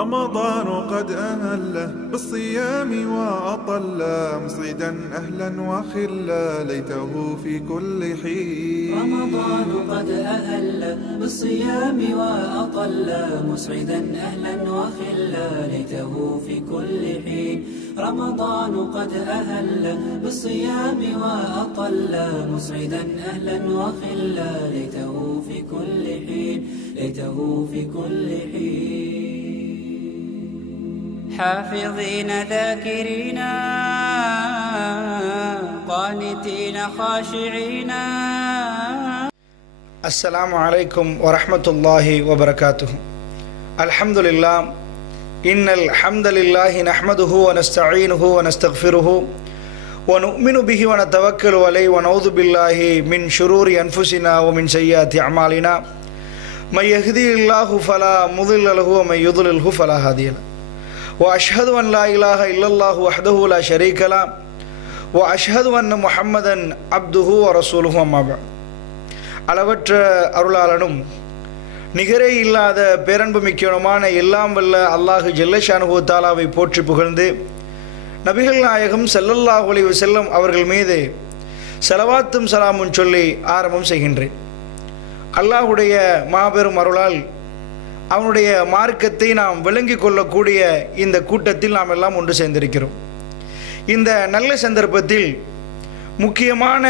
رمضان قد أهل بالصيام وأطل مسعدا أهلا وخلا ليته في كل حين. رمضان قد أهل بالصيام وأطل مسعدا أهلا وخلا ليته في كل حين. رمضان قد أهل بالصيام وأطل مسعدا أهلا وخلا ليته في كل حين. ليته في كل حين. حافظين ذاكرين قانتين خاشعين. السلام عليكم ورحمة الله وبركاته. الحمد لله إن الحمد لله نحمده ونستعينه ونستغفره ونؤمن به ونتوكل عليه ونعوذ بالله من شرور أنفسنا ومن سيئات أعمالنا من يهدي الله فلا مضل له ومن يضلله فلا هادي له وأشهد أن لا إله إلا الله وحده لا شريك له وأشهد أن محمدا عبده ورسوله أما بعد. அளவற்ற அருளாளனும் நிகரே இல்லாத பேரன்பு மிக்கவனுமான எல்லாம் வல்ல அல்லாஹு ஜல்லஷானுஹு தஆலாவை போற்றி புகழ்ந்து நபிகள் நாயகம் ஸல்லல்லாஹு அலைஹி வஸல்லம் அவர்கள் மீது ஸலவாத்தும் சலாமும் சொல்லி ஆரம்பம் செய்கின்றேன். அல்லாஹுடைய மாபெரும் அருளால் அவனுடைய மார்க்கத்தை நாம் விளங்கி கொள்ளக்கூடிய இந்த கூட்டத்தில் நாம் எல்லாம் ஒன்று சேர்ந்திருக்கிறோம். இந்த நல்ல சந்தர்ப்பத்தில் முக்கியமான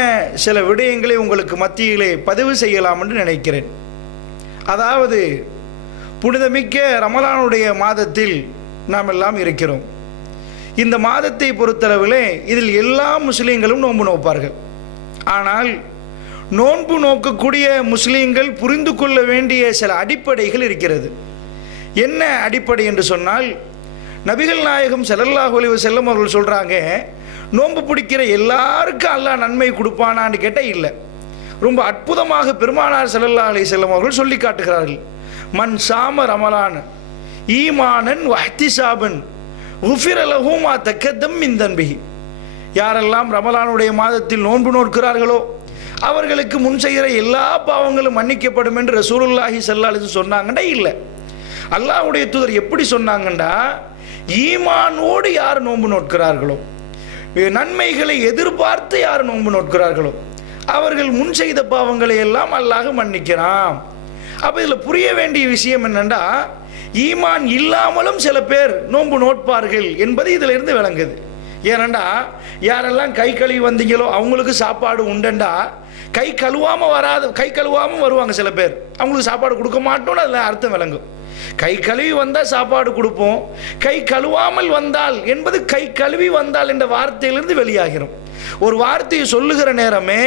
சில விடயங்களை உங்களுக்கு மத்தியிலே பதிவு செய்யலாம் என்று நினைக்கிறேன். அதாவது புனிதமிக்க ரமலானுடைய மாதத்தில் நாம் எல்லாம் இருக்கிறோம். இந்த மாதத்தை பொறுத்தளவிலே இதில் எல்லா முஸ்லீம்களும் நோன்பு நோப்பார்கள். ஆனால் நோன்பு நோக்கக்கூடிய முஸ்லீம்கள் புரிந்து கொள்ள வேண்டிய சில அடிப்படைகள் இருக்கிறது. என்ன அடிப்படை என்று சொன்னால், நபிகள் நாயகம் ஸல்லல்லாஹு அலைஹி வஸல்லம் அவர்கள் சொல்கிறாங்க, நோன்பு பிடிக்கிற எல்லாருக்கும் அல்லாஹ் நன்மை கொடுப்பானான்னு கேட்டால் இல்லை. ரொம்ப அற்புதமாக பெருமானார் ஸல்லல்லாஹு அலைஹி வஸல்லம் அவர்கள் சொல்லி காட்டுகிறார்கள். மன் சாம ரமலான் ஈமானன் வஹ்திசாபன் குஃபிர லஹு மா தக்கத்தம் மின் தன்பிஹி. யாரெல்லாம் ரமலானுடைய மாதத்தில் நோன்பு நோக்கிறார்களோ அவர்களுக்கு முன் செய்கிற எல்லா பாவங்களும் மன்னிக்கப்படும் என்று ரசூலுல்லாஹி ஸல்லல்லாஹு அலைஹி வஸல்லம் சொன்னாங்கண்டா இல்லை. அல்லாஹ்வுடைய தூதர் எப்படி சொன்னாங்கண்டா, ஈமானோடு யார் நோன்பு நோக்கிறார்களோ, நன்மைகளை எதிர்பார்த்து யார் நோன்பு நோக்கிறார்களோ அவர்கள் முன் செய்த பாவங்களை எல்லாம் அல்லாஹ் மன்னிக்கிறான். அப்போ இதில் புரிய வேண்டிய விஷயம் என்னென்னா, ஈமான் இல்லாமலும் சில பேர் நோன்பு நோட்பார்கள் என்பது இதில் இருந்து விளங்குது. ஏனண்டா யாரெல்லாம் கை கழுவி வந்தீங்களோ அவங்களுக்கு சாப்பாடு உண்டண்டா, கை கழுவாமல் வருவாங்க சில பேர், அவங்களுக்கு சாப்பாடு கொடுக்க மாட்டோம்னு அதில் அர்த்தம் விளங்கும். கை கழுவி வந்தால் சாப்பாடு கொடுப்போம், கை கழுவாமல் வந்தால் என்பது கை கழுவி வந்தால் என்ற வார்த்தையிலிருந்து வெளியாகிறோம். ஒரு வார்த்தையை சொல்லுகிற நேரமே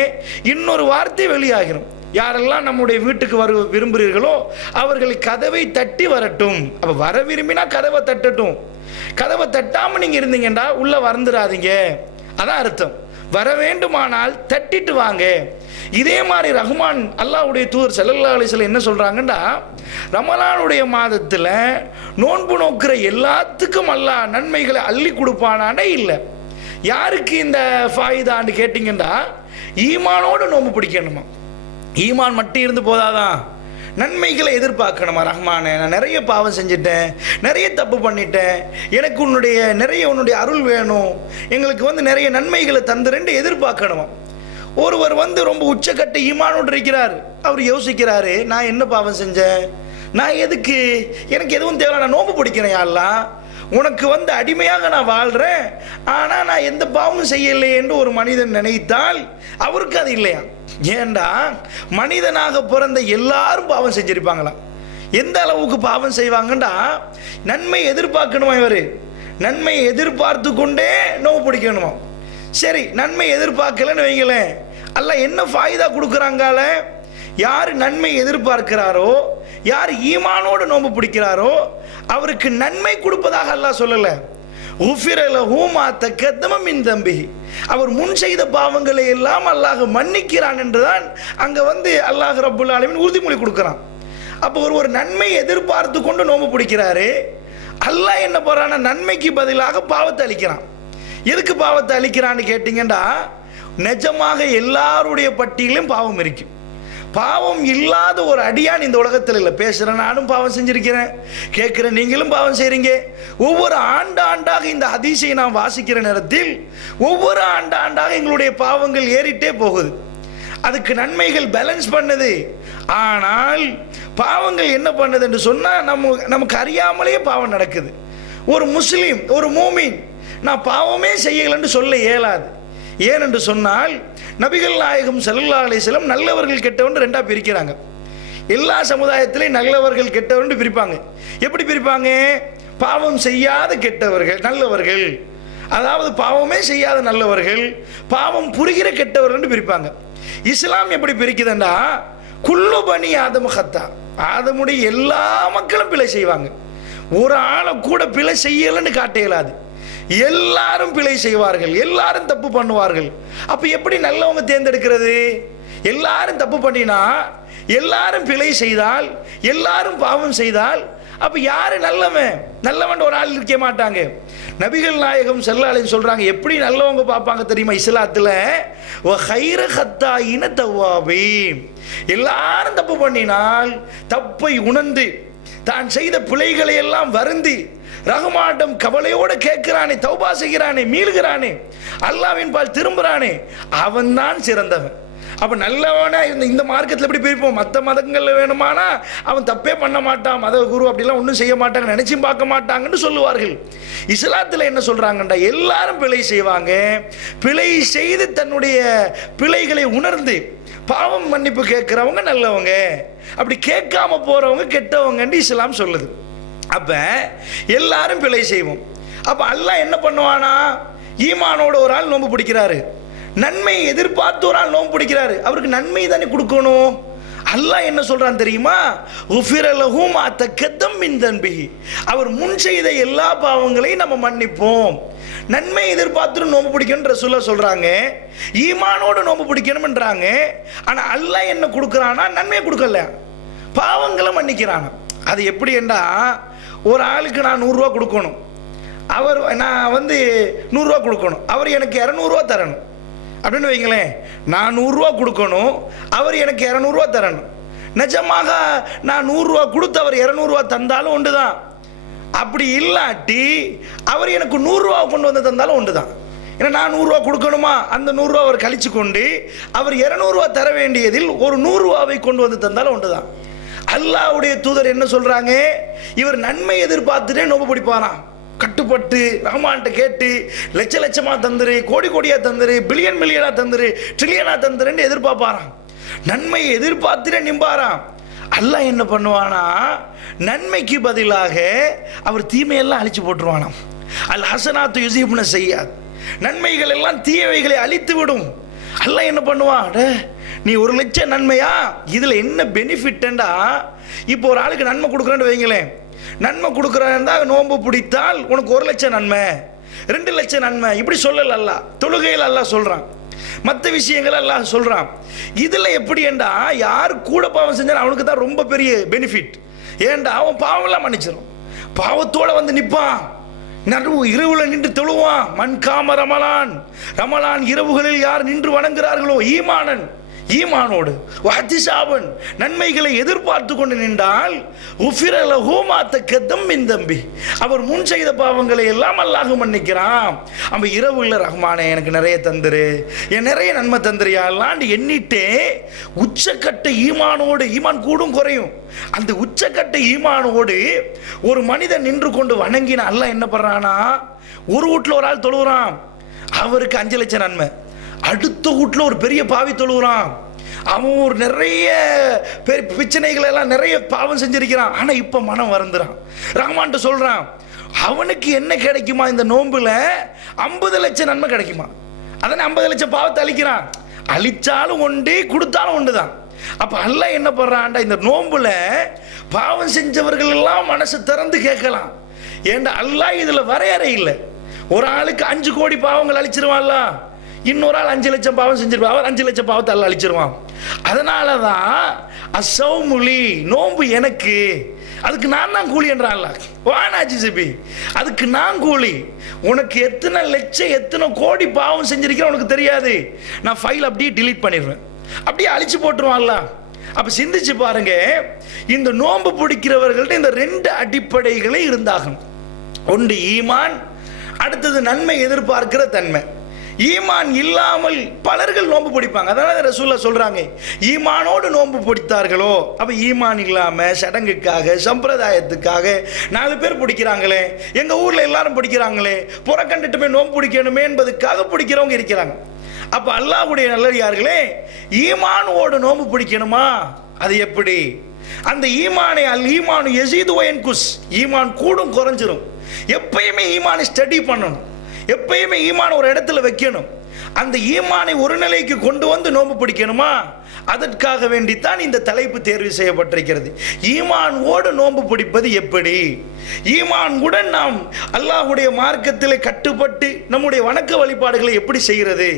இன்னொரு வார்த்தை வெளியாகிறோம். யாரெல்லாம் நம்முடைய வீட்டுக்கு விரும்புகிறீர்களோ அவர்களை கதவை தட்டி வரட்டும். அப்போ வர விரும்பினா கதவை தட்டட்டும். கதவை தட்டாமல் நீங்கள் இருந்தீங்கண்டா உள்ளே வந்துடாதீங்க, அதான் அர்த்தம். வர வேண்டுமானால் தட்டிட்டு வாங்க. இதே மாதிரி ரஹ்மான் அல்லாஹ்வுடைய தூதர் ஸல்லல்லாஹு அலைஹி வஸல்லம் என்ன சொல்கிறாங்கன்னா, ரமலானுடைய மாதத்தில் நோன்பு நோக்கிற எல்லாத்துக்கும் அல்லாஹ் நன்மைகளை அள்ளி கொடுப்பானானே இல்லை. யாருக்கு இந்த ஃபாயிதான்னு கேட்டிங்கன்னா, ஈமானோடு நோன்பு பிடிக்கணுமா. ஈமான் மட்டும் இருந்து போதாதான், நன்மைகளை எதிர்பார்க்கணுமா. ரஹ்மானே, நான் நிறைய பாவம் செஞ்சுட்டேன், நிறைய தப்பு பண்ணிட்டேன், எனக்கு உன்னுடைய அருள் வேணும், எங்களுக்கு நிறைய நன்மைகளை தந்துருன்னு எதிர்பார்க்கணுமா. ஒருவர் ரொம்ப உச்சக்கட்ட ஈமானோடு இருக்கிறார். அவர் யோசிக்கிறாரு, நான் என்ன பாவம் செஞ்சேன், நான் எதுக்கு, எனக்கு எதுவும் தேவை, நான் நோன்பு பிடிக்கிறேன், யாரெல்லாம் உனக்கு அடிமையாக நான் வாழ்கிறேன், ஆனால் நான் எந்த பாவமும் செய்யலை என்று ஒரு மனிதன் நினைத்தால் அவருக்கு அது இல்லையா. ஏண்டா மனிதனாக பிறந்த எல்லாரும் பாவம் செஞ்சிருப்பாங்களாம். எந்த அளவுக்கு பாவம் செய்வாங்கண்டா, நன்மை எதிர்பார்க்கணுமா, இவர் நன்மை எதிர்பார்த்து கொண்டே நோன்பு பிடிக்கணுமா. சரி, நன்மை எதிர்பார்க்கலன்னு வைங்களேன், அல்லாஹ் என்ன ஃபாயிதா கொடுக்குறாங்கால, யார் நன்மை எதிர்பார்க்கிறாரோ, யார் ஈமானோடு நோன்பு பிடிக்கிறாரோ அவருக்கு நன்மை கொடுப்பதாக அல்லாஹ் சொல்லலை. குஃபிர லஹு மா தக்கத்தம மின் தம்பிஹி, அவர் முன் செய்த பாவங்களை எல்லாம் அல்லாஹ் மன்னிக்கிறான் என்றுதான் அங்கே அல்லாஹ் ரப்புல் ஆலமீன் உறுதிமொழி கொடுக்குறான். அப்போ ஒரு நன்மை எதிர்பார்த்து கொண்டு நோன்பு பிடிக்கிறாரு, அல்லாஹ் என்ன போறான, நன்மைக்கு பதிலாக பாவத்தை அளிக்கிறான். எதுக்கு பாவத்தை அளிக்கிறான்னு கேட்டிங்கன்னா, நிஜமாக எல்லாருடைய பட்டியலையும் பாவம் இருக்கும். பாவம் இல்லாத ஒரு அடியான் இந்த உலகத்தில் இல்லை. பேசுகிறேன் நானும் பாவம் செஞ்சிருக்கிறேன், கேட்குறேன் நீங்களும் பாவம் செய்கிறீங்க. ஒவ்வொரு ஆண்டாக இந்த ஹதீஸை நாம் வாசிக்கிற நேரத்தில் ஒவ்வொரு ஆண்டாக எங்களுடைய பாவங்கள் ஏறிட்டே போகுது. அதுக்கு நன்மைகள் பேலன்ஸ் பண்ணுது. ஆனால் பாவங்கள் என்ன பண்ணுது என்று சொன்னால் நமக்கு அறியாமலே பாவம் நடக்குது. ஒரு முஸ்லீம், ஒரு மூமின் நான் பாவமே செய்யலைன்னு சொல்ல இயலாது. ஏனென்று சொன்னால் நபிகள் நாயகம் ஸல்லல்லாஹு அலைஹி வஸல்லம் நல்லவர்கள் கெட்டவன் ரெண்டாக பிரிக்கிறாங்க. எல்லா சமுதாயத்திலையும் நல்லவர்கள் கெட்டவன் பிரிப்பாங்க. எப்படி பிரிப்பாங்க? பாவம் செய்யாத கெட்டவர்கள், நல்லவர்கள், அதாவது பாவமே செய்யாத நல்லவர்கள், பாவம் புரிகிற கெட்டவர்கள் பிரிப்பாங்க. இஸ்லாம் எப்படி பிரிக்குதுண்டா, குல்லு பனி ஆதம ஹத்தா, ஆதமுடைய எல்லா மக்களும் பிழை செய்வாங்க. ஒரு ஆளை கூட பிழை செய்யலன்னு காட்ட இயலாது. எல்லாரும் பிழை செய்வார்கள், எல்லாரும் தப்பு பண்ணுவார்கள். அப்ப எப்படி நல்லவங்க தேர்ந்தெடுக்கிறது? எல்லாரும் தப்பு பண்ணினா, எல்லாரும் பிழை செய்தால், எல்லாரும் பாவம் செய்தால், அப்ப யாரு நல்லவன்? நல்லவன் ஒரு ஆள் இருக்க மாட்டாங்க. நபிகள் நாயகம் ஸல்லல்லாஹு அலைஹி வஸல்லம் சொல்றாங்க, எப்படி நல்லவங்க பார்ப்பாங்க தெரியுமா இஸ்லாத்துல? வ கைர ஹத்தாயின தவ்வாபீன், எல்லாரும் தப்பு பண்ணினால் தப்பை உணர்ந்து தான் செய்த பிழைகளை எல்லாம் வருந்தி ரஹ்மானிடம் கவலையோடு கேட்கிறானே, தௌபா செய்கிறானே, மீள்கிறானே, அல்லாஹ்வின் பால் திரும்புறானே, அவன் தான் சிறந்தவன். அப்ப நல்லவனா இந்த மார்க்கத்தில் எப்படி பிரிப்போம்? மற்ற மதங்கள்ல வேணுமானா அவன் தப்பே பண்ண மாட்டான், மத குரு அப்படிலாம் ஒன்றும் செய்ய மாட்டாங்க, நினைச்சும் பார்க்க மாட்டாங்கன்னு சொல்லுவார்கள். இஸ்லாத்தில் என்ன சொல்றாங்கண்டா, எல்லாரும் பிழை செய்வாங்க. பிழை செய்து தன்னுடைய பிழைகளை உணர்ந்து பாவம் மன்னிப்பு கேட்கிறவங்க நல்லவங்க, அப்படி கேட்காம போறவங்க கெட்டவங்கன்னு இஸ்லாம் சொல்லுது. அப்ப எல்லாரும் பிழை செய்வோம். அப்ப அல்லாஹ் என்ன பண்ணுவானா, ஈமானோட ஒரு ஆள் நோன்பு பிடிக்கிறாரு, நன்மை எதிர்பார்த்து ஒரு ஆள் நோன்பு பிடிக்கிறாரு, அவருக்கு நன்மை தானே கொடுக்கணும். அல்லாஹ் என்ன சொல்றான் தெரியுமா? உஃபிர லஹு மா தகத்தம் மின் தன்பிஹி, அவர் முன் செய்த எல்லா பாவங்களையும் நம்ம மன்னிப்போம். நன்மை எதிர்பார்த்து நோன்பு பிடிக்கணும் ரசூலுல்லாஹ் சொல்றாங்க, ஈமானோட நோன்பு பிடிக்கணும்ன்றாங்க. ஆனா அல்லாஹ் என்ன கொடுக்குறானா, நன்மையை கொடுக்கல, பாவங்களை மன்னிக்கிறான். அது எப்படி என்றா, ஒரு ஆளுக்கு நான் 100 ரூபா கொடுக்கணும், நான் 100 ரூபா கொடுக்கணும், அவர் எனக்கு 200 ரூபா தரணும் அப்படின்னு வைங்களேன். நான் 100 ரூபா கொடுக்கணும், அவர் எனக்கு 200 ரூபா தரணும். நிஜமாக நான் 100 ரூபா கொடுத்து அவர் 200 ரூபா தந்தாலும் ஒன்று தான். அப்படி இல்லாட்டி அவர் எனக்கு 100 ரூபா கொண்டு வந்து தந்தாலும் ஒன்று தான். ஏன்னா நான் 100 ரூபா கொடுக்கணுமா, அந்த 100 ரூபா அவர் கழிச்சு கொண்டு அவர் 200 ரூபா தர வேண்டியதில் ஒரு 100 ரூபாவை கொண்டு வந்து தந்தாலும் ஒன்று தான். அல்லாஹ்வுடைய தூதர் என்ன சொல்றாங்க, இவர் நன்மை எதிர்பார்த்துட்டே நோன்பு பிடிப்பாராம். கட்டுப்பட்டு ரஹ்மான்கிட்ட கேட்டு லட்ச லட்சமா தந்துரு, கோடி கோடியா தந்துரு, பில்லியன் பில்லியனா தந்துரு, ட்ரில்லியனா தந்துருன்னு எதிர்பார்ப்பாராம். நன்மையை எதிர்பார்த்துட்டே நிம்பாராம். அல்லாஹ் என்ன பண்ணுவானா, நன்மைக்கு பதிலாக அவர் தீமையெல்லாம் அழிச்சு போட்டுருவானாம். அல் ஹசனாத்து யுஸிபுன ஸய்யிஆத், நன்மைகள் எல்லாம் தீமைகளை அழித்து விடும். அல்லாஹ் என்ன பண்ணுவான், நீ 1 லட்சம் நன்மையா, இதுல என்ன பெனிஃபிட்டா, இப்போ ஒரு ஆளுக்கு நன்மை கொடுக்குறேன்னு வைங்களேன், நன்மை கொடுக்குறா நோன்பு பிடித்தால் உனக்கு 1 லட்சம் நன்மை, 2 லட்சம் நன்மை, இப்படி சொல்லல அல்லாஹ். தொழுகையில் அல்லாஹ் சொல்றான், மற்ற விஷயங்கள் அல்லாஹ் சொல்றான். இதுல எப்படி என்றா, யார் கூட பாவம் செஞ்சாலும் அவனுக்கு தான் ரொம்ப பெரிய பெனிஃபிட். ஏண்டா அவன் பாவம் எல்லாம் மன்னிச்சிடும், பாவத்தோட வந்து நிற்பான், இரவுல நின்று தொழுவான். மன் காம ரமலான், ரமலான் இரவுகளில் யார் நின்று வணங்குகிறார்களோ, ஈமானோடு வஹ்திசாபன், நன்மைகளை எதிர்பார்த்து கொண்டு நின்றால், உஃபிர லஹு மா தகத்தம் மின் தம்பி, அவர் முன் செய்த பாவங்களை எல்லாம் அல்லாஹ் மன்னிக்கிறான். அவன் இரவுல ரஹ்மானே எனக்கு நிறைய தந்துரு, என் நிறைய நன்மை தந்துரியா எல்லாம் எண்ணிட்டே உச்சக்கட்ட ஈமானோடு, ஈமான் கூடும் குறையும், அந்த உச்சக்கட்ட ஈமானோடு ஒரு மனிதன் நின்று கொண்டு வணங்கின அல்லாஹ் என்ன பண்றானா, ஒரு வீட்டில் ஒரு ஆள் தொழுகிறான், அவருக்கு 5 லட்சம் நன்மை. அடுத்த வீட்டில் ஒரு பெரிய பாவி தொழுகிறான், அவன் ஒரு நிறைய பிரச்சனைகள் எல்லாம் நிறைய பாவம் செஞ்சிருக்கிறான். ஆனா இப்ப மனம் வருந்துறான், ரஹ்மான்ட்ட சொல்றான், அவனுக்கு என்ன கிடைக்குமா இந்த நோன்புல, 50 லட்சம் நன்மை கிடைக்குமா. அதனை 50 லட்சம் பாவத்தை அழிக்கிறான், அழிச்சாலும் ஒன்று கொடுத்தாலும் ஒன்றுதான். அப்ப அல்லாஹ் என்ன பண்றான்டா, இந்த நோன்புல பாவம் செஞ்சவர்கள் எல்லாம் மனசு திறந்து கேட்கலாம். ஏண்டா அல்லாஹ் இதுல வரையறை இல்லை. ஒரு ஆளுக்கு 5 கோடி பாவங்கள் அழிச்சிருவான்ல, இன்னொரு ஆள் 5 லட்சம் பாவம் செஞ்சிருப்பா, அவர் 5 லட்சம் பாவத்தை அல்லாஹ் அழிச்சிருவான். அதனாலதான் அஸ்ஸௌமுலி, நோன்பு எனக்கு, அதுக்கு நான் தான் கூலி என்றான் அல்லாஹ். வானாஜி சிபி, அதுக்கு நான் கூலி. உனக்கு எத்தனை லட்சம் எத்தனை கோடி பாவம் செஞ்சிருக்கிறேன் உனக்கு தெரியாது, நான் ஃபைல் அப்படியே டிலீட் பண்ணிடுவேன், அப்படியே அழிச்சு போட்டுருவான் அல்லாஹ். அப்ப சிந்திச்சு பாருங்க, இந்த நோன்பு பிடிக்கிறவர்கள்ட்ட இந்த 2 அடிப்படைகளே இருந்தாகும். ஒன்று ஈமான், அடுத்தது நன்மை எதிர்பார்க்கிற தன்மை. ஈமான் இல்லாமல் பலர்கள் நோன்பு பிடிப்பாங்க. அதனால ரசூலுல்லாஹ் சொல்றாங்க, ஈமானோடு நோன்பு பிடித்தார்களோ. அப்ப ஈமான் இல்லாம சடங்குக்காக சம்பிரதாயத்துக்காக 4 பேர் பிடிக்கிறாங்களே, எங்க ஊர்ல எல்லாரும் பிடிக்கிறாங்களே, புறக்கண்டுட்டுமே நோன்பு பிடிக்கணுமே என்பதுக்காக பிடிக்கிறவங்க இருக்கிறாங்க. அப்ப அல்லாஹ்வுடைய நல்லடியார்களே, ஈமானோடு நோன்பு பிடிக்கணுமா? அது எப்படி? அந்த ஈமானை அல் ஈமானு யஸீது வ யன்குஸ், ஈமான் கூடும் குறைஞ்சிரும். எப்பயுமே ஈமானை ஸ்டடி பண்ணணும், எப்பயுமே ஈமான் ஒரு இடத்துல வைக்கணும். அந்த ஈமானை ஒரு நிலைக்கு கொண்டு வந்து நோன்பு பிடிக்கணுமா? அதற்காக வேண்டித்தான் இந்த தலைப்பு தேர்வு செய்யப்பட்டிருக்கிறது. ஈமானோடு நோன்பு பிடிப்பது எப்படி? ஈமானுடன் நாம் அல்லாஹ்வுடைய மார்க்கத்தில் கட்டுப்பட்டு நம்முடைய வணக்க வழிபாடுகளை எப்படி செய்கிறது?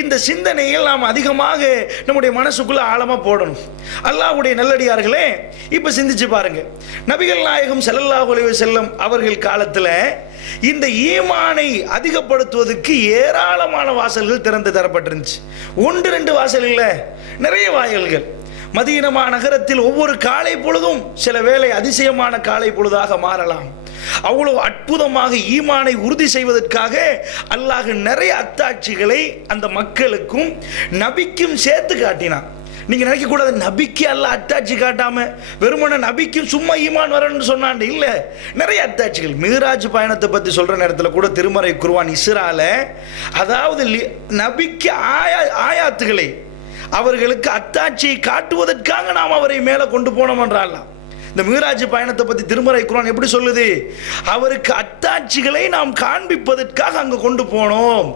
இந்த சிந்தனையில் நாம் அதிகமாக நம்முடைய மனசுக்குள்ள ஆழமா போடணும். அல்லாஹ்வுடைய நல்லடியார்களே, இப்ப சிந்திச்சு பாருங்க, நபிகள் நாயகம் ஸல்லல்லாஹு அலைஹி வஸல்லம் அவர்கள் காலத்துல இந்த ஈமானை அதிகப்படுத்துவதற்கு ஏராளமான வாசல்கள் திறந்து தரப்பட்டிருந்துச்சு. 1-2 வாசல் இல்லை, நிறைய வாயில்கள். மதீனா நகரத்தில் ஒவ்வொரு காலை பொழுதும் சில வேளை அதிசயமான காலை பொழுதாக மாறலாம். அவ்வளவு அற்புதமாக ஈமானை உறுதி செய்வதற்காக அல்லாஹ் நிறைய அத்தாட்சிகளை அந்த மக்களுக்கும் நபிக்கும் சேர்த்து காட்டினான். நீங்க நினைக்க கூடாது, நபிக்கு அல்லாஹ் அத்தாட்சி காட்டாம வெறுமன நபிக்கும் சும்மா ஈமான் வரணும்னு சொன்னான். இல்ல, நிறைய அத்தாட்சிகள். மிஹ்ராஜ் பயணத்தை பத்தி சொல்ற நேரத்தில் கூட திருமறை குர்ஆன் இஸ்ரால, அதாவது நபிக்கு ஆயாத்துகளை அவர்களுக்கு அத்தாட்சியை காட்டுவதற்காக நாம் அவரை மேலே கொண்டு போனோம் என்றால், இந்த மிஹ்ராஜ் பயணத்தை பற்றி திருமறை குர்ஆன் எப்படி சொல்லுது? அவருக்கு அத்தாட்சிகளை நாம் காண்பிப்பதற்காக அங்கே கொண்டு போனோம்.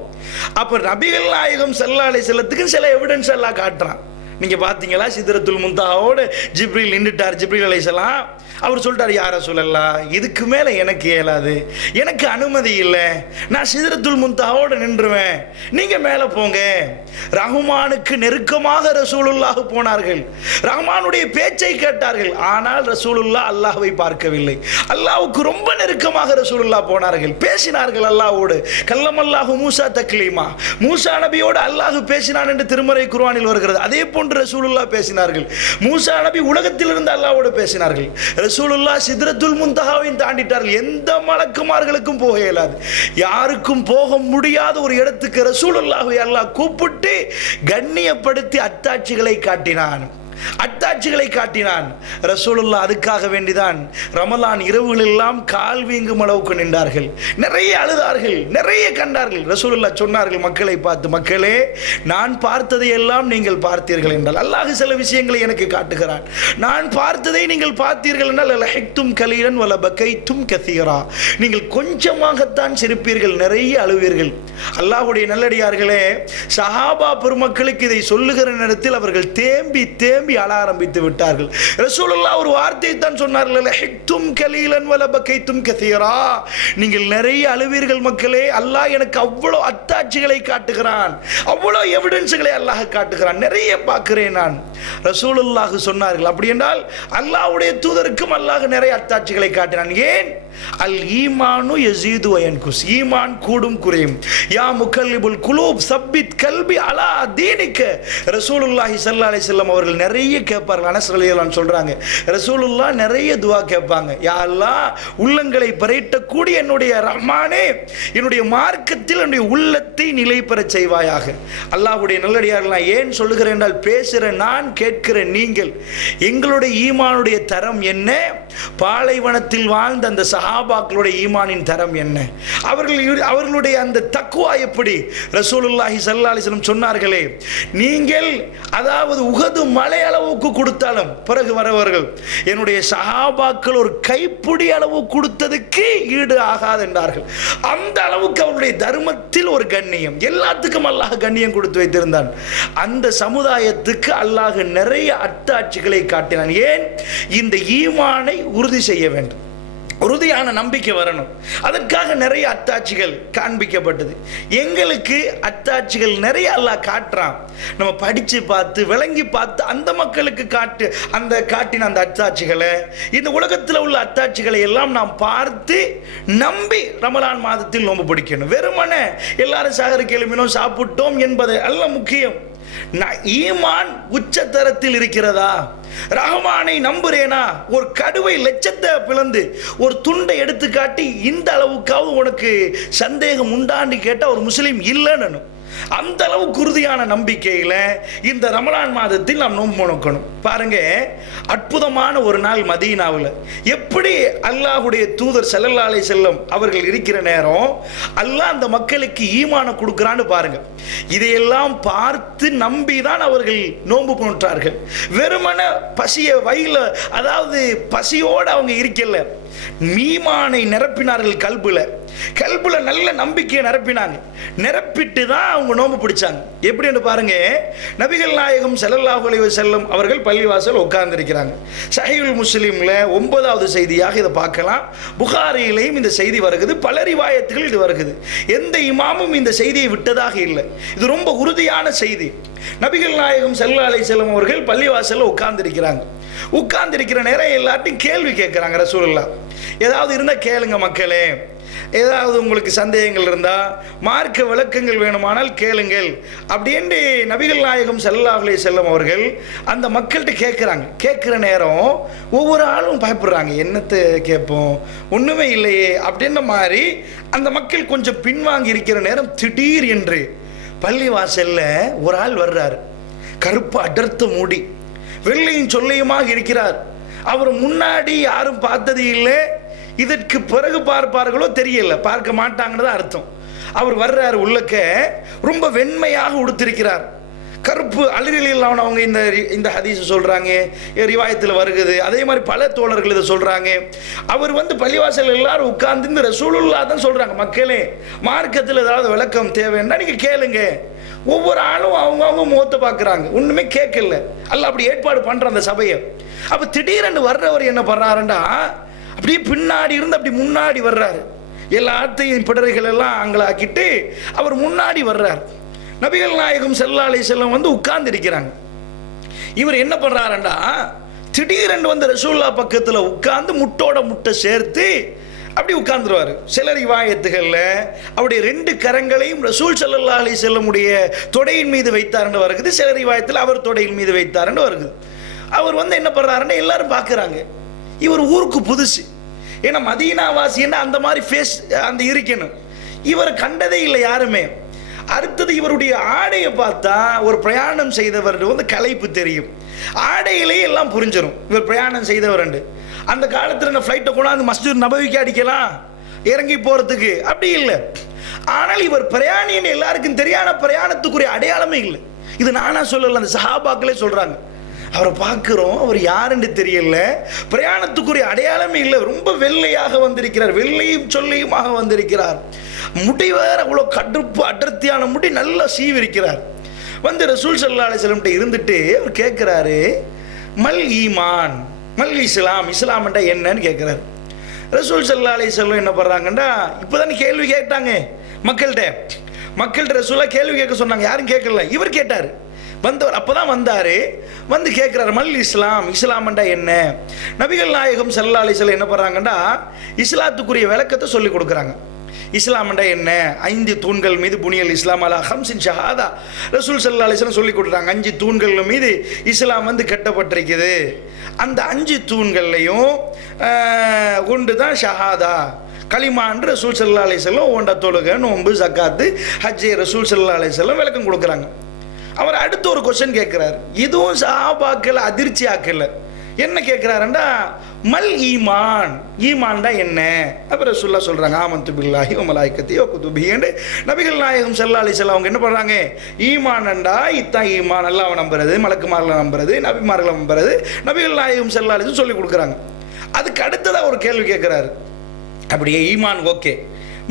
அப்போ நபிகள் நாயகம் ஸல்லல்லாஹு அலைஹி வஸல்லத்துக்கு சில எவிடன்ஸ் எல்லாம் காட்டுறான். நீங்க பார்த்தீங்களா, சித்ரத்துல் முன்தஹாவோட ஜிப்ரீல் நின்றுட்டார். ஜிப்ரீல் அலைஹிஸ்ஸலாம் அவர் சொல்லிட்டார், யா ரசூலல்லாஹ், இதுக்கு மேலே எனக்கு இயலாது, எனக்கு அனுமதி இல்லை, நான் சித்ரத்துல் முன்தஹாவோட நின்றுவேன், நீங்க மேலே போங்க. ரஹ்மானுக்கு நெருக்கமாக ரசூலுல்லாஹ் போனார்கள், ரஹ்மானுடைய பேச்சை கேட்டார்கள். ஆனால் ரசூலுல்லாஹ் அல்லாஹ்வை பார்க்கவில்லை. அல்லாஹ்வுக்கு ரொம்ப நெருக்கமாக ரசூலுல்லாஹ் போனார்கள், பேசினார்கள் அல்லாஹ்வோடு. கல்லமல்லாஹு மூசா தக்லீமா, மூசா நபியோடு அல்லாஹ் பேசினான் என்று திருமறை குர்ஆனில் வருகிறது. அதே போன்று ரசூலுல்லாஹ் பேசினார்கள். மூசா நபி உலகத்திலிருந்து அல்லாஹ்வோடு பேசினார்கள். ரசூலுல்லாஹ் சித்ரத்துல் முன்தஹாவை தாண்டிட்டார்கள். எந்த மலக்குமார்களுக்கும் போக இயலாது, யாருக்கும் போக முடியாத ஒரு இடத்துக்கு ரசூலுல்லாஹ்வை அல்லாஹ் கூப்பிட்டு கண்ணியப்படுத்தி அத்தாட்சிகளை காட்டினான். ரசூலுல்லாஹ் அதுக்காக வேண்டிதான் ரமலான் இரவுகள் எல்லாம் கால் வீங்கும் அளவுக்கு நின்றார்கள். நிறைய அழுதார்கள், நிறைய கண்டார்கள். ரசூலுல்லாஹ் சொன்னார்கள் மக்களை பார்த்து, மக்களே, நான் பார்த்ததை எல்லாம் நீங்கள் பார்த்தீர்கள் என்றால் அல்லாஹ் சில விஷயங்களை எனக்கு காட்டுகிறான். நான் பார்த்ததை நீங்கள் பார்த்தீர்கள் என்றால் லஹிக்தும் கலீலன் வல பகைத்தும் கஸீரா, நீங்கள் கொஞ்சமாகத்தான் சிரிப்பீர்கள், நிறைய அழுவீர்கள். அல்லாஹ்வுடைய நல்லடியார்களே, சஹாபா பெருமக்களுக்கு இதை சொல்லுகிற நேரத்தில் அவர்கள் தேம்பி தேம்பி அழ ஆரம்பித்து விட்டார்கள். ரசூலுல்லாஹ் ஒரு வார்த்தையை தான் சொன்னார்கள், லஹிக்தும் கலீலன் வல பகைத்தும் கஸீரா, நீங்கள் நிறைய அழுவீர்கள் மக்களே, அல்லாஹ் எனக்கு அவ்வளவு அத்தாட்சிகளை காட்டுகிறான், அவ்வளவு எவிடன்ஸ்களை அல்லாஹ் காட்டுகிறான், நிறைய பார்க்கிறேன் நான். ரசூலுல்லாஹ் சொன்னார்கள், அப்படி என்றால் அல்லாஹ்வுடைய தூதருக்கும் அல்லாஹ் நிறைய அத்தாட்சிகளை காட்டினான். ஏன்? அல் ஈமானு யஸீது வ யன்குஸ், ஈமான் கூடும் குறையும். யா முகல்லிபுல் குலூப் சப்பித் கல்பி அலா தீனிக்க. ரசூலுல்லாஹி ஸல்லல்லாஹு அலைஹி வஸல்லம் அவர்கள் நிறைய கேட்பார்கள். அனஸ் ரலியல்லாஹு அன்ஹு சொல்றாங்க, ரசூலுல்லாஹ் நிறைய துஆ கேட்பாங்க. யா அல்லாஹ், உள்ளங்களை பரைட்டக்கூடிய என்னுடைய ரஹ்மானே, என்னுடைய மார்க்கத்தில் என்னுடைய உள்ளத்தை நிலை பெறச் செய்வாயாக. அல்லாஹ்வுடைய நல்லடியார்களா, ஏன் சொல்லுகிறேன் என்றால், பேசுகிற நான், கேட்கிற நீங்கள், எங்களுடைய ஈமானுடைய தரம் என்ன, பாலைவனத்தில் வாழ்ந்த அந்த சஹாபாக்களுடைய ஈமானின் தரம் என்ன, அவர்களுடைய அந்த தக்வா எப்படி? ரசூலுல்லாஹி ஸல்லல்லாஹு அலைஹி வஸல்லம் சொன்னார்களே, நீங்கள் அதாவது உஹது மலை அளவுக்கு கொடுத்தாலும் பிறகு வரவர்கள் என்னுடைய சஹாபாக்கள் ஒரு கைப்பிடி அளவு கொடுத்ததுக்கு ஈடு ஆகாது என்றார்கள். அந்த அளவுக்கு அவருடைய தர்மத்தில் ஒரு கண்ணியம், எல்லாத்துக்கும் அல்லாஹ் கண்ணியம் கொடுத்து வைத்திருந்தான். அந்த சமுதாயத்துக்கு அல்லாஹ் நிறைய அத்தாட்சிகளை காட்டினான். ஏன்? இந்த ஈமானை உறுதி செய்ய வேண்டும், உறுதியான நம்பிக்கை வரணும். அதற்காக நிறைய அத்தாட்சிகள் காண்பிக்கப்பட்டது. எங்களுக்கு அத்தாட்சிகள் நிறைய அல்லாஹ் காட்டுறான். நம்ம படித்து பார்த்து விளங்கி பார்த்து அந்த மக்களுக்கு காட்டின அந்த அத்தாட்சிகளை, இந்த உலகத்தில் உள்ள அத்தாட்சிகளை எல்லாம் நாம் பார்த்து நம்பி ரமலான் மாதத்தில் நோன்பு பிடிக்கணும். வெறுமனே எல்லாரும் சஹருக்கு எழுப்பினோம் சாப்பிட்டோம் என்பது அல்ல முக்கியம். ஈமான் உச்சத்தரத்தில் இருக்கிறதா? ரஹ்மானை நம்புறேனா? ஒரு கடுவை லட்சத்தை பிளந்து ஒரு துண்டை எடுத்து காட்டி இந்த அளவுக்காவது உனக்கு சந்தேகம் உண்டான்னு கேட்டால் ஒரு முஸ்லீம் இல்லைன்னு. அந்த அளவுக்கு உறுதியான நம்பிக்கையில் இந்த ரமலான் மாதத்தில் நாம் நோன்பு நோக்கணும். பாருங்க, அற்புதமான ஒரு நாள் மதீனாவில் எப்படி அல்லாஹ்வுடைய தூதர் ஸல்லல்லாஹு அலைஹி வஸல்லம் அவர்கள் இருக்கிற நேரம் அல்லாஹ் அந்த மக்களுக்கு ஈமானை கொடுக்குறான்னு பாருங்க. இதையெல்லாம் பார்த்து நம்பிதான் அவர்கள் நோன்பு போன்றார்கள். வெறுமன பசிய வயில, அதாவது பசியோடு அவங்க இருக்கல, ஈமானை நிரப்பினார்கள். கல்புல நல்ல நம்பிக்கையை நிரப்பிட்டு தான் அவங்க நோன்பு பிடிச்சாங்க. எப்படின்னு பாருங்க, நபிகள் நாயகம் ஸல்லல்லாஹு அலைஹி வஸல்லம் அவர்கள் பள்ளிவாசல் உட்கார்ந்திருக்கிறாங்க. ஸஹீஹுல் முஸ்லிம்ல 9வது செய்தியாக இதை பார்க்கலாம். புகாரியிலையும் இந்த செய்தி வருகிறது, பல ரிவாயத்துகள் இது வருகிறது. எந்த இமாமும் இந்த செய்தியை விட்டதாக இல்லை. இது ரொம்ப உறுதியான செய்தி. நபிகள் நாயகம் ஸல்லல்லாஹு அலைஹி வஸல்லம் அவர்கள் பள்ளிவாசல்ல உட்கார்ந்திருக்கிற நேரம் எல்லார்ட்டையும் கேள்வி கேட்குறாங்க. ரசூலுல்லாஹ், ஏதாவது இருந்தால் கேளுங்க மக்களே, ஏதாவது உங்களுக்கு சந்தேகங்கள் இருந்தால் மார்க்க விளக்கங்கள் வேணுமானால் கேளுங்கள் அப்படின்னு நபிகள் நாயகம் ஸல்லல்லாஹு அலைஹி வஸல்லம் அவர்கள் அந்த மக்கள்கிட்ட கேட்குற நேரம் ஒவ்வொரு ஆளும் பயப்படுறாங்க. என்னத்தை கேட்போம், ஒன்றுமே இல்லையே அப்படின்ற மாதிரி அந்த மக்கள் கொஞ்சம் பின்வாங்கி இருக்கிற நேரம் திடீர் என்று பள்ளிவாசல்ல ஒரு ஆள் வர்றார். கருப்பு அடர்த்த மூடி, வெள்ளையும் சொல்லையுமாக இருக்கிறார். அவர் முன்னாடி யாரும் பார்த்தது இல்லை, இதற்கு பிறகு பார்ப்பார்களோ தெரியல, பார்க்க மாட்டாங்கன்னு தான் அர்த்தம். அவர் வர்றார், உள்ளக்க ரொம்ப வெண்மையாக உடுத்திருக்கிறார், கருப்பு அழுகலில் அவங்க இந்த ஹதீஸ் சொல்றாங்க, ரிவாயத்தில் வருகிறது. அதே மாதிரி பல தோழர்கள் இதை சொல்றாங்க. அவர் பள்ளிவாசல் எல்லாரும் உட்கார்ந்து இந்த ரசூலுல்லாஹ் தான் சொல்றாங்க, மக்களே மார்க்கத்தில் ஏதாவது விளக்கம் தேவைன்னா நீங்க கேளுங்க. ஒவ்வொரு ஆளும் அவங்க முகத்தை பார்க்குறாங்க, ஒன்றுமே கேட்கல. அல்லாஹ் அப்படி ஏற்பாடு பண்ணுற அந்த சபையை. அப்போ திடீரென்று வர்றவர் என்ன பண்ணுறாருண்டா, அப்படியே பின்னாடி இருந்து அப்படி முன்னாடி வர்றாரு. எல்லாத்தையும் பிடர்கள் எல்லாம் அங்கலாக்கிட்டு அவர் முன்னாடி வர்றார். நபிகள் நாயகம் ஸல்லல்லாஹு அலைஹி வஸல்லம் உட்கார்ந்து இருக்கிறாங்க. இவர் என்ன பண்ணுறாருண்டா, திடீரென்று ரசூலுல்லாஹ் பக்கத்தில் உட்கார்ந்து முட்டோட முட்டை சேர்த்து அப்படி உட்கார்ந்துருவார். சில ரிவாயத்துகளில் அவருடைய 2 கரங்களையும் ரசூல் ஸல்லல்லாஹு அலைஹி வஸல்லம் உடைய தொடையின் மீது வைத்தார்னு வருகிறது. சில ரிவாயத்தில் அவர் தொடையின் மீது வைத்தார்னு வருகிறது. அவர் என்ன பண்ணுறாருன்னா எல்லாரும் பார்க்குறாங்க. இவர் ஊருக்கு புதுசு, ஏன்னா மதீனாவாசின்னா அந்த மாதிரி ஃபேஸ் அந்த இருக்கணும். இவர் கண்டதே இல்லை யாருமே. அடுத்தது இவருடைய ஆடையை பார்த்தா ஒரு பிரயாணம் செய்தவர் களைப்பு தெரியும். ஆடையிலேயே எல்லாம் புரிஞ்சிடும் இவர் பிரயாணம் செய்தவர். அந்த காலத்தில் ஃப்ளைட்டை கொண்டாந்து மஸ்ஜித் நபவிக்கு அடிக்கலாம் இறங்கி போகிறதுக்கு, அப்படி இல்லை. ஆனால் இவர் பிரயாணின்னு எல்லாருக்கும் தெரியாத பிரயாணத்துக்குரிய அடையாளமே இல்லை. இது நானா சொல்லல, அந்த சஹாபாக்களே சொல்கிறாங்க. அவரை பார்க்குறோம், அவர் யாருன்னு தெரியல, பிரயாணத்துக்குரிய அடையாளமே இல்லை. ரொம்ப வெள்ளையாக வந்திருக்கிறார், வெள்ளையும் சொல்லையுமாக வந்திருக்கிறார். முடி வேற அவ்வளோ கடுப்பு அடர்த்தியான முடி, நல்லா சீவிருக்கிறார். ரசூல் ஸல்லல்லாஹு அலைஹி வஸல்லம் இருந்துட்டு அவர் கேட்குறாரு, மல் ஈமான், மல் இஸ்லாம், இஸ்லாம்ண்டா என்னன்னு கேட்குறாரு. ரசூல் ஸல்லல்லாஹு அலைஹி வஸல்லம் என்ன பண்ணுறாங்கண்டா, இப்போ தானே கேள்வி கேட்டாங்க மக்கள்கிட்ட ரசூலா கேள்வி கேட்க சொன்னாங்க. யாரும் கேட்கல, இவர் கேட்டார். வந்தவர் அப்போ தான் வந்தார். கேட்குறாரு, மல் இஸ்லாம், இஸ்லாம்ண்டா என்ன? நபிகள் நாயகம் ஸல்லல்லாஹு அலைஹி வஸல்லம் என்ன பண்ணுறாங்கண்டா, இஸ்லாத்துக்குரிய விளக்கத்தை சொல்லி கொடுக்குறாங்க. இஸ்லாம்ண்டா என்ன? 5 தூண்கள் மீது புனியல் இஸ்லாம் அலா ஹம்சின் ஷஹாதா. ரசூல் ஸல்லல்லாஹு அலைஹி வஸல்லம் சொல்லி கொடுக்குறாங்க, 5 தூண்கள் மீது இஸ்லாம் கட்டப்பட்டிருக்குது. அந்த 5 தூண்கள்லையும் ஒன்று தான் ஷஹாதா, களிமான்னு ரசூல் ஸல்லல்லாஹு அலைஹி வஸல்லம் ஓண்டா தொழுகை, நோன்பு, ஜக்காத்து, ஹஜ்ஜை ரசூல் ஸல்லல்லாஹு அலைஹி வஸல்லம் விளக்கம் கொடுக்குறாங்க. அவர் அடுத்து ஒரு கொஸ்டின் கேட்குறாரு. இதுவும் சஹாபாக்களை அதிர்ச்சி ஆக்கல. என்ன கேட்குறாருண்டா, மல் ஈமான், ஈமான்டா என்ன? அப்புறம் ரசூலுல்லாஹ் சொல்கிறாங்க, ஆமன்து பில்லாஹி வ மலாயிகத்திஹி வ குதுபிஹி என்று. நபிகள் நாயகம் ஸல்லல்லாஹு அலைஹி வஸல்லம் அவங்க என்ன பண்ணுறாங்க, ஈமான்டா இத்தான் ஈமான், அல்லாஹ்வை நம்புறது, மலக்குமார்களை நம்புறது, நபிமார்களை நம்புறது, நபிகள் நாயகம் ஸல்லல்லாஹு அலைஹி வஸல்லம் சொல்லி கொடுக்குறாங்க. அதுக்கு அடுத்ததாக ஒரு கேள்வி கேட்குறாரு. அப்படியே ஈமான் ஓகே,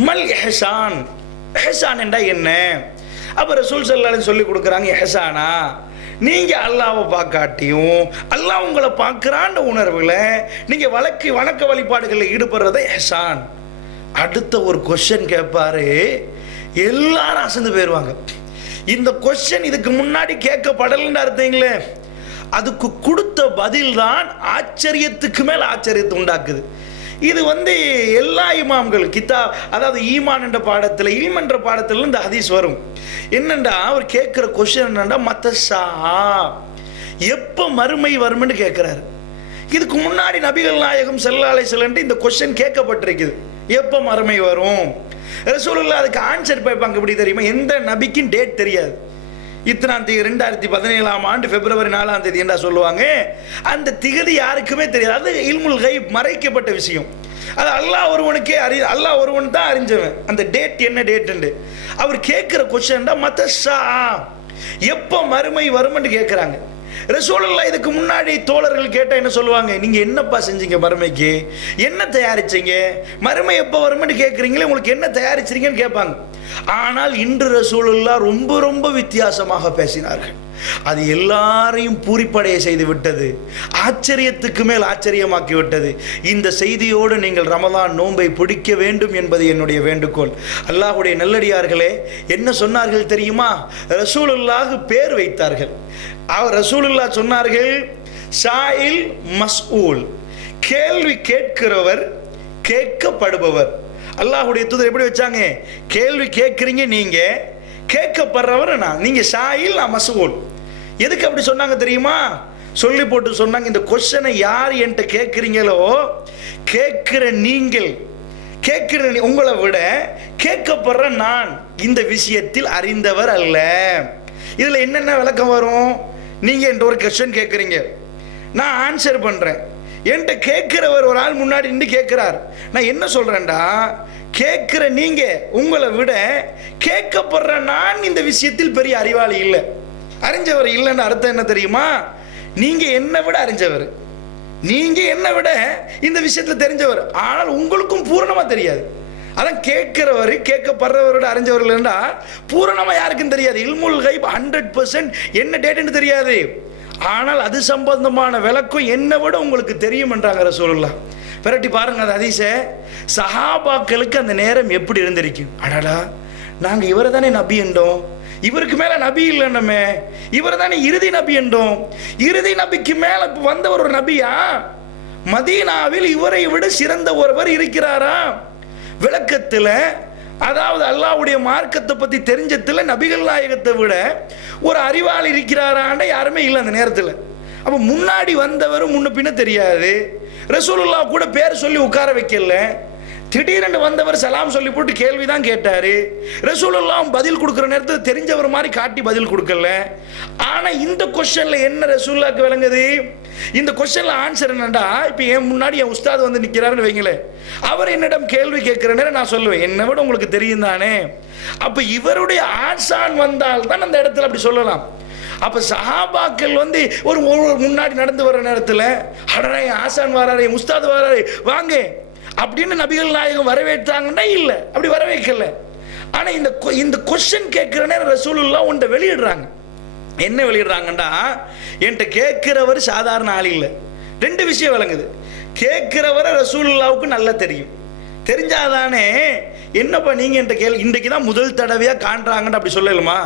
மல் இஹ்சான், இஹ்சான் என்றா என்ன? அப்போ ரசூல் ஸல்லல்லாஹு அலைஹி வஸல்லம் சொல்லி கொடுக்குறாங்க, இஹ்சானா நீங்கள் அல்லாஹ்வை பார்க்காட்டியும் அல்லாஹ் உங்களை பார்க்குறான்ற உணர்வில் நீங்கள் வணக்க வழிபாடுகளில் ஈடுபடுறத இஹ்சான். அடுத்த ஒரு கொஸ்டின் கேட்பாரு, எல்லாரும் அசந்து போயிடுவாங்க. இந்த கொஸ்டின் இதுக்கு முன்னாடி கேட்கப்படலைன்னு அர்த்தங்களே, அதுக்கு கொடுத்த பதில் தான் ஆச்சரியத்துக்கு மேலே ஆச்சரியத்தை உண்டாக்குது. இது எல்லா இமாம்கள் அதாவது ஈமான் என்ற பாடத்தில் இல்ம் என்ற பாடத்தில் இந்த ஹதீஸ் வரும். என்னண்டா அவர் கேட்குற கொஸ்டின் என்னண்டா மத்தஷா, எப்போ மறுமை வரும்னு கேட்குறாரு. இதுக்கு முன்னாடி நபிகள் நாயகம் ஸல்லல்லாஹு அலைஹி வஸல்லம் இந்த கொஸ்டின் கேட்கப்பட்டிருக்குது, எப்போ மறுமை வரும். ரசூலுல்லாஹ் அதுக்கு ஆன்சர் பேப்பாங்க. எப்படி தெரியுமா? எந்த நபிக்கும் டேட் தெரியாது. இத்தனாம் தேதி 2017ஆம் ஆண்டு பிப்ரவரி 4ஆம் தேதி என்ன சொல்லுவாங்க, அந்த திகதி யாருக்குமே தெரியாது. அது இல்முல் கைப், மறைக்கப்பட்ட விஷயம். அது அல்லாஹ் ஒருவனுக்கே அல்லாஹ் ஒருவன் தான் அறிஞ்சவன் அந்த டேட் என்ன டேட்டு. அவர் கேட்குற கொஸ்டின் தான் மத்தஷா, எப்போ மறுமை வரும்னு கேட்குறாங்க. ரசூலுல்லாஹ் இதுக்கு முன்னாடி தோழர்கள் கேட்டால் என்ன சொல்லுவாங்க, நீங்கள் என்னப்பா செஞ்சீங்க மறுமைக்கு, என்ன தயாரிச்சீங்க, மறுமை எப்போ வரும்னு கேட்குறீங்களே, உங்களுக்கு என்ன தயாரிச்சிருங்கன்னு கேட்பாங்க. ஆனால் இன்று ரசூலுல்லாஹ் ரொம்ப ரொம்ப வித்தியாசமாக பேசினார்கள். அது எல்லாரையும் பூரிப்படைய செய்து விட்டது, ஆச்சரியத்துக்கு மேல் ஆச்சரியமாக்கி விட்டது. இந்த செய்தியோடு நீங்கள் ரமலான் நோன்பை பிடிக்க வேண்டும் என்பது என்னுடைய வேண்டுகோள். அல்லாஹ்வுடைய நல்லடியார்களே, என்ன சொன்னார்கள் தெரியுமா? ரசூலுல்லாஹ் பேர் வைத்தார்கள். ரசூலுல்லாஹ் சொன்னார்கள், ஷாயில் மஸ்ஊல், கேள்வி கேட்கிறவர் கேட்கப்படுபவர். அல்லாஹ்வுடைய தூதர் எப்படி வச்சாங்க? கேள்வி கேட்குறீங்க நீங்க, கேட்கப்படுறவர் நான். நீங்க ஷாயில், நான் மஸ்ஊல். எதுக்கு அப்படி சொன்னாங்க தெரியுமா? சொல்லி போட்டு சொன்னாங்க, இந்த கொஸ்டினை யார் என்கிட்ட கேட்குறீங்களோ, கேட்குற நீங்கள், கேட்குற உங்களை விட கேட்கப்படுற நான் இந்த விஷயத்தில் அறிந்தவர் அல்ல. இதில் என்னென்ன விளக்கம் வரும்? நீங்கள் என்கிட்ட ஒரு கொஸ்டின் கேட்குறீங்க, நான் ஆன்சர் பண்ணுறேன். என்கிட்ட கேட்குறவர் ஒரு ஆள் முன்னாடி நின்று கேட்குறார். நான் என்ன சொல்கிறேன்டா, கேட்குற நீங்கள் உங்களை விட கேட்கப்படுற நான் இந்த விஷயத்தில் பெரிய அறிவாளி இல்லை, அறிஞ்சவர் இல்லைன்னு அர்த்தம் என்ன தெரியுமா? நீங்கள் என்னை விட அறிஞ்சவர், நீங்கள் என்னை விட இந்த விஷயத்தில் தெரிஞ்சவர், ஆனால் உங்களுக்கும் பூரணமாக தெரியாது. அதான் கேட்கிறவர் கேட்கப்படுறவரோட அறிஞ்சவர் இல்லைன்னா பூரணமாக யாருக்கும் தெரியாது. இல்முல் கைப் 100% என்ன டேட்டுன்னு தெரியாது, ஆனால் அது சம்பந்தமான விளக்கம் என்னை விட உங்களுக்கு தெரியும் என்றாங்க ரசூலுல்லாஹ். விரட்டி பாருங்க அந்த ஹதீஸை. சஹாபாக்களுக்கு அந்த நேரம் எப்படி இருந்திருக்கும்? அடடா, நாங்கள் இவரை தானே நபி என்றோம், இவருக்கு மேலே நபி இல்லை, நம்ம இவர் தானே இறுதி நபி என்றோம், இறுதி நபிக்கு மேலே வந்தவர் ஒரு நபியா? மதீனாவில் இவரை விட சிறந்த ஒருவர் இருக்கிறாரா? விளக்கத்தில், அதாவது அல்லாஹ்வுடைய மார்க்கத்தை பற்றி தெரிஞ்சதில் நபிகள் நாயகத்தை விட ஒரு அறிவாளி இருக்கிறாரான்னு யாருமே இல்லை அந்த நேரத்தில். அப்போ முன்னாடி வந்தவர் முன்ன பின்ன தெரியாது. ரசூலுல்லாஹ் கூட பேர் சொல்லி உட்கார வைக்கல, திடீரென்று வந்தவர் சலாம் சொல்லி போட்டு கேள்வி தான் கேட்டார். ரசூலுல்லாஹ் பதில் கொடுக்குற நேரத்தில் தெரிஞ்சவர் மாதிரி காட்டி பதில் கொடுக்கல. ஆனால் இந்த கொஸ்டினில் என்ன ரசூலுல்லாஹ்க்கு விளங்குது? இந்த கொஸ்டினில் ஆன்சர் என்னண்டா, இப்போ என் முன்னாடி என் உஸ்தாது வந்து நிற்கிறாருன்னு வைங்களேன், அவர் என்னிடம் கேள்வி கேட்குற நேரம் நான் சொல்லுவேன், என்னை விட உங்களுக்கு தெரியும் தானே. அப்போ இவருடைய ஆசான் வந்தால் தான் அந்த இடத்துல அப்படி சொல்லலாம். அப்போ சஹாபாக்கள் ஒரு முன்னாடி நடந்து வர்ற நேரத்தில், அடடா என் ஆசான் வராரு, என் உஸ்தாது வராரு, வாங்க அப்படின்னு நபிகள் நாயகம் வரவேற்றாங்கன்னா இல்லை, அப்படி வரவேற்கல. ஆனால் இந்த கொஸ்டின் கேட்குற நேரம் ரசூலுல்லாஹ் ஒன்றை வெளியிடுறாங்க. என்ன வெளியிடுறாங்கண்டா, என்கிட்ட கேட்கிறவர் சாதாரண ஆள் இல்லை. ரெண்டு விஷயம் விளங்குது. கேட்கிறவரை ரசூலுல்லாவுக்கு நல்லா தெரியும், தெரிஞ்சாதானே என்னப்பா நீங்கள் என்கிட்ட இன்றைக்கு தான் முதல் தடவையாக காண்றாங்கன்னு அப்படி சொல்லலுமா?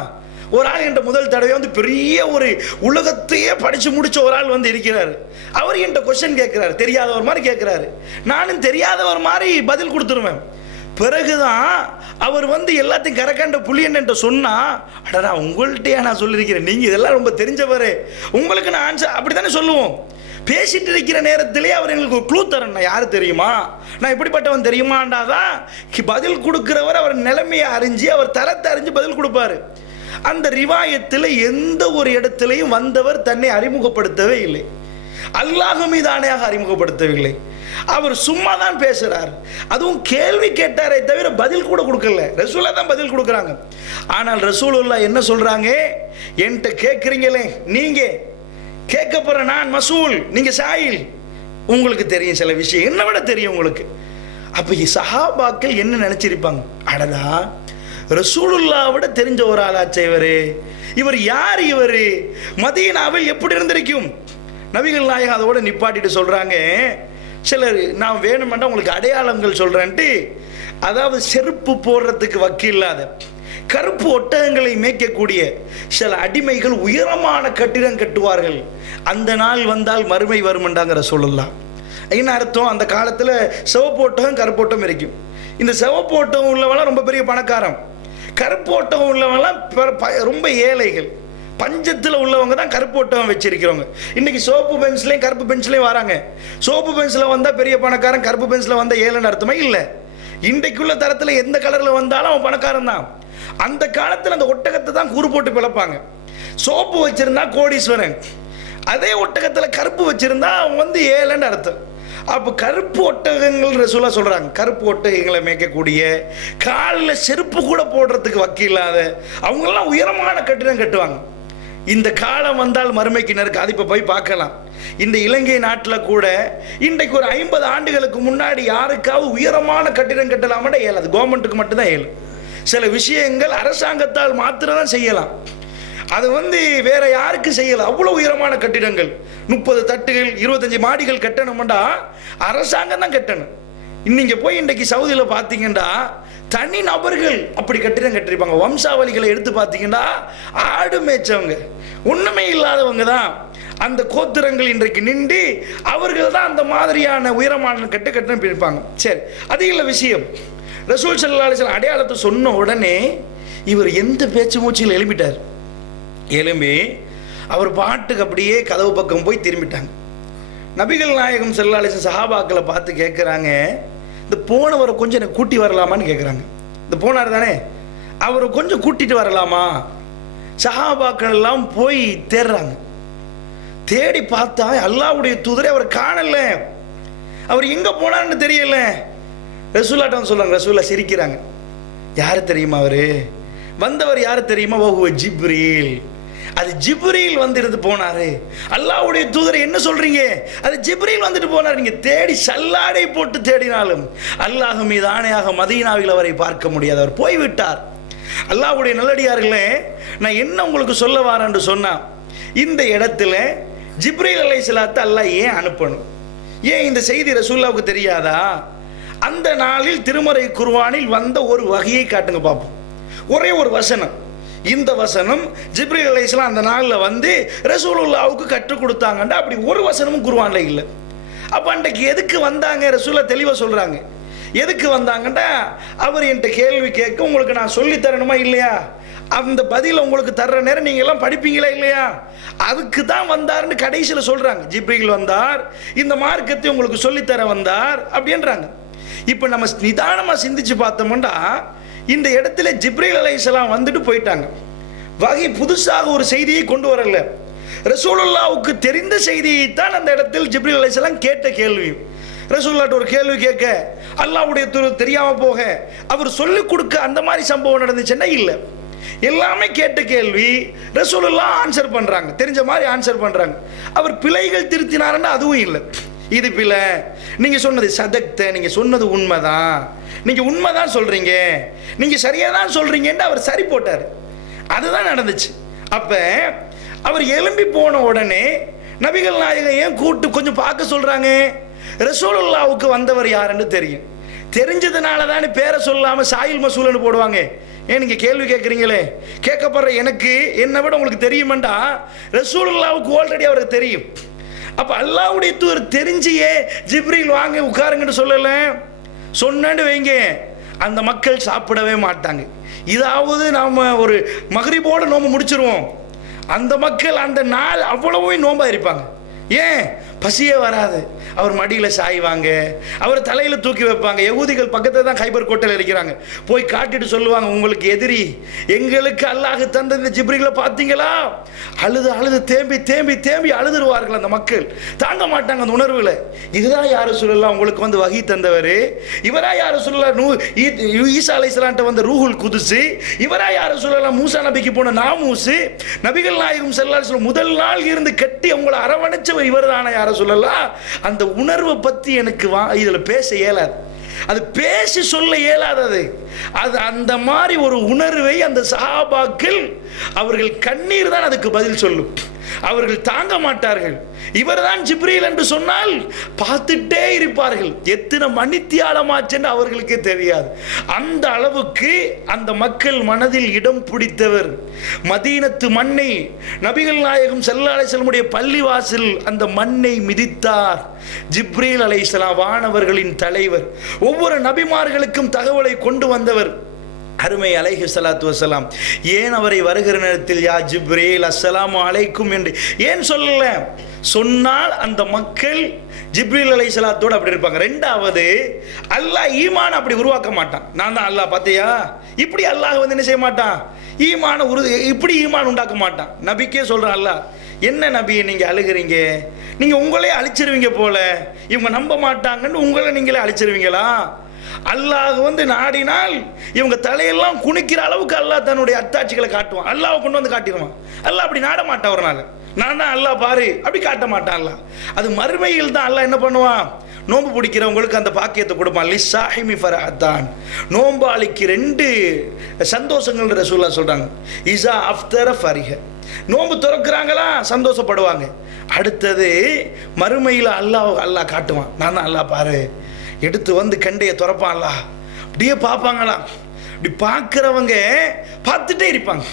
ஒரு ஆள் என்கிட்ட முதல் தடவையாக பெரிய ஒரு உலகத்தையே படித்து முடித்த ஒரு ஆள் இருக்கிறார். அவர் என்கிட்ட கொஸ்டின் கேட்குறாரு, தெரியாதவர் மாதிரி கேட்குறாரு, நானும் தெரியாதவர் மாதிரி பதில் கொடுத்துருவேன். பிறகுதான் அவர் எல்லாத்தையும் கரக்காண்ட புள்ளியன்ட்ட சொன்னா, அடடா உங்கள்கிட்டயே நான் சொல்லியிருக்கிறேன், நீங்கள் இதெல்லாம் ரொம்ப தெரிஞ்சவர், உங்களுக்கு நான் ஆன்சர் அப்படி தானே சொல்லுவோம். பேசிட்டு இருக்கிற நேரத்திலே அவர் எங்களுக்கு ஒரு க்ளூ தரணும், யார் தெரியுமா, நான் எப்படிப்பட்டவன் தெரியுமாண்டாதான் பதில் கொடுக்கிறவர் அவர் நிலைமையை அறிஞ்சு அவர் தரத்தை அறிஞ்சு பதில் கொடுப்பாரு. அந்த ரிவாயத்தில் எந்த ஒரு இடத்திலையும் வந்தவர் தன்னை அறிமுகப்படுத்தவே இல்லை, அல்லாஹ் மீதானையாக அறிமுகப்படுத்தவில்லை. அவர் சும்மா தான் பேசுறார். அதுவும் கேள்வி கேட்டாரே தவிர பதில் கூட கொடுக்கல. ரசூலுல்லாஹ் தான் பதில் கொடுக்குறாங்க. ஆனால் ரசூலுல்லாஹ் என்ன சொல்றாங்க, என்கிட்ட கேட்குறீங்களே நீங்க, கேட்கப்படுற நான் மசூல், நீங்க சாயில், உங்களுக்கு தெரியும் சில விஷயம், என்ன விட தெரியும் உங்களுக்கு. அப்ப சஹாபாக்கள் என்ன நினைச்சிருப்பாங்க, அடடா ரசூலுல்லாஹ் விட தெரிஞ்ச ஒரு ஆளாச்சே இவர் யார், இவர் மதீனாவில் எப்படி இருந்திருக்கும்? நபிகள் நாயகம் அதோட நிப்பாட்டிட்டு சொல்றாங்க, சிலர் நான் வேணுமெண்டா உங்களுக்கு அடையாளங்கள் சொல்றேன்ட்டு, அதாவது செருப்பு போடுறதுக்கு வக்கில்லாத கருப்பு ஒட்டகங்களை மேய்க்கக்கூடிய சில அடிமைகள் உயரமான கட்டிடம் கட்டுவார்கள், அந்த நாள் வந்தால் மறுமை வருமெண்டாங்க ரசூலுல்லாஹ். என்ன அர்த்தம்? அந்த காலத்தில் சிவப்போட்டகம் கருப்போட்டம் இருக்கும். இந்த சிவப்போட்டகம் உள்ளவெல்லாம் ரொம்ப பெரிய பணக்காரன், கருப்போட்டகம் உள்ளவெல்லாம் ரொம்ப ஏழைகள், பஞ்சத்தில் உள்ளவங்க தான் கருப்போட்டகம் வச்சிருக்கிறவங்க. இன்னைக்கு சோப்பு பென்சிலையும் கருப்பு பென்சிலையும் வராங்க. சோப்பு பென்சில் வந்தால் பெரிய பணக்காரன், கருப்பு பென்சில் வந்தால் ஏழைன்னு அர்த்தமே இல்லை. இன்றைக்குள்ள தரத்தில் எந்த கலரில் வந்தாலும் அவன் பணக்காரன் தான். அந்த காலத்தில் அந்த ஒட்டகத்தை தான் கூறு போட்டு பிளப்பாங்க. சோப்பு வச்சிருந்தா கோடீஸ்வரன், அதே ஒட்டகத்தில் கருப்பு வச்சிருந்தா அவன் ஏழைன்னு அர்த்தம். அப்போ கருப்பு ஒட்டகங்கள் ரசூலா சொல்கிறாங்க, கருப்பு ஒட்டகங்களை மேய்க்கக்கூடிய, காலில் செருப்பு கூட போடுறதுக்கு வக்கில்லாத அவங்கெல்லாம் உயரமான கட்டிடம் கட்டுவாங்க. இந்த காலம் வந்தால் மறுமைக்கு நெருக்கு. அது இப்போ போய் பார்க்கலாம். இந்த இலங்கை நாட்டில் கூட இன்றைக்கு ஒரு 50 ஆண்டுகளுக்கு முன்னாடி யாருக்காவது உயரமான கட்டிடம் கட்டலாமட்டா இயலாது. கவர்மெண்ட்டுக்கு மட்டும்தான் இயலும். சில விஷயங்கள் அரசாங்கத்தால் மாத்திரம் தான் செய்யலாம். அது வேற யாருக்கு செய்யல. அவ்வளோ உயரமான கட்டிடங்கள், 30 தட்டுகள் 25 மாடிகள் கட்டணும்டா அரசாங்கம் தான் கட்டணும். நீங்க போய் இன்றைக்கு சவுதியில் பார்த்தீங்கன்னா தனி நபர்கள் அப்படி கட்டிடம் கட்டிருப்பாங்க. வம்சாவளிகளை எடுத்து பார்த்தீங்கன்னா ஆடு மேய்ச்சவங்க, ஒண்ணுமே இல்லாதவங்க தான் அந்த கோத்திரங்கள் இன்றைக்கு நின்று அவர்கள் தான் அந்த மாதிரியான உயரமான கட்டிடம் இருப்பாங்க. சரி, அது இல்லை விஷயம். ரசூல் ஸல்லல்லாஹு அலைஹி வஸல்லம் அடையாளத்தை சொன்ன உடனே இவர் எந்த பேச்சு மூச்சில் எழுப்பிட்டார். எழும்பி அவர் பாட்டுக்கு அப்படியே கதவு பக்கம் போய் திரும்பிட்டாங்க. நபிகள் நாயகம் ஸல்லல்லாஹு அலைஹி வஸல்லம் சஹாபாக்களை பார்த்து கேட்குறாங்க, இந்த போனவரை கொஞ்சம் எனக்கு கூட்டி வரலாமான்னு கேட்குறாங்க. இந்த போனார் தானே, அவரை கொஞ்சம் கூட்டிட்டு வரலாமா? சஹாபாக்கள் எல்லாம் போய் தேடுறாங்க. தேடி பார்த்தா அல்லாஹ்வுடைய தூதரை அவர் காணல. அவர் எங்க போனார்னு தெரியல. ரசூலுல்லாஹ் சொல்றாங்க. ரசூலுல்லாஹ் சிரிக்கிறாங்க. யாரு தெரியுமா அவரு? வந்தவர் யாரு தெரியுமா? வஹுவ ஜிப்ரீல். அது ஜிப்ரீல் வந்துட்டு போனாரு. அல்லாஹ்வுடைய தூதரை என்ன சொல்றீங்க? அது ஜிப்ரீல் வந்துட்டு போனார். நீங்க தேடி சல்லாடை போட்டு தேடினாலும் அல்லாஹ் மீது ஆணையாக மதீனாவில் அவரை பார்க்க முடியாது. அவர் போய்விட்டார். அல்லாஹ்வுடைய நல்லடியார்களே, நான் என்ன உங்களுக்கு சொல்ல வரேன்னு சொன்னா, இந்த இடத்துல ஜிப்ரீல் அலைஹிஸ்ஸலாத்தை அல்லாஹ் ஏன் அனுப்பணும்? ஏன் இந்த செய்தி ரசூலுல்லாஹ்வுக்கு தெரியாதா? அந்த நாளில் திருமறை குர்ஆனில் வந்த ஒரு வகையை காட்டுங்க பார்ப்போம். ஒரே ஒரு வசனம். இந்த வசனம் ஜிப்ரீல் அலைஹிஸ்ஸலாம் அந்த நாளில் ரசூலுல்லாஹ்வுக்கு கற்றுக் கொடுத்தாங்கண்டா அப்படி ஒரு வசனமும் குர்ஆன்ல இல்லை. அப்போ அன்றைக்கு எதுக்கு வந்தாங்க? ரசூலுல்லாஹ் தெளிவாக சொல்றாங்க. எதுக்கு வந்தாங்கண்டா, அவர் என்கிட்ட கேள்வி கேட்க உங்களுக்கு நான் சொல்லி தரணுமா இல்லையா? அந்த பதில் உங்களுக்கு தர்ற நேரம் நீங்க எல்லாம் படிப்பீங்களா இல்லையா? அதுக்கு தான் வந்தார்னு கடைசியில் சொல்றாங்க. ஜிப்ரீல் வந்தார், இந்த மார்க்கத்தை உங்களுக்கு சொல்லித்தர வந்தார் அப்படின்றாங்க. இப்போ நம்ம நிதானமா சிந்திச்சு பார்த்தோம்னா இந்த இடத்துல ஜிப்ரீல் அலைஹிஸ்ஸலாம் வந்துட்டு போயிட்டாங்க. வகை புதுசாக ஒரு செய்தியை கொண்டு வரல. ரசூலுல்லாஹ்வுக்கு தெரிந்த செய்தியை தான் அந்த இடத்தில் ஜிப்ரீல் அலைஹிஸ்ஸலாம் கேட்ட கேள்வி. ரசூலுல்லாஹ்ட்ட ஒரு கேள்வி கேட்க அல்லாஹ்வுடைய தூதர் தெரியாம போக அவர் சொல்லிக் கொடுக்க அந்த மாதிரி சம்பவம் நடந்துச்சுன்னா இல்லை. எல்லாமே கேட்ட கேள்வி ரசூலுல்லாஹ் ஆன்சர் பண்றாங்க, தெரிஞ்ச மாதிரி ஆன்சர் பண்றாங்க. அவர் பிழைகள் திருத்தினாருன்னா அதுவும் இல்லை. இது பிழை, நீங்க சொன்னது சதக்த, நீங்க சொன்னது உண்மைதான், நீங்க உண்மைதான் சொல்றீங்க, நீங்க சரியா தான் சொல்றீங்கன்னு அவர் சரி போட்டார். அதுதான் நடந்துச்சு. அப்ப அவர் எழும்பி போன உடனே நபிகள் நாயகம் ஏன் கூட்டு கொஞ்சம் பார்க்க சொல்றாங்க? ரசூலுல்லாஹ்வுக்கு வந்தவர் யாருன்னு தெரியும். தெரிஞ்சதுனால தானே பேரை சொல்லாம சாயில் மசூல்னு போடுவாங்க. ஏன் நீங்க கேள்வி கேட்குறீங்களே, கேட்கப்படுற எனக்கு என்னை விட உங்களுக்கு தெரியுமெண்டா ரசூலுல்லாஹ்வுக்கு ஆல்ரெடி அவருக்கு தெரியும். அப்ப அல்லாஹ்வுடைய தூதர் தெரிஞ்சியே ஜிப்ரீல் வாங்க உட்காருங்கன்னு சொல்லல. சொன்னு வைங்க, அந்த மக்கள் சாப்பிடவே மாட்டாங்க. இதாவது நாம ஒரு மக்ரிபோட நோம்பு முடிச்சிருவோம். அந்த மக்கள் அந்த நாள் அவ்வளவு நோம்பா இருப்பாங்க. ஏன்? பசியே வராது. அவர் மடியில் சாய்வாங்க, அவர் தலையில் தூக்கி வைப்பாங்க. யகூதிகள் பக்கத்தில் தான் கைபர் கோட்டையில் இருக்கிறாங்க. போய் காட்டிட்டு சொல்லுவாங்க, உங்களுக்கு எதிரி எங்களுக்கு அல்லாஹ் தந்த இந்த ஜிப்ரீலை பார்த்தீங்களா? அழுது அழுது தேம்பி தேம்பி தேம்பி அழுதுருவார்கள் அந்த மக்கள். தாங்க மாட்டாங்க அந்த உணர்வில். இதுதான் யாரு சொல்லலாம் உங்களுக்கு வகி தந்தவர்? இவரா யாரு சொல்லலாம் ஈசா அலைஹிஸ்ஸலாம்ட்ட வந்த ரூஹுல் குதுஸ்? இவரா யாரு சொல்லலாம் மூசா நபிக்கு போன நாமூஸ்? நபிகள் நாயகம் ஸல்லல்லாஹு அலைஹி வஸல்லம் முதல் நாள் இருந்து கட்டி அவங்களை அரவணைச்சவர் இவர் தானே யார சொல்லலாம்? அந்த உணர்வை பத்தி எனக்கு இதுல பேச இயலாது, அது பேசி சொல்ல இயலாதது. அது அந்த மாதிரி ஒரு உணர்வை அந்த சஹாபாக்கள் அவர்கள் கண்ணீர் தான் அதுக்கு பதில் சொல்லும். அவர்கள் தாங்க மாட்டார்கள். இவர் தான் ஜிப்ரீல் என்று சொன்னால் பார்த்துட்டே இருப்பார்கள். எத்தனை மணித்தியாலமாச்சென்று அவர்களுக்கே தெரியாது. அந்த அளவுக்கு அந்த மக்கள் மனதில் இடம் பிடித்தவர். மதீனத்து மண்ணை, நபிகள் நாயகம் ஸல்லல்லாஹு அலைஹி வஸல்லம் பள்ளிவாசல் அந்த மண்ணை மிதித்தார். ஜிப்ரீல் அலைஹிஸ்ஸலாம் வானவர்களின் தலைவர், ஒவ்வொரு நபிமார்களுக்கும் தகவலை கொண்டு வந்தவர் அருமை அலைஹி ஸலாத்து வஸலாம். ஏன் அவரை வருகிற நேரத்தில் யா ஜிப்ரீல் அஸ்ஸலாமு அலைக்கும் என்று ஏன் சொல்லல? சொன்னால் அந்த மக்கள் ஜிப்ரீல் அலைஹிஸ்ஸலாத்தோடு அப்படி இருப்பாங்க. ரெண்டாவது, அல்லாஹ் ஈமான் அப்படி உருவாக்க மாட்டான். நான் தான் அல்லாஹ் பார்த்தியா, இப்படி அல்லாஹ் வந்து என்ன செய்ய மாட்டான், ஈமான இப்படி ஈமான் உண்டாக்க மாட்டான். நபிக்கே சொல்கிறான் அல்லாஹ், என்ன நபியை நீங்கள் அழுகிறீங்க, நீங்கள் உங்களே அழிச்சிருவீங்க போல, இவங்க நம்ப மாட்டாங்கன்னு உங்களை நீங்களே அழிச்சிருவீங்களா? அல்லாஹ் வந்து நாடினால் இவங்க தலையெல்லாம் குனிக்கிற அளவுக்கு அல்லாஹ் தன்னுடைய அத்தாட்சிகளை காட்டுவான். அல்லாஹ் கொண்டு வந்து காட்டிடுவான். அல்லாஹ் அப்படி நாட மாட்டான். ஒரு நாள் நான் தான் அல்லாஹ் பாரு அப்படி காட்ட மாட்டான் அல்லாஹ். அது மறுமையில் தான் அல்லாஹ் என்ன பண்ணுவான், நோன்பு பிடிக்கிறவங்களுக்கு அந்த பாக்கியத்தை கொடுப்பான். லிஸ்ஸாஹிமி ஃபரஹத்தான், நோம்பாளிக்கு 2 சந்தோஷங்கள் ரசூலுல்லாஹ் சொல்றாங்க. இஸா அஃப்தர ஃபரிஹ, நோன்பு திறக்கிறாங்களா சந்தோஷப்படுவாங்க. அடுத்தது மறுமையில் அல்லாஹ் காட்டுவான், நான் தான் அல்லாஹ் பாரு, எடுத்து வந்து கண்டையை திறப்பான்ல, அப்படியே பார்ப்பாங்களாம். இப்படி பார்க்குறவங்க பார்த்துட்டே இருப்பாங்க.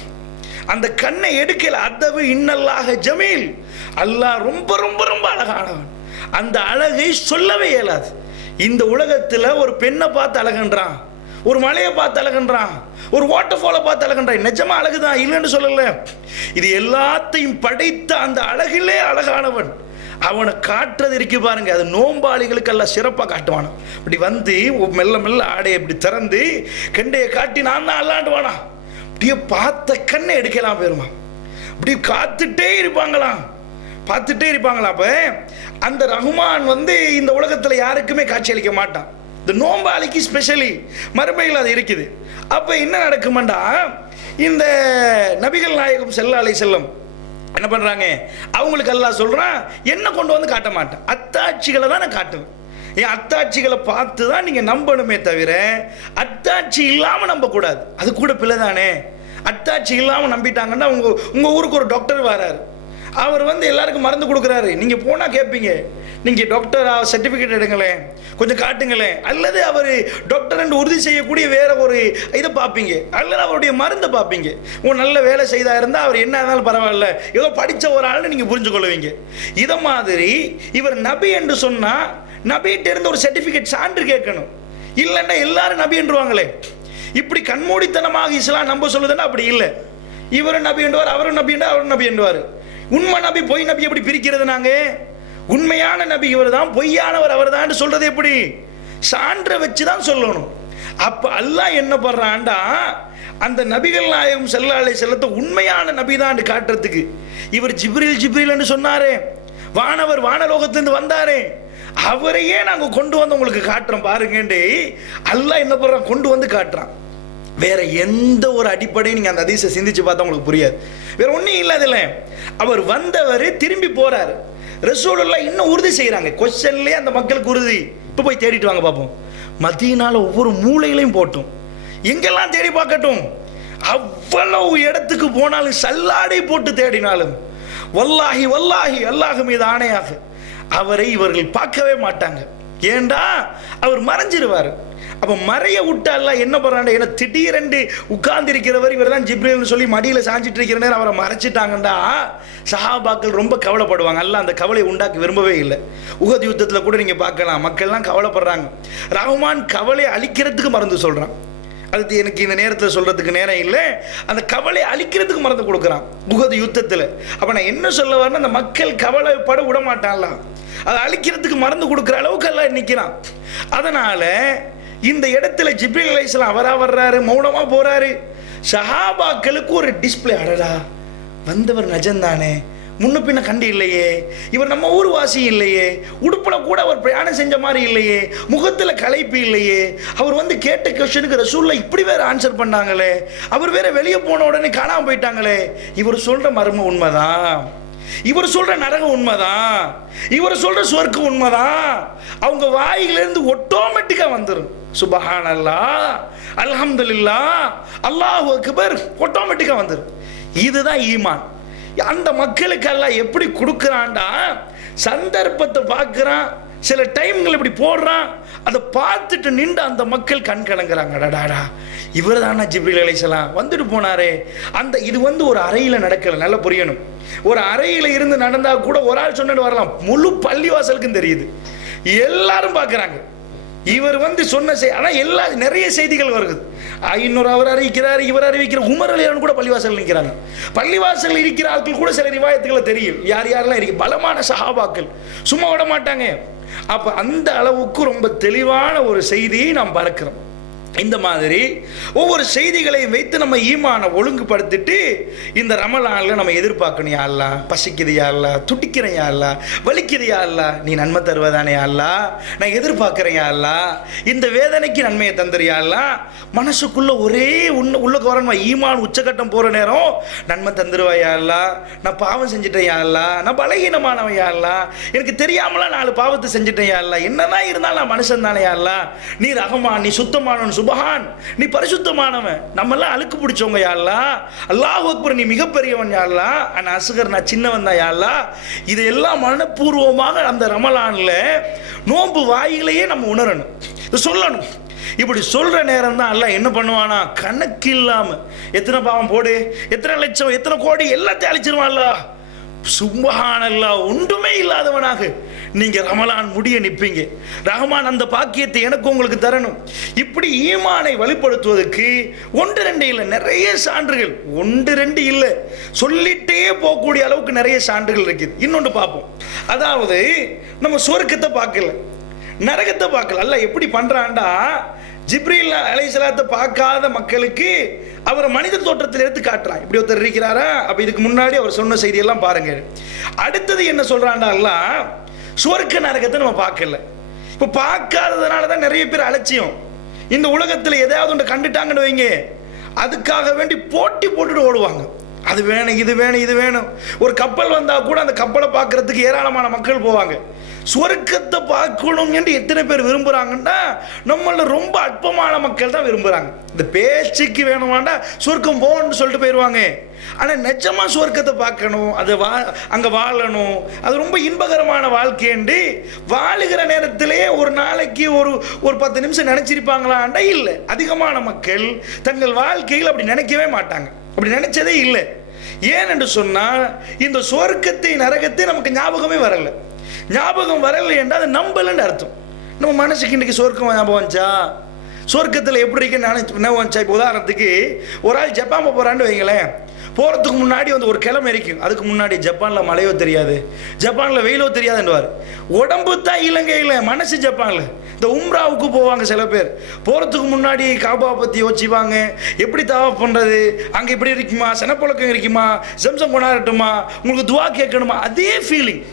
அந்த கண்ணை எடுக்கல. அதவு இன்னல்லாஹ ஜமீல், அல்லாஹ் ரொம்ப ரொம்ப ரொம்ப அழகானவன். அந்த அழகை சொல்லவே இயலாது. இந்த உலகத்தில் ஒரு பெண்ணை பார்த்து அழகுன்றான், ஒரு மலையை பார்த்து அழகுன்றான், ஒரு வாட்டர் ஃபாலை பார்த்து அழகுன்றான். நிஜமா அழகுதான், இல்லைன்னு சொல்லல. இது எல்லாத்தையும் படைத்த அந்த அழகிலே அழகானவன். அவனை காட்டுறது இருக்கு பாருங்க, அது நோம்பாளிகளுக்கு எல்லாம் சிறப்பாக காட்டுவானா. இப்படி வந்து மெல்ல மெல்ல ஆடையை இப்படி திறந்து கண்டையை காட்டி நான் தான் அல்லாண்டுவானா. அப்படியே பார்த்த கண்ணை எடுக்கலாம் பெருமா, இப்படி காத்துட்டே இருப்பாங்களாம், பார்த்துட்டே இருப்பாங்களா. அப்போ அந்த ரஹ்மான் வந்து இந்த உலகத்தில் யாருக்குமே காட்சி அளிக்க மாட்டான். இந்த நோம்பாளிக்கு ஸ்பெஷலி மறுமையில் அது இருக்குது. அப்போ என்ன நடக்குமாண்டா, இந்த நபிகள் நாயகம் ஸல்லல்லாஹு அலைஹி வஸல்லம் என்ன பண்ணுறாங்க, அவங்களுக்கு அல்லாஹ் சொல்கிறான், என்ன கொண்டு வந்து காட்ட மாட்டேன், அத்தாட்சிகளை தான் நான் காட்டுவேன். என் அத்தாட்சிகளை பார்த்து தான் நீங்கள் நம்பணுமே தவிர அத்தாட்சி இல்லாமல் நம்பக்கூடாது. அது கூட பிள்ளை தானே. அத்தாட்சி இல்லாமல் நம்பிட்டாங்கன்னா உங்கள் ஊருக்கு ஒரு டாக்டர் வராரு, அவர் வந்து எல்லாருக்கும் மருந்து கொடுக்குறாரு. நீங்கள் போனால் கேட்பீங்க, நீங்கள் டாக்டர் சர்டிஃபிகேட் எடுங்களேன், கொஞ்சம் காட்டுங்களேன். அல்லது அவர் டாக்டர் என்று உறுதி செய்யக்கூடிய வேற ஒரு இதை பார்ப்பீங்க, அல்லது அவருடைய மருந்தை பார்ப்பீங்க. உங்கள் நல்ல வேலை செய்தா இருந்தால் அவர் என்ன இருந்தாலும் பரவாயில்ல, ஏதோ படித்த ஒரு ஆள்னு நீங்கள் புரிஞ்சு கொள்வீங்க. இதை மாதிரி இவர் நபி என்று சொன்னால் நபிகிட்ட இருந்து ஒரு சர்டிஃபிகேட் சான்று கேட்கணும். இல்லைன்னா எல்லாரும் நபி என்றுவாங்களே. இப்படி கண்மூடித்தனமாக இஸ்லாம் நம்ப சொல்லுதுன்னா அப்படி இல்லை. இவரும் நபி என்றுவார், அவரும் நபி என்றார், அவரும் நபி என்றுவார். உண்மை நபி பொய் நபி எப்படி பிரிக்கிறது? நாங்கள் உண்மையான நபி இவர் தான், பொய்யானவர் அவர் தான் சொல்றது எப்படி? சான்றை வச்சு தான் சொல்லணும். அப்போ அல்லாஹ் என்ன பண்றான்டா, அந்த நபிகள் நாயகம் ஸல்லல்லாஹு அலைஹி வஸல்லம் உண்மையான நபி தான் காட்டுறதுக்கு இவர் ஜிப்ரீல் ஜிப்ரீல்னு சொன்னாரே, வானவர் வானலோகத்திலிருந்து வந்தாரே, அவரையே நாங்கள் கொண்டு வந்து உங்களுக்கு காட்டுறோம் பாருங்கண்டே அல்லாஹ் என்ன பண்றான், கொண்டு வந்து காட்டுறான். வேற எந்த ஒரு அடிப்படையும் நீங்க அந்த ஹதீஸை சிந்திச்சு பார்த்தா உங்களுக்கு புரியாது. வேற ஒன்றும் இல்லை. அதில் அவர் வந்தவர் திரும்பி போறாரு. ரசூலுல்லாஹ் இன்னும் உறுதி செய்கிறாங்க. கொஸ்டின்லேயே அந்த மக்களுக்கு உறுதி. இப்போ போய் தேடிட்டு வாங்க பார்ப்போம். மதீனால ஒவ்வொரு மூலையிலையும் போட்டும், எங்கெல்லாம் தேடி பார்க்கட்டும். அவ்வளவு இடத்துக்கு போனாலும் சல்லாடை போட்டு தேடினாலும் வல்லாஹி வல்லாஹி அல்லாஹ் மீது ஆணையாக அவரை இவர்கள் பார்க்கவே மாட்டாங்க. ஏண்டா அவர் மறைஞ்சிருவார். அப்போ மறைய விட்டு அல்லாஹ் என்ன பண்ணுறாங்க, ஏன்னா திடீரென்று உட்கார்ந்து இருக்கிறவர் இவர் தான் ஜிப்ரீல்னு சொல்லி மடியில் சாஞ்சிட்டு இருக்கிற நேரம் அவரை மறைச்சிட்டாங்கண்டா சஹாபாக்கள் ரொம்ப கவலைப்படுவாங்க. அல்லாஹ் அந்த கவலை உண்டாக்கி விரும்பவே இல்லை. உஹத் யுத்தத்தில் கூட நீங்கள் பார்க்கலாம், மக்கள்லாம் கவலைப்படுறாங்க. ரஹ்மான் கவலை அழிக்கிறதுக்கு மருந்து சொல்கிறான். அது எனக்கு இந்த நேரத்தில் சொல்கிறதுக்கு நேரம் இல்லை. அந்த கவலை அழிக்கிறதுக்கு மருந்து கொடுக்குறான் உஹத் யுத்தத்தில். அப்போ நான் என்ன சொல்ல வரேன்னா, அந்த மக்கள் கவலைப்பட விட மாட்டான்ல, அதை அழிக்கிறதுக்கு மருந்து கொடுக்குற அளவுக்கு எல்லாம் நிற்கிறான். அதனால் இந்த இடத்துல ஜிப்ரீல் அலைஹிஸ்ஸலாம் அவரா வர்றாரு, மௌனமா போறாரு. சஹாபாக்களுக்கு ஒரு டிஸ்பிளே, அடடா வந்தவர் நஜந்தானே, முன்ன பின்ன கண்டு இல்லையே, இவர் நம்ம ஊர் வாசி இல்லையே, உடுப்புல கூட அவர் பிரயாணம் செஞ்ச மாதிரி இல்லையே, முகத்துல களைப்பு இல்லையே, அவர் வந்து கேட்ட கொஸ்டினுக்கு ரசூலுல்லாஹ் இப்படி வேற ஆன்சர் பண்ணாங்களே, அவர் வேற வெளியே போன உடனே காணாம போயிட்டாங்களே. இவர் சொல்ற மர்மம் உண்மைதான், இவர் சொல்ற நரகம் உண்மைதான், இவர் சொல்ற சொர்க்கம் உண்மைதான். அவங்க வாயிலிருந்து ஆட்டோமேட்டிக்கா வந்துடும். சுப்ஹானல்லாஹ், அல்ஹம்துலில்லாஹ், அல்லாஹு அக்பர், ஆட்டோமேட்டிக்கா வந்துடும். இதுதான் ஈமான். அந்த மக்களுக்கு அல்லாஹ் எப்படி கொடுக்குறான்டா, சந்தர்ப்பத்தை பார்க்குறான், சில டைம்கள் இப்படி போடுறான், அதை பார்த்துட்டு நின்று அந்த மக்கள் கண் கலங்குறாங்க. அடடாடா, இவர் தானா ஜிப்ரீல் அலைஹிஸ்ஸலாம் வந்துட்டு போனாரே. இது ஒரு அறையில் நடக்கலை, நல்லா புரியணும். ஒரு அறையில் இருந்து நடந்தா கூட ஒரு ஆள் சொன்னது வரலாம், முழு பள்ளிவாசலுக்கும் தெரியுது, எல்லாரும் பார்க்குறாங்க. இவர் சொன்ன ஆனால் நிறைய செய்திகள் வருது. இன்னொரு அவர் அறிவிக்கிறார், இவர் அறிவிக்கிறார். உமர் அலியான் கூட பள்ளிவாசல் நிற்கிறாங்க. பள்ளிவாசல் இருக்கிற ஆட்கள் கூட சில ரிவாயத்துக்களை தெரியும், யார் யாரெல்லாம் இருக்கு. பலமான சஹாபாக்கள் சும்மா விட மாட்டாங்க. அப்போ அந்த அளவுக்கு ரொம்ப தெளிவான ஒரு செய்தியை நாம் பார்க்கிறோம். இந்த மாதிரி ஒவ்வொரு செய்திகளையும் வைத்து நம்ம ஈமானை ஒழுங்குபடுத்திட்டு இந்த ரமலானில் நம்ம எதிர்பார்க்கணும். யா அல்லாஹ், பசிக்குது யா அல்லாஹ், துடிக்கிறேன் யா அல்லாஹ், வலிக்குது யா அல்லாஹ், நீ நன்மை தருவதானே யா அல்லாஹ், நான் எதிர்பார்க்குறேன் யா அல்லாஹ், இந்த வேதனைக்கு நன்மையை தந்துரு யா அல்லாஹ். மனசுக்குள்ள ஒரே உள்ளுக்கு வரணும், ஈமான் உச்சகட்டம் போகிற நேரம் நன்மை தந்துருவா யா அல்லாஹ், நான் பாவம் செஞ்சுட்டேன் யா அல்லாஹ், நான் பலகீனமானவன் யா அல்லாஹ், எனக்கு தெரியாமலாம் 4 பாவத்தை செஞ்சுட்டேன் யா அல்லாஹ், என்னதான் இருந்தாலும் நான் மனுஷன் தானே யா அல்லாஹ், நீ ரஹ்மான், நீ சுத்தமானவன், சுபஹான், நீ பரிசுத்தமானவன், நம்ம எல்லாம் அழுக்கு பிடிச்சவங்க யா அல்லாஹ், அல்லாஹ் அக்பர், நீ மிகப்பெரியவன் யா அல்லாஹ், நான் அஸ்கர், நான் சின்னவன் தான் யா அல்லாஹ். இதெல்லாம் மனப்பூர்வமாக அந்த ரமலான்ல நோன்பு வாயிலேயே நம்ம உணரணும், சொல்லணும். இப்படி சொல்ற நேரம் தான் அல்லாஹ் என்ன பண்ணுவானா, கணக்கு இல்லாம எத்தனை பாவம் போடு, எத்தனை லட்சம், எத்தனை கோடி எல்லாத்தையும் அழிச்சிருவான் அல்லாஹ். சுப்ஹானல்லாஹ், ஒன்றுமே இல்லாதவனாக நீங்க ரமலான் முடிய நிற்பீங்க. ரஹ்மான் அந்த பாக்கியத்தை எனக்கு உங்களுக்கு தரணும். இப்படி ஈமானை வலுப்படுத்துவதற்கு 1-2 இல்லை, நிறைய சான்றுகள், 1-2 இல்லை, சொல்லிட்டே போகக்கூடிய அளவுக்கு நிறைய சான்றுகள் இருக்குது. இன்னொன்று பார்ப்போம். அதாவது நம்ம சொர்க்கத்தை பார்க்கல, நரகத்தை பார்க்கல. அல்லாஹ் எப்படி பண்றான்டா, ஜிப்ரீல் அலைஹிஸ்ஸலாத்தை பார்க்காத மக்களுக்கு அவர் மனித தோற்றத்தில் எடுத்து காட்டுறான். இப்படி ஒருத்தர் இருக்கிறாரா, அப்ப இதுக்கு முன்னாடி அவர் சொன்ன செய்தியெல்லாம் பாருங்க. அடுத்தது என்ன சொல்றான்டா, அல்லாஹ் சுவர்க்க நரகத்தை நம்ம பார்க்கல. இப்போ பார்க்காததுனால தான் நிறைய பேர் அலட்சியம். இந்த உலகத்தில் எதையாவது ஒன்று கண்டுட்டாங்கன்னு வைங்க, அதுக்காக வேண்டி போட்டி போட்டுட்டு ஓடுவாங்க. அது வேணும், இது வேணும், இது வேணும். ஒரு கப்பல் வந்தால் கூட அந்த கப்பலை பார்க்கறதுக்கு ஏராளமான மக்கள் போவாங்க. சுவர்க்கத்தை பார்க்கணும் என்று எத்தனை பேர் விரும்புகிறாங்கன்னா, நம்மள ரொம்ப அற்பமான மக்கள் தான் விரும்புகிறாங்க. இந்த பேச்சுக்கு வேணுமாண்டா சுவர்க்கம் போகணும்னு சொல்லிட்டு போயிடுவாங்க. ஆனால் நிஜமாக சுவர்க்கத்தை பார்க்கணும், அது அங்கே வாழணும், அது ரொம்ப இன்பகரமான வாழ்க்கைண்டு வாழுகிற நேரத்திலேயே ஒரு நாளைக்கு ஒரு 10 நிமிஷம் நினச்சிருப்பாங்களாண்டா இல்லை. அதிகமான மக்கள் தங்கள் வாழ்க்கையில் அப்படி நினைக்கவே மாட்டாங்க, அப்படி நினைச்சதே இல்லை. ஏன் என்று சொன்னால் இந்த சுவர்க்கத்தை நரகத்தை நமக்கு ஞாபகமே வரலை. ஞாபகம் வரலை என்றால் அது நம்பலன்னு அர்த்தம். நம்ம மனசுக்கு இன்றைக்கி சொர்க்கம் ஞாபகம் வந்துச்சா, சொர்க்கத்தில் எப்படி இருக்குன்னு ஞாபகம் வந்துச்சா. இப்போ உதாரணத்துக்கு ஒரு ஆள் ஜப்பான் போகிறான்னு வைங்களேன், போகிறதுக்கு முன்னாடி ஒரு கிழமை இருக்கும், அதுக்கு முன்னாடி ஜப்பானில் மழையோ தெரியாது, ஜப்பானில் வெயிலோ தெரியாதுன்னுவார். உடம்பு தான் இலங்கையில், மனசு ஜப்பானில். இந்த உம்ராவுக்கு போவாங்க சில பேர், போகிறதுக்கு முன்னாடி காபாவை பற்றி யோசிப்பாங்க, எப்படி தவாஃப் பண்ணுறது, அங்கே எப்படி இருக்குமா, சனப்பழக்கம் இருக்குமா, ஜம்சம் கொண்டாடட்டுமா, உங்களுக்கு துவா கேட்கணுமா, அதே ஃபீலிங்.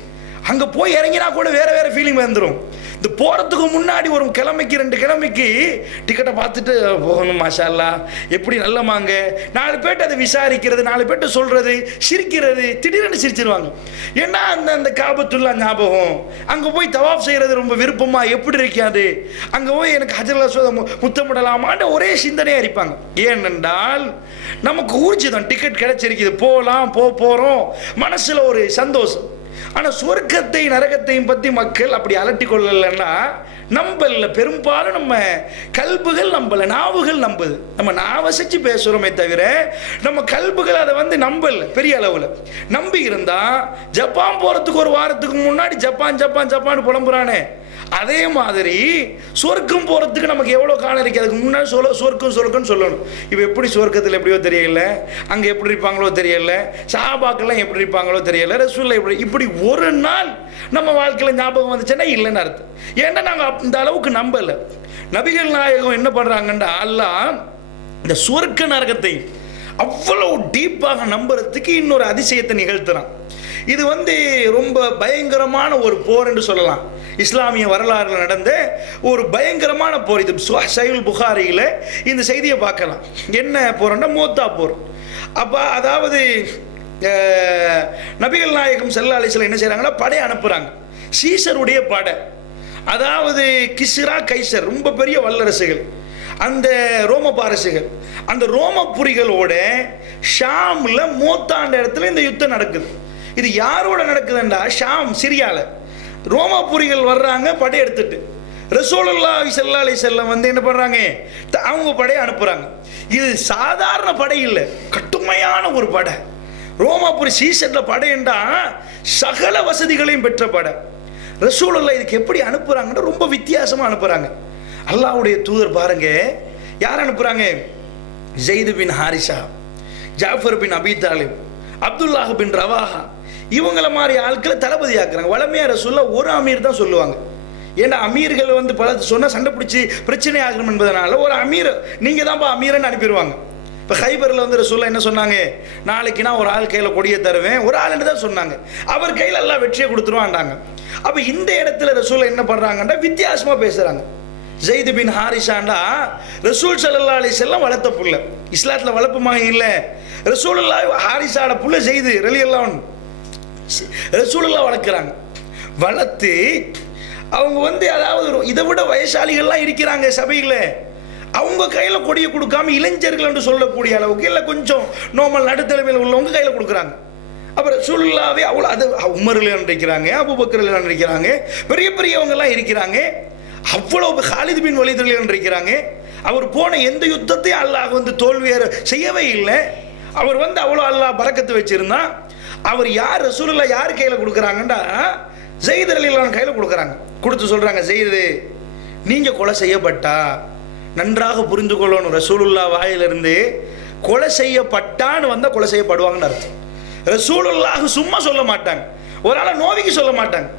அங்கே போய் இறங்கினா கூட வேறு வேறு ஃபீலிங் வந்துடும். இந்த போகிறதுக்கு முன்னாடி ஒரு கிழமைக்கு 2 கிழமைக்கு டிக்கெட்டை பார்த்துட்டு போகணும், மாஷா அல்லாஹ் எப்படி நல்லமாங்க, 4 பேர்ட்டு அதை விசாரிக்கிறது, 4 பேர்ட்டு சொல்கிறது, சிரிக்கிறது, திடீர்னு சிரிச்சிருவாங்க. ஏன்னா அந்த காபத்துல்லா ஞாபகம். அங்கே போய் தவாஃப் செய்கிறது ரொம்ப விருப்பமாக, எப்படி இருக்காது, அங்கே போய் எனக்கு ஹஜ்ரல் அஸ்வத் முத்தமிடலாமான்னு ஒரே சிந்தனையாக இருப்பாங்க. ஏனென்றால் நமக்கு ஊர்ஜிதம், டிக்கெட் கிடைச்சிருக்குது, போகலாம், போகிறோம், மனசில் ஒரு சந்தோஷம். ஆனால் சொர்க்கத்தை நரகத்தையும் பற்றி மக்கள் அப்படி அலட்டி கொள்ளலைன்னா நம்பல. பெரும்பாலும் நம்ம கல்புகள் நம்பல, நாவுகள் நம்புது. நம்ம நாவசிச்சு பேசுகிறோமே தவிர நம்ம கல்புகள் அதை நம்பல. பெரிய அளவில் நம்பி இருந்தா ஜப்பான் போகிறதுக்கு ஒரு வாரத்துக்கு முன்னாடி ஜப்பான் ஜப்பான் ஜப்பான் புலம்புறானே, அதே மாதிரி சொர்க்கம் போகிறதுக்கு நமக்கு எவ்வளோ காலம் இருக்குது, அதுக்கு முன்னாடி சொர்க்கம்னு சொல்லணும். இப்போ எப்படி சொர்க்கத்தில் எப்படியோ தெரியல, அங்கே எப்படி இருப்பாங்களோ தெரியல, சஹாபாக்கெல்லாம் எப்படி இருப்பாங்களோ தெரியல, ரசூலுல்லாஹ் இப்படி ஒரு நாள் நம்ம வாழ்க்கையில் ஞாபகம் வந்துச்சுன்னா இல்லைன்னு அர்த்தம். ஏன்னா நாங்கள் இந்த அளவுக்கு நம்பலை. நபிகள் நாயகம் என்ன பண்ணுறாங்கன்னா, அல்லாஹ் இந்த சொர்க்க நரகத்தை அவ்வளோ டீப்பாக நம்புறதுக்கு இன்னொரு அதிசயத்தை நிகழ்த்துறான். இது ரொம்ப பயங்கரமான ஒரு போர் என்று சொல்லலாம். இஸ்லாமிய வரலாறுல நடந்த ஒரு பயங்கரமான போர். இது சஹீஹுல் புகாரியில் இந்த செய்தியை பார்க்கலாம். என்ன போர்னா மூத்தா போர். அப்போ அதாவது நபிகள் நாயகம் ஸல்லல்லாஹு அலைஹி வஸல்லம் என்ன செய்கிறாங்கன்னா, படை அனுப்புகிறாங்க. சீசருடைய படை, அதாவது கிஸ்ரா கைசர், ரொம்ப பெரிய வல்லரசுகள், அந்த ரோம பாரசுகள், அந்த ரோமபுரிகளோட ஷாமில் மூத்தாண்ட இடத்துல இந்த யுத்தம் நடக்குது. இது யாரோட நடக்குதுண்டா, ஷாம் சிரியால ரோமாபுரிகள் வர்றாங்க படை எடுத்துட்டு. ரசூலுல்லாஹி ஸல்லல்லாஹு அலைஹி வஸல்லம் வந்து என்ன பண்றாங்க, அவங்க படையை அனுப்புறாங்க. இது சாதாரண படை இல்லை, கடுமையான ஒரு படை. ரோமாபுரி சீசன்ல படையண்டா சகல வசதிகளையும் பெற்ற படை. ரசூலுல்லாஹ் இதுக்கு எப்படி அனுப்புறாங்கன்னு ரொம்ப வித்தியாசமா அனுப்புறாங்க. அல்லாஹ்வுடைய தூதர் பாருங்க யார் அனுப்புறாங்க, ஸைத் பின் ஹாரிஸா, ஜாஃபர் பின் அபி தாலிப், அப்துல்லாஹ் பின் ரவாஹா, இவங்கள மாதிரி ஆட்களை தளபதி ஆக்குறாங்க. வளமையா ரசூலுல்லாஹ் ஒரு அமீர் தான் சொல்லுவாங்க. ஏன்னா அமீர்கள் வந்து பல சொன்னால் சண்டை பிடிச்சி பிரச்சனை ஆகணும் என்பதனால ஒரு அமீர் நீங்கள் தான்ப்பா அமீரன்னு அனுப்பிடுவாங்க. இப்போ ஹைபரில் வந்து ரசூலுல்லாஹ் என்ன சொன்னாங்க, நாளைக்கு நான் ஒரு ஆள் கையில் கொடியை தருவேன், ஒரு ஆளுன்னு தான் சொன்னாங்க. அவர் கையில் எல்லாம் வெற்றியை கொடுத்துருவான்டாங்க. அப்போ இந்த இடத்துல ரசூலுல்லாஹ் என்ன பண்ணுறாங்கன்னா வித்தியாசமாக பேசுகிறாங்க. ஸைத் பின் ஹாரிஸாண்டா ரசூல் ஸல்லல்லாஹு அலைஹி வஸல்லம் வளர்த்த புள்ள, இஸ்லாத்தில் வளர்ப்புமாக இல்லை. ரசூலுல்லாஹ் ஹாரிஸாட புள்ள ஸைத் ரலியல்லாஹு அன்ஹு ரசூலுல்லாஹ் வளர்க்குறாங்க. வளர்த்து அவங்க வந்து அதாவது இதை விட வயசாளிகள்லாம் இருக்கிறாங்க சபையில், அவங்க கையில் கொடியை கொடுக்காம இளைஞர்கள் என்று சொல்லக்கூடிய அளவுக்கு இல்லை கொஞ்சம் நார்மல் நடுத்தலைமையில் உள்ளவங்க கையில் கொடுக்குறாங்க. அப்புறம் ரசூலுல்லாஹ்வே அவ்வளோ அது உமரில் நினைக்கிறாங்க, அபூபக்கரில் நினைக்கிறாங்க, பெரிய பெரியவங்கெல்லாம் இருக்கிறாங்க. அவ்வளோ காலித் பின் வலீத் இருக்கிறாங்க. அவர் போன எந்த யுத்தத்தையும் அல்லாஹ் வந்து தோல்வியை செய்யவே இல்லை. அவர் வந்து அவ்வளோ அல்லாஹ் பரக்கத்து வச்சிருந்தான். அவர் யார் ரசூலுல்லாஹ் யார் கையில் கொடுக்குறாங்கண்டா ஸைத் ரலியல்லாஹு அன்ஹு கையில் கொடுக்குறாங்க. கொடுத்து சொல்கிறாங்க, ஸைத் நீங்கள் கொலை செய்யப்பட்டா நன்றாக புரிந்து கொள்ளணும், ரசூலுல்லாஹ் வாயிலிருந்து கொலை செய்யப்பட்டான்னு வந்தால் கொலை செய்யப்படுவாங்கன்னு அர்த்தம். ரசூலுல்லாஹ் சும்மா சொல்ல மாட்டாங்க, ஒரு ஆளை நோவிக்கு சொல்ல மாட்டாங்க.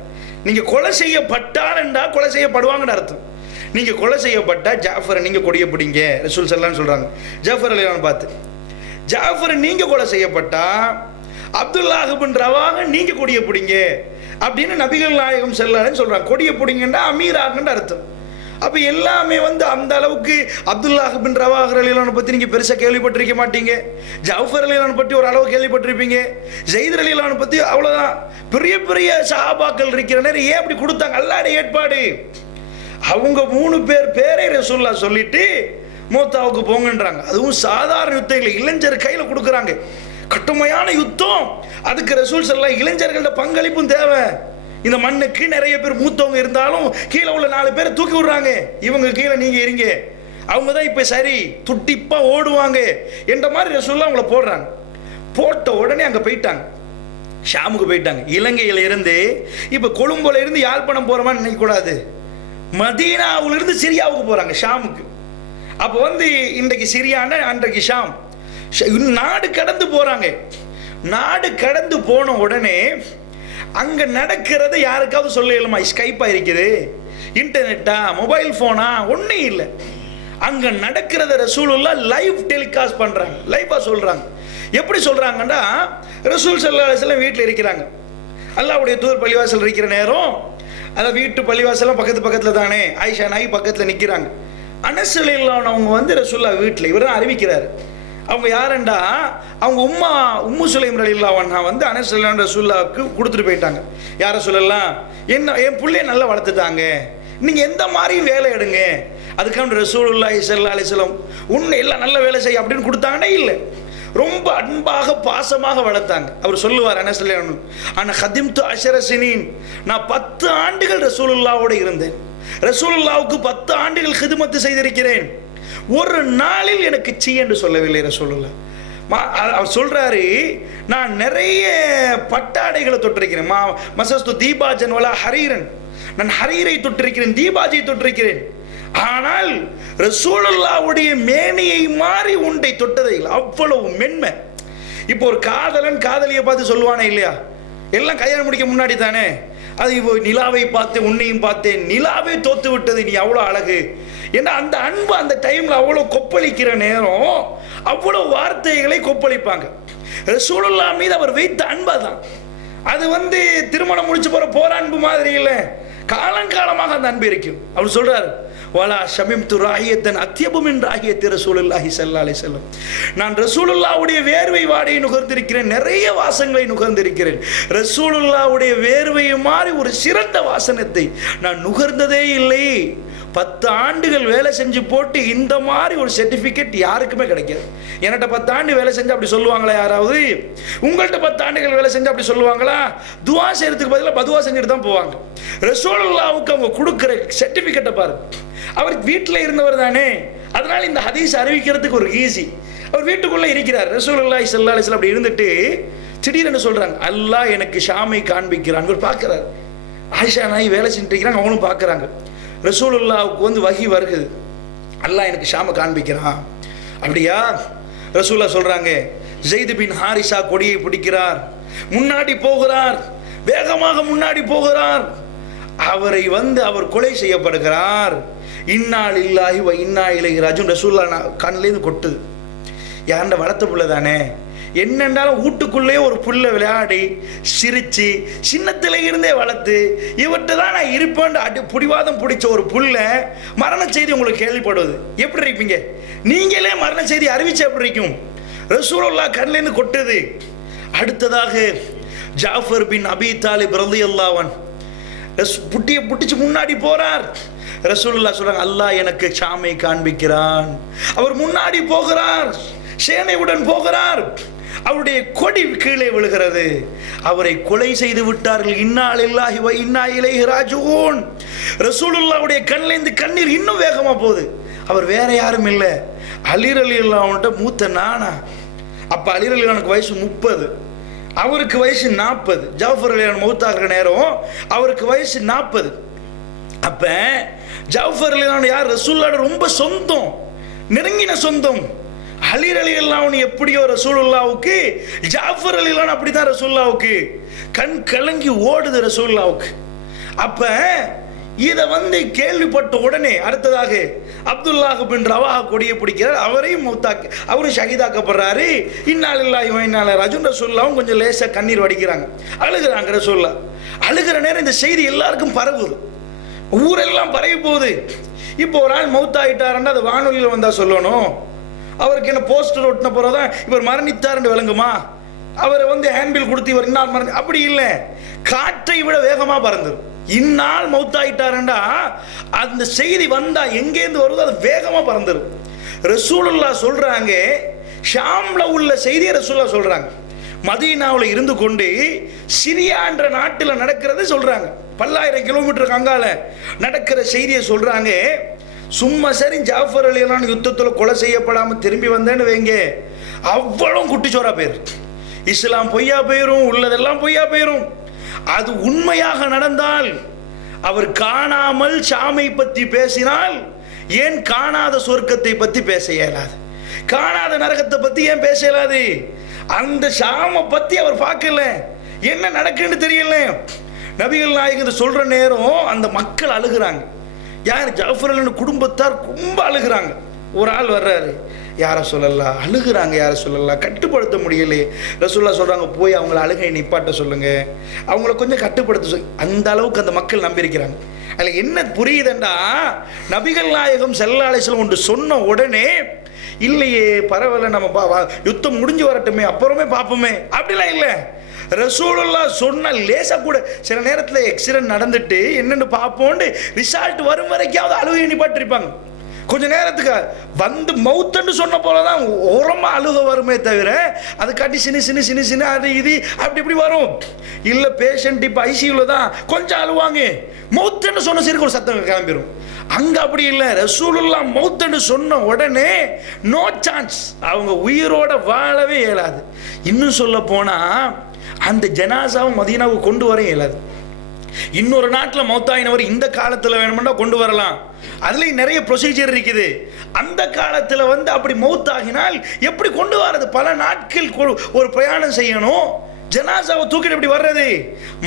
நீங்கள் கொலை செய்யப்பட்டான்டா கொலை செய்யப்படுவாங்கன்னு அர்த்தம். நீங்கள் கொலை செய்யப்பட்டா ஜாஃபரை நீங்கள் கொடியை பிடிங்க ரசூல் ஸல்லல்லாஹு சொல்கிறாங்க. ஜாஃபர் ரலியல்லாஹு பார்த்து, ஜாஃபர் நீங்கள் கொலை செய்யப்பட்டா அப்துல்லாஹ் பின் ரவாஹா நீங்கள் கொடியை பிடிங்க அப்படின்னு நபிகள் நாயகம் ஸல்லல்லாஹு சொல்கிறாங்க. கொடியை பிடிங்கன்னா அமீர் ஆகுன்னு அர்த்தம். அப்போ எல்லாமே வந்து அந்த அளவுக்கு அப்துல்லாஹ் பின் ரவாஹா ரலியல்லாஹு பற்றி நீங்கள் பெருசாக கேள்விப்பட்டிருக்க மாட்டீங்க. ஜாஃபர் ரலியல்லாஹு பற்றி ஒரு அளவு கேள்விப்பட்டிருப்பீங்க. ஸைத் ரலியல்லாஹு பற்றி அவ்வளோதான். பெரிய பெரிய சஹாபாக்கள் இருக்கிற நேரம் ஏன் அப்படி கொடுத்தாங்க, அல்லாஹ்வுடைய ஏற்பாடு. அவங்க 3 பேர் பேரை ரசூலுல்லாஹ் சொல்லிட்டு மூத்தாவுக்கு போங்கன்றாங்க. அதுவும் சாதாரண யுத்தம் இல்லை, இளைஞர் கையில் கொடுக்குறாங்க. கடுமையான யுத்தம். அதுக்கு ரசூல் ஸல்லல்லாஹு இளைஞர்களோட பங்களிப்பும் தேவை. இந்த மண்ணுக்கு நிறைய பேர் மூத்தவங்க இருந்தாலும் கீழே உள்ள 4 பேரை தூக்கி விடுறாங்க. இவங்க கீழே நீங்க இருங்க, அவங்க தான் இப்போ சரி துட்டிப்பா ஓடுவாங்க என்ற மாதிரி ரசூலுல்லாஹ் அவங்கள போடுறாங்க. போட்ட உடனே அங்கே போயிட்டாங்க, ஷாமுக்கு போயிட்டாங்க. இலங்கையில் இருந்து இப்போ கொழும்புல இருந்து யாழ்ப்பாணம் போகிற மாதிரி நினைக்கக்கூடாது, மதீனாவிலிருந்து சிரியாவுக்கு போகிறாங்க ஷாமுக்கு. அப்போ வந்து இன்றைக்கு சிரியானா அன்றைக்கு ஷாம். நாடு கடந்து போகிறாங்க. நாடு கடந்து போன உடனே அங்கே நடக்கிறது யாருக்காவது சொல்ல இயலுமா? ஸ்கைப்பாக இருக்குது, இன்டர்நெட்டா, மொபைல் ஃபோனா, ஒன்றும் இல்லை. அங்கே நடக்கிறத ரசூலுல்லாஹ் லைவ் டெலிகாஸ்ட் பண்ணுறாங்க, லைவாக சொல்கிறாங்க. எப்படி சொல்கிறாங்கன்னா, ரசூல் ஸல்லல்லாஹு அலைஹி வஸல்லம் வீட்டில் இருக்கிறாங்க. அல்லாஹ்வுடைய தூதர் பள்ளிவாசல் இருக்கிற நேரம், அதாவது வீட்டு பள்ளிவாசலாம் பக்கத்தில் தானே, ஆயிஷா நாயகி பக்கத்தில் நிற்கிறாங்க. அனஸ் ரலியல்லாஹு அன்ஹு அவங்க வந்து ரசூலுல்லாஹ் வீட்டில் இவர் தான் அறிவிக்கிறார். அவங்க யாருண்டா அவங்க உம்மு சுலைம் ரலியல்லாஹு அன்ஹா வந்து அனஸ் ரலியல்லாஹு அன்ஹு ரசூலுல்லாஹ்வுக்கு கொடுத்துட்டு போயிட்டாங்க. யாரை சொல்லலாம், என்ன என் பிள்ளைய நல்லா வளர்த்துட்டாங்க, நீங்கள் எந்த மாதிரியும் வேலை எடுங்க, அதுக்கான ரசூலுல்லாஹி ஸல்லல்லாஹு அலைஹி வஸல்லம் உன்னை எல்லாம் நல்ல வேலை செய்ய அப்படின்னு கொடுத்தாங்கன்னா இல்லை, ரொம்ப அன்பாக பாசமாக வளர்த்தாங்க. அவர் சொல்லுவார் அனஸ் ரலியல்லாஹு அன்ஹு, ஆனால் ஹதிம்து 10 சினீன், நான் 10 ஆண்டுகள் ரசூலுல்லாஹ்வோடு இருந்தேன், ரசூலுல்லாஹ்வுக்கு 10 ஆண்டுகள் ஹிதுமத்து செய்திருக்கிறேன், ஒரு நாளில் எனக்கு சீ என்று சொல்லவில்லை ரசூலுல்லாஹ். அவர் சொல்றாரு, நான் நிறைய பட்டாடைகளை தொட்டிருக்கிறேன், மசஸ்து தீபாஜன் வலா ஹரீரன், நான் ஹரீரை தொட்டிருக்கிறேன், தீபாஜை தொட்டிருக்கிறேன், ஆனால் ரசூலுல்லாஹ்வுடைய மேனியை மாறி உண்டை தொட்டதை இல்லை, அவ்வளவு மென்மை. இப்போ ஒரு காதலன் காதலியை பார்த்து சொல்லுவானே இல்லையா, எல்லாம் கல்யாணம் முடிக்க முன்னாடி தானே, அது இப்போ நிலாவை பார்த்தேன் உன்னையும் பார்த்தேன், நிலாவே தோத்து விட்டது, நீ அவ்வளோ அழகு. ஏன்னா அந்த அன்பு அந்த டைமில் அவ்வளோ கொப்பளிக்கிற நேரம் அவ்வளோ வார்த்தைகளை கொப்பளிப்பாங்க. ரசூலுல்லாஹ் மீது அவர் வைத்த அன்பா தான் அது. வந்து திருமணம் முடிச்சு போற அன்பு மாதிரி இல்லை, காலங்காலமாக அந்த அன்பு இருக்கும். அவர் சொல்றாரு, வலா ஷமிம்து ராஹியத்தன் அத்யபு மின் ராஹியத்தி ரசூலுல்லாஹி ஸல்லல்லாஹு அலைஹி வஸல்லம், நான் ரசூலுல்லாஹ்வுடைய வேர்வை வாடையை நுகர்ந்திருக்கிறேன், நிறைய வாசங்களை நுகர்ந்திருக்கிறேன், ரசூலுல்லாஹ்வுடைய வேர்வையை மாதிரி ஒரு சிறந்த வாசனத்தை நான் நுகர்ந்ததே இல்லை. 10 ஆண்டுகள் வேலை செஞ்சு போட்டு இந்த மாதிரி ஒரு சர்டிஃபிகேட் யாருக்குமே கிடைக்காது. என்கிட்ட 10 ஆண்டு வேலை செஞ்சு அப்படி சொல்லுவாங்களா யாராவது? உங்கள்கிட்ட 10 ஆண்டுகள் வேலை செஞ்சு அப்படி சொல்லுவாங்களா? துவா செய்யறதுக்கு பதிலாக பதுவா செஞ்சுட்டு தான் போவாங்க. ரசூலுல்லாஹ்வுக்கு அவங்க கொடுக்குற சர்டிஃபிகேட்டை பாரு. அவர் வீட்டில் இருந்தவர் தானே, அதனால இந்த ஹதீஸ் அறிவிக்கிறதுக்கு ஒரு ஈஸி. அவர் வீட்டுக்குள்ளே இருக்கிறார். ரசூலுல்லாஹி ஸல்லல்லாஹு அலைஹி வஸல்லம் அப்படி இருந்துட்டு திடீர்னு சொல்றாங்க, அல்லாஹ் எனக்கு ஷாமை காண்பிக்கிறான். இவர் பார்க்கிறார், ஆயிஷா நாய் வேலை செஞ்சுட்டு இருக்கிறாங்க, அவனும் பார்க்குறாங்க. ரசூலுல்லாஹ்வுக்கு வந்து வஹி வருகுது, அல்லாஹ் எனக்கு ஷாமை காண்பிக்கிறான். அப்படியா? ரசூலுல்லாஹ் சொல்றாங்க, ஸைத் பின் ஹாரிஸா கொடியை பிடிக்கிறார், முன்னாடி போகிறார், வேகமாக முன்னாடி போகிறார். அவரை வந்து அவர் கொலை செய்யப்படுகிறார். இன்னா லில்லாஹி வ இன்னா இலைஹி ராஜிஊன். ரசூலுல்லாஹ் கண்ணிலேருந்து கொட்டுது. யாண்ட வளர்த்த புள்ள தானே, என்னென்றாலும் வீட்டுக்குள்ளே ஒரு புள்ள விளையாடி சிரிச்சு சின்னத்தில இருந்தே வளர்த்து இவர்கிட்ட தான் நான் இருப்பேன் புடிவாதம் பிடிச்ச ஒரு புள்ள மரண செய்தி உங்களுக்கு கேள்விப்படுவது எப்படி இருப்பீங்க? நீங்களே மரண செய்தி அறிவிச்ச எப்படி இருக்கும்? ரசூலுல்லாஹ் கண்ணிலேருந்து கொட்டுது. அடுத்ததாக ஜாஃபர் பின் அபி தாலிப் ரலியல்லாஹு அன்ஹு புட்டியை புட்டிச்சு முன்னாடி போறார். ரசூலுல்லாஹ் சொல்றாங்க, அல்லாஹ் எனக்கு ஷாமை காண்பிக்கிறான். அவர் முன்னாடி போகிறார், சேனையுடன் போகிறார். அவருடைய கொடி கீழே விழுகிறது. அவரை கொலை செய்து விட்டார்கள். இன்னா லில்லாஹி வ இன்னா இலைஹி ராஜிஊன். ரசூலுல்லாஹ்வுடைய கண்ணிலிருந்து கண்ணீர் இன்னும் வேகமா போகுது. அவர் வேற யாரும் இல்லை, அலி ரலியல்லாஹு அன்ஹு மூத்த நானா. அப்ப அலி ரலியல்லாஹுக்கு வயசு 30, அவருக்கு வயசு 40. ஜாஃபர் ரலியல்லாஹு மௌத்தாகிற நேரம் அவருக்கு வயசு 40. அப்ப ஜாஃபர் ரலியல்லாஹு யார்? ரசூலுல்லாஹ் ரொம்ப சொந்தம், நெருங்கின சொந்தம். அலி ரலியல்லாஹு எப்படியோ ரசூலுல்லாஹ்வுக்கு, ஜாஃபர் ரலியல்லாஹு அப்படிதான் ரசூலுல்லாஹ்வுக்கு. கண் கலங்கி ஓடுது ரசூலுல்லாஹ்வுக்கு. அப்ப இதை வந்து கேள்விப்பட்ட உடனே அடுத்ததாக அப்துல்லாஹ் பின் ரவாஹா கொடியை பிடிக்கிறார். அவரையும் மௌத்தாக்கி அவரும் ஷஹீதாக்கப்படுறாரு. இன்னா லில்லாஹி வ இன்னா இலைஹி ராஜிஊன். ரசூலுல்லாஹ் கொஞ்சம் லேசா கண்ணீர் வடிக்கிறாங்க, அழுகிறாங்க. ரசூலுல்லாஹ் அழுகிற நேரம் இந்த செய்தி எல்லாருக்கும் பரவுது, ஊரெல்லாம் பரவி போகுது. இப்போ ஒரு ஆள் மௌத்தாயிட்டாருன்னா அது வானொலியில் வந்தா சொல்லணும். அவருக்கு என்ன போஸ்டர் ஒட்டின போறதான் இவர் மரணித்தார் விளங்குமா? அவரை வந்து ஹேண்ட்பில் கொடுத்து இவர் இன்னால் மரணி அப்படி இல்லை, காற்றை விட வேகமா பறந்துடும். இந்நாள் மௌத்தாயிட்டாருண்டா அந்த செய்தி வந்தா எங்கேருந்து வருதோ அது வேகமா பறந்துடும். ரசூலுல்லாஹ் சொல்றாங்க, ஷாம்ல உள்ள செய்தியை ரசூலுல்லாஹ் சொல்றாங்க, மதீனாவில் இருந்து கொண்டு சிரியா என்ற நாட்டில் நடக்கிறது சொல்றாங்க. பல்லாயிரம் கிலோமீட்டருக்கு அங்கால நடக்கிற செய்தியை சொல்றாங்க. சும்மா சரி ஜாஃபர் ரலியல்லாஹு யுத்தத்தில் கொலை செய்யப்படாமல் திரும்பி வந்தேன்னு வைங்க, அவ்வளோ குட்டிச்சோரா போயிரு. இஸ்லாம் பொய்யா போயிரும், உள்ளதெல்லாம் பொய்யா போயிரும். அது உண்மையாக நடந்தால் அவர் காணாமல் ஷாமை பற்றி பேசினால் ஏன் காணாத சொர்க்கத்தை பற்றி பேச இயலாது? காணாத நரகத்தை பற்றி ஏன் பேச இயலாது? அந்த ஷாமை பற்றி அவர் பார்க்கல, என்ன நடக்குன்னு தெரியல. நபிகள் நாயகம் சொல்ற நேரம் அந்த மக்கள் அழுகிறாங்க. யார்? ஜாஃபர் ரலியல்லாஹு குடும்பத்தார் ரொம்ப அழுகிறாங்க. ஒரு ஆள் வர்றாரு, யாரை சொல்லலாம், அழுகிறாங்க, யாரை சொல்லலாம், கட்டுப்படுத்த முடியலையே. ரசூலுல்லாஹ் சொல்றாங்க, போய் அவங்கள அழுகை நிப்பாட்ட சொல்லுங்க, அவங்கள கொஞ்சம் கட்டுப்படுத்த சொல்லு. அந்த அளவுக்கு அந்த மக்கள் நம்பியிருக்கிறாங்க. அதில் என்ன புரியுதுண்டா, நபிகள் நாயகம் ஸல்லல்லாஹு அலைஹி வஸல்லம் ஒன்று சொன்ன உடனே இல்லையே பரவாயில்ல, நம்ம யுத்தம் முடிஞ்சு வரட்டுமே அப்புறமே பார்ப்போமே அப்படிலாம் இல்லை. ரசூலுல்லாஹ் சொன்ன லேசா கூட சில நேரத்தில் ஆக்சிடென்ட் நடந்துட்டு என்னென்னு பார்ப்போண்டு ரிசல்ட் வரும் வரைக்காவது அழுகை நிப்பாட்டிருப்பாங்க. கொஞ்ச நேரத்துக்கு வந்து மவுத்துன்னு சொன்ன போலதான் ஓரமா அழுக வருமே தவிர அது காட்டி சின்ன அது இது அப்படி இப்படி வரும். இல்லை பேஷண்ட் இப்போ ஐசியூவில் தான் கொஞ்சம் அழுவாங்க, மவுத்துன்னு சொன்ன சரி ஒரு சத்தம் கிளம்பிடும். அங்க அப்படி இல்லை. ரசூலுல்லாஹ் மௌத்துன்னு சொன்ன உடனே நோ சான்ஸ், அவங்க உயிரோட வாழவே இயலாது. இன்னும் சொல்ல போனா அந்த ஜனாசாவும் மதீனாவுக்கு கொண்டு வர இயலாது. இன்னொரு நாட்டில் மௌத்தாயினவர் இந்த காலத்தில் வேணும்னா கொண்டு வரலாம், அதுலேயும் நிறைய ப்ரொசீஜர் இருக்குது. அந்த காலத்தில் வந்து அப்படி மௌத்தாகினால் எப்படி கொண்டு வரது? பல நாட்கள் ஒரு பிரயாணம் செய்யணும், ஜனாசாவை தூக்கிட்டு எப்படி வர்றது?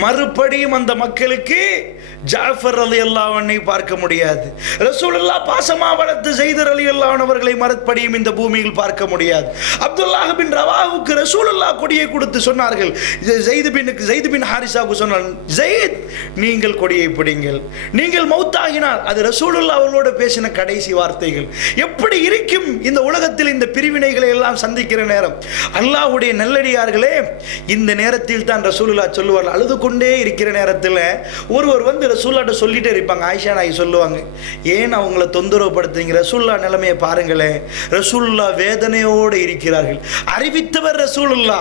மறுபடியும் அந்த மக்களுக்கு ஜாஃபர் ரலியல்லாஹு அன்ஹை பார்க்க முடியாது. ரசூலுல்லாஹ் பாசமா வளர்த்து ஸைத் ரலியல்லாஹு அன்ஹு அவர்களை மறுபடியும் இந்த பூமியில் பார்க்க முடியாது. அப்துல்லாஹ் பின் ரவாஹுக்கு ரசூலுல்லாஹ் கொடியை கொடுத்து சொன்னார்கள், ஸைத் பின் ஹாரிஸாவுக்கு சொன்னார்கள், ஸைத் நீங்கள் கொடியை பிடிங்கள், நீங்கள் மௌத்தாகினால். அது ரசூலுல்லாஹ் அவர்களோட பேசின கடைசி வார்த்தைகள். எப்படி இருக்கும் இந்த உலகத்தில் இந்த பிரிவினைகளை எல்லாம் சந்திக்கிற நேரம்? அல்லாஹ்வுடைய நல்லடியார்களே, இந்த நேரத்தில் தான் ரசூலுல்லாஹ் சொல்லுவார்கள், அழுது கொண்டே இருக்கிற நேரத்தில் ஒருவர் வந்து ரசூல்லாட்ட சொல்லிட்டே இருப்பாங்க. ஆயிஷா நாயகி சொல்லுவாங்க, ஏன் அவங்கள தொந்தரவுப்படுத்துறீங்க, ரசூல்லா நிலைமையை பாருங்களேன், ரசூலுல்லா வேதனையோடு இருக்கிறார்கள். அறிவித்தவர் ரசூலுல்லா,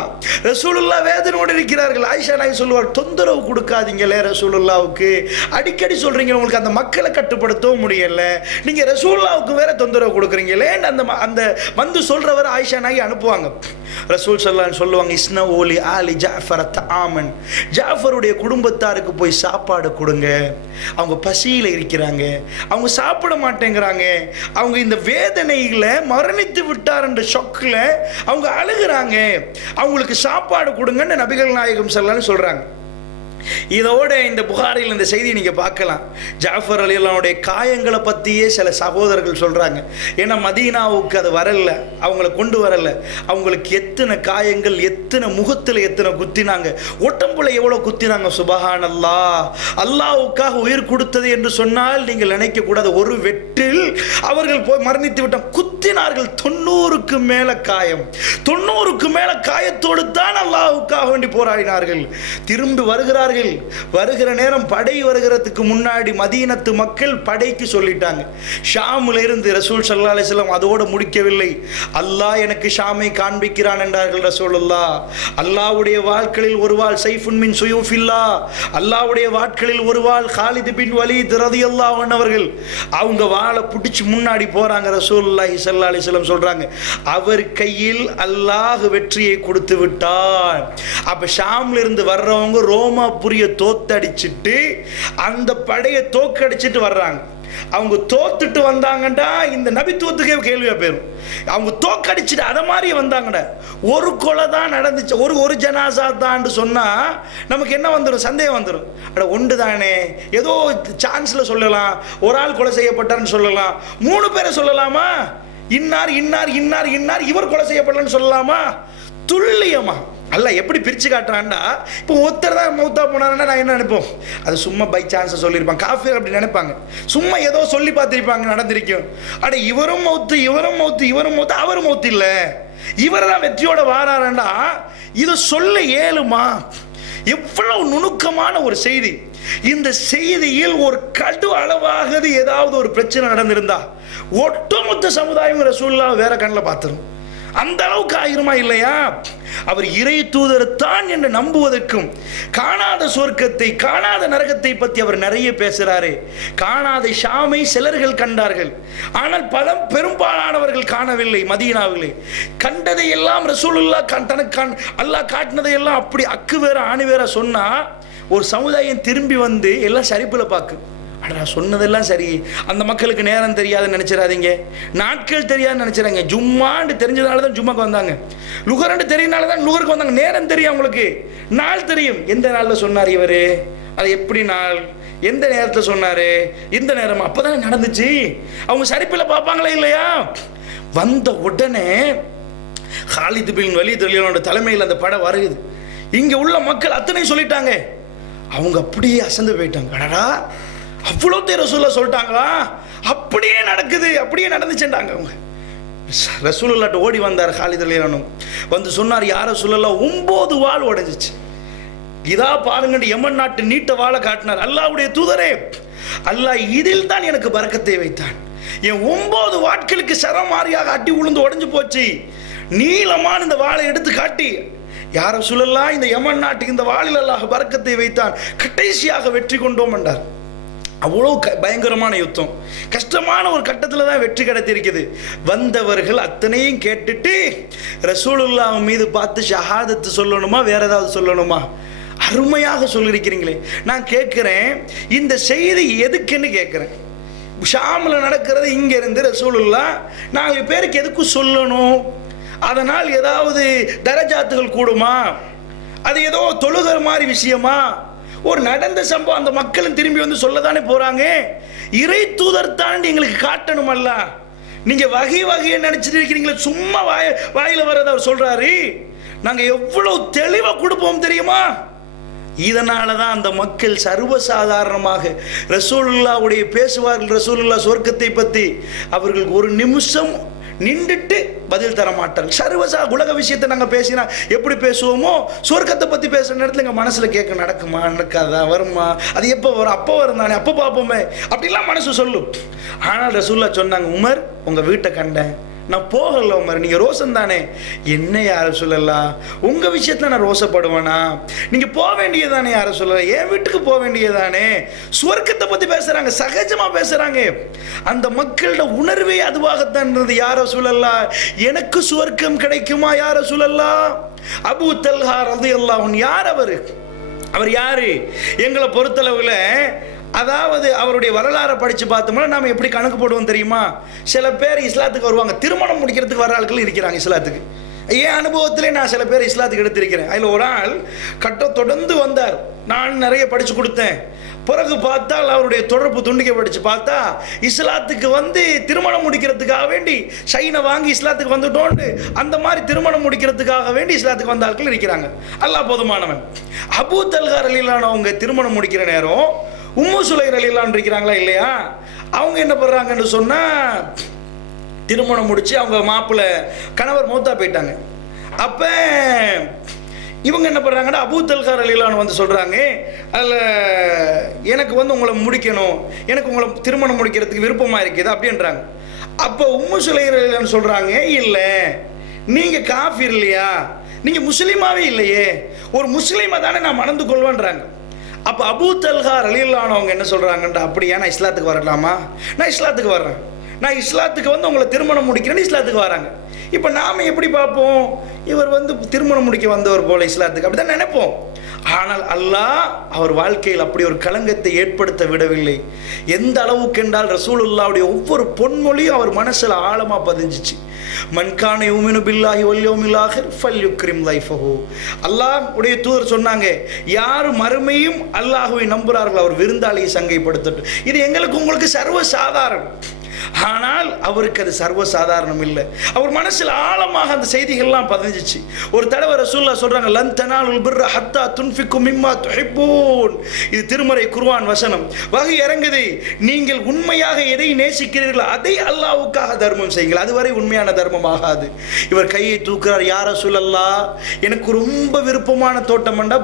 ரசூலுல்லா வேதனையோடு இருக்கிறார்கள். ஆயிஷா நாயகி சொல்லுவார், தொந்தரவு கொடுக்காதீங்களே ரசூலுல்லாவுக்கு, அடிக்கடி சொல்றீங்க, உங்களுக்கு அந்த மக்களை கட்டுப்படுத்தவும் முடியல, நீங்க ரசூலுல்லாவுக்கு வேற தொந்தரவு கொடுக்குறீங்களே. அந்த வந்து சொல்றவர் ஆயிஷா நாயகி அனுப்புவாங்க. ரசூல் ஸல்லல்லாஹு அலைஹி சொல்லுவாங்க, இஸ்னா ஓலி ஆலி ஜாஃபர் தஆமன், ஜாஃபருடைய குடும்பத்தாருக்கு போய் சாப்பாடு கொடுங்க, அவங்க பசியில் இருக்கிறாங்க, அவங்க சாப்பிட மாட்டேங்கிறாங்க, அவங்க இந்த வேதனையில் மரணித்து விட்டார் என்ற ஷொக்கில் அவங்க அழுகிறாங்க, அவங்களுக்கு சாப்பாடு கொடுங்கன்னு நபிகள் நாயகம் ஸல்லல்லாஹு அலைஹி சொல்றாங்க. இதோட இந்த புகாரில் இந்த செய்தியை நீங்கள் பார்க்கலாம். ஜாஃபர் ரலியல்லாஹுடைய காயங்களை பற்றியே சில சகோதரர்கள் சொல்கிறாங்க. ஏன்னா மதீனாவுக்கு அது வரல, அவங்கள கொண்டு வரல, அவங்களுக்கு எத்தனை காயங்கள், எத்தனை முகத்தில் எத்தனை குத்தினாங்க, ஒட்டம்புல எவ்வளோ குத்தினாங்க. சுபஹானல்லாஹ், அல்லாஹ்வுக்காக உயிர் கொடுத்தது என்று சொன்னால் நீங்கள் நினைக்கக்கூடாது. ஒரு வெற்றில் அவர்கள் போய் மரணித்து விட்டாங்க. குத்தினார்கள், 90க்கு மேலே காயம், 90க்கு மேலே காயத்தோடு தான் அல்லாஹ்வுக்காக வேண்டி போராடினார்கள். திரும்பி வருகிறார்கள். வருகிற நேரம் படை வருகிறதுக்கு முன்னாடி மதீனத்து மக்கள் படைக்கு சொல்லிட்டாங்க. ஷாமுல இருந்து ரசூல் ஸல்லல்லாஹு அலைஹி வஸல்லம் அதோடு முடிக்கவில்லை. அல்லாஹ் எனக்கு ஷாமை காண்பிக்கிறான் என்றார்கள் ரசூலுல்லாஹ். அல்லாஹ்வுடைய வாட்களில் ஒரு வாள் சைஃபுன் மின் சுயூஃபில்லாஹ், அல்லாஹ்வுடைய வாட்களில் ஒரு வாள் காலித் பின் வலீத் ரலியல்லாஹு அன்ஹு அவர்கள். அவங்க வாளை பிடிச்சி முன்னாடி போறாங்க. ரசூலுல்லாஹி ஸல்லல்லாஹு அலைஹி வஸல்லம் சொல்றாங்க, அவர் கையில் அல்லாஹ் வெற்றியை கொடுத்து விட்டான். அப்ப ஷாம்ல இருந்து வர்றவங்க ரோமா புரிய தோத்தடிச்சிட்டு அந்த படையை தோக்கடிச்சிட்டு வர்றாங்க. அவங்க தோத்துட்டு வந்தாங்கடா இந்த நபித்துவத்துக்கே கேள்வியா போயிடும். அவங்க தோக்கடிச்சிட்டு அதை மாதிரி வந்தாங்கடா, ஒரு கொலை தான் நடந்துச்சு, ஒரு ஜனாசா தான் சொன்னா நமக்கு என்ன வந்துடும், சந்தேகம் வந்துடும். அட ஒன்று தானே, ஏதோ சான்ஸ்ல சொல்லலாம், ஒரு ஆள் கொலை செய்யப்பட்டார்னு சொல்லலாம், 3 பேரை சொல்லலாமா, இன்னார் இன்னார் இன்னார் இன்னார் இவர் கொலை செய்யப்படலன்னு சொல்லலாமா? துல்லியமா அல்ல எப்படி பிரித்து காட்டுறான்டா. இப்போ ஒருத்தர் தான் மௌத்தா போனாருன்னா நான் என்ன நினைப்போம், அது சும்மா பை சான்ஸை சொல்லியிருப்பாங்க, காஃபிர் அப்படி நினைப்பாங்க, சும்மா ஏதோ சொல்லி பார்த்துருப்பாங்க, நடந்திருக்கும். அட இவரும் மௌத்து இவரும் மௌத்து இவரும் மௌத்து அவரும் மௌத்து இல்லை, இவர் தான் வெற்றியோட வாராரண்டா. இதை சொல்ல ஏழுமா? எவ்வளவு நுணுக்கமான ஒரு செய்தி. இந்த செய்தியில் ஒரு கடு அளவாக ஏதாவது ஒரு பிரச்சனை நடந்திருந்தா ஒட்டுமொத்த சமுதாயம் ரசூலுல்லாஹ் வேற கண்ணில் பார்த்துரும். அந்த அளவுக்கு ஆயிருமா இல்லையா? அவர் இறை தூதர்தான் என்று நம்புவதற்கும், காணாத சொர்க்கத்தை காணாத நரகத்தை பற்றி அவர் நிறைய பேசுறாரு. காணாத ஷாமை சிலர்கள் கண்டார்கள், ஆனால் பெரும்பாலானவர்கள் காணவில்லை. மதீனாவிலே கண்டதை எல்லாம் ரசூலுல்லாஹ் தனக்கு அல்லாஹ் காட்டினதை எல்லாம் அப்படி அக்கு வேற ஆணி வேற சொன்னா ஒரு சமுதாயம் திரும்பி வந்து எல்லாம் சரிப்பில் பார்க்கு. அடா சொன்னதெல்லாம் சரி, அந்த மக்களுக்கு நேரம் தெரியாதுன்னு நினச்சிடாதீங்க, நாட்கள் தெரியாதுன்னு நினச்சிடாங்க. ஜும்மாண்டு தெரிஞ்சதுனால தான் ஜும்மாக்கு வந்தாங்க, லுகரண்டு தெரியினால தான் லுகருக்கு வந்தாங்க. நேரம் தெரியும் அவங்களுக்கு, நாள் தெரியும். எந்த நாளில் சொன்னார் இவர், அது எப்படி நாள், எந்த நேரத்தில் சொன்னார், இந்த நேரம் அப்போ தானே நடந்துச்சு. அவங்க சரிப்பில் பார்ப்பாங்களே இல்லையா? வந்த உடனே காலித் பின் வலீத் ரலியல்லாஹு அன்ஹு தலைமையில் அந்த படம் வருது. இங்கே உள்ள மக்கள் அத்தனை சொல்லிட்டாங்க. அவங்க அப்படியே அசந்து போயிட்டாங்க. அடடா அவ்வளோ தேர் ரசூலுல்லாஹ் சொல்லிட்டாங்களா, அப்படியே நடக்குது, அப்படியே நடந்துச்சுட்டாங்க. அவங்க ரசூலுல்லாஹ்ட்ட ஓடி வந்தார் காலித் ரலியல்லாஹு அன்ஹு. வந்து சொன்னார், யார் ரசூலுல்லாஹ் 9 வாள் உடைஞ்சிச்சு. இதா பாருங்க, யமன் நாட்டு நீட்ட வாளை காட்டினார். அல்லாஹ்வுடைய தூதரே, அல்லாஹ் இதில் தான் எனக்கு பரக்கத்தை வைத்தான். என் 9 வாட்களுக்கு சரமாரியாக அடி உளுந்து உடைஞ்சு போச்சு. நீளமான இந்த வாளை எடுத்து காட்டி, யார் ரசூலுல்லாஹ் இந்த யமன் நாட்டுக்கு இந்த வாளில் அல்லாஹ் பரக்கத்தை வைத்தான், கடைசியாக வெற்றி கொண்டோம் என்றார். அவ்வளோ பயங்கரமான யுத்தம், கஷ்டமான ஒரு கட்டத்தில் தான் வெற்றி கிடைத்திருக்குது. வந்தவர்கள் அத்தனையும் கேட்டுட்டு ரசூலுல்லாஹ் மீது பார்த்து ஷஹாதத்து சொல்லணுமா வேற ஏதாவது சொல்லணுமா? அருமையாக சொல்லியிருக்கிறீங்களே. நான் கேட்குறேன், இந்த செய்தி எதுக்குன்னு கேட்குறேன். ஷாமில் நடக்கிறது இங்கேருந்து ரசூலுல்லாஹ் 4 பேருக்கு எதுக்கு சொல்லணும்? அதனால் ஏதாவது தரஜாத்துகள் கூடுமா? அது ஏதோ தொழுகிற மாதிரி விஷயமா? ஒரு நடந்த சம்பவம், அந்த மக்களும் திரும்பி வந்து சொல்லதானே போறாங்க. இறை தூதர் தாண்டி எங்களுக்கு காட்டணும் அல்ல. நீங்க வகையை நினைச்சிட்டு இருக்கிறீங்களா? சும்மா வாயில வரத அவர் சொல்றாரு. நாங்க எவ்வளவு தெளிவா கொடுப்போம் தெரியுமா? இதனாலதான் அந்த மக்கள் சர்வசாதாரணமாக ரசூலுல்லாஹ்வுடைய பேசுவார்கள். ரசூலுல்லாஹ் சொர்க்கத்தை பற்றி அவர்களுக்கு ஒரு நிமிஷம் நின்றுட்டு பதில் தர மாட்டார்கள். சர்வசா உலக விஷயத்தை நாங்கள் பேசினா எப்படி பேசுவோமோ சொர்க்கத்தை பற்றி பேசுகிற நேரத்தில் எங்கள் மனசில் கேட்க நடக்குமா நடக்காதா வருமா அது எப்போ வரும் அப்போ வரும் தானே அப்போ பார்ப்போமே அப்படிலாம் மனசு சொல்லும். ஆனால் ரசூலுல்லாஹ் சொன்னாங்க, உமர் உங்கள் வீட்டை கண்டேன், நான் போகல உமர், நீங்கள் ரோசம் தானே. என்ன யார சொல்லலாம், உங்கள் விஷயத்தில் நான் ரோசப்படுவேனா? நீங்கள் போக வேண்டியதானே யார சொல்லலாம், என் வீட்டுக்கு போக வேண்டியதானே. சுவர்க்கத்தை பற்றி பேசுகிறாங்க, சகஜமாக பேசுகிறாங்க. அந்த மக்களோட உணர்வே அதுவாகத்தான் இருந்தது. யார சொல்லலாம், எனக்கு சுவர்க்கம் கிடைக்குமா யார சொல்லலாம். அபூ தல்ஹா ரலியல்லாஹு அன்ஹு யார் அவர் யாரு? எங்களை பொறுத்தளவில் அதாவது அவருடைய வரலாறை படித்து பார்த்தோம்னா நாம் எப்படி கணக்கு போடுவோம் தெரியுமா? சில பேர் இஸ்லாத்துக்கு வருவாங்க, திருமணம் முடிக்கிறதுக்கு வர ஆட்கள் இருக்கிறாங்க இஸ்லாத்துக்கு. என் அனுபவத்திலே நான் சில பேர் இஸ்லாத்துக்கு எடுத்திருக்கிறேன். அதில் ஒரு ஆள் தொடர்ந்து வந்தார், நான் நிறைய படித்து கொடுத்தேன். பிறகு பார்த்தால் அவருடைய தொடர்பு துண்டிக்கப்பட்டுச்சு. பார்த்தா இஸ்லாத்துக்கு வந்து திருமணம் முடிக்கிறதுக்காக வேண்டி சைனை வாங்கி இஸ்லாத்துக்கு வந்துட்டோன்னு அந்த மாதிரி திருமணம் முடிக்கிறதுக்காக வேண்டி இஸ்லாத்துக்கு வந்த ஆட்கள் இருக்கிறாங்க. அல்லாஹ் போதுமானவன். அபூ தல்ஹா ரலியல்லாஹு அவங்க திருமணம் முடிக்கிற நேரம் உம்மு சுலைம் ரலியல்லாஹு இருக்கிறாங்களா இல்லையா, அவங்க என்ன பண்ணுறாங்கன்னு சொன்னால் திருமணம் முடித்து அவங்க மாப்பிள்ளை கணவர் மௌத்தா போயிட்டாங்க. அப்போ இவங்க என்ன பண்ணுறாங்கன்னா அபூ தல்ஹா ரலியல்லாஹு வந்து சொல்கிறாங்க, அதில் எனக்கு வந்து உங்களை முடிக்கணும், எனக்கு உங்களை திருமணம் முடிக்கிறதுக்கு விருப்பமாக இருக்குது அப்படின்றாங்க. அப்போ உம்மு சுலைம் ரலியல்லாஹு சொல்கிறாங்க, இல்லை நீங்கள் காஃபிர் இல்லையா, நீங்கள் முஸ்லீமாவே இல்லையே, ஒரு முஸ்லீமை தானே நான் மணந்து கொள்வேன்றாங்க. அப்போ அபூ தல்ஹா ரலியல்லாஹு அவங்க என்ன சொல்கிறாங்கன்றா, அப்படியா நான் இஸ்லாத்துக்கு வரலாமா, நான் இஸ்லாத்துக்கு வர்றேன், நான் இஸ்லாத்துக்கு வந்து உங்களை திருமணம் முடிக்கிறேன்னு இஸ்லாத்துக்கு வராங்க. இப்போ நாம் எப்படி பார்ப்போம், இவர் வந்து திருமணம் முடிக்க வந்தவர் போல இஸ்லாத்துக்கு அப்படி தான் நினைப்போம். ஆனால் அல்லாஹ் அவர் வாழ்க்கையில் அப்படி ஒரு களங்கத்தை ஏற்படுத்த விடவில்லை. எந்த அளவுக்கு என்றால் ரசூலுல்லாஹ்வுடைய ஒவ்வொரு பொன்மொழியும் அவர் மனசில் ஆழமாக பதிஞ்சிச்சு. மன்கான யூமினு பில்லாஹி வல் யௌமில் ஆகிர் ஃபல்யுக்ரிம் லைஃபஹு. அல்லாஹ்வுடைய தூதர் சொன்னாங்க, யார் மறுமையும் அல்லாஹ்வை நம்புகிறார்கள் அவர் விருந்தாளியை சங்கைப்படுத்தட்டும். இது எங்களுக்கு உங்களுக்கு சர்வ சாதாரணம். ஆனால் அவருக்கு அது சர்வசாதாரணம் இல்லை. அவர் மனசில் ஆழமாக அந்த செய்திகள்லாம் பதிஞ்சிச்சு. ஒரு தடவை ரசூலுல்லாஹ் சொல்றாங்க, லன் தனாலுல் பிர்ர ஹத்தா துன்ஃபிகு மிம்மா துஹிப்பூன். இது திருமறை குர்ஆன் வசனம். வகை இறங்குது, நீங்கள் உண்மையாக எதை நேசிக்கிறீர்களோ அதை அல்லாஹ்வுக்காக தர்மம் செய்யுங்கள், அதுவரை உண்மையான தர்மம் ஆகாது. இவர் கையை தூக்குறார், யா ரசூலல்லாஹ் எனக்கு ரொம்ப விருப்பமான தோட்டம் என்றா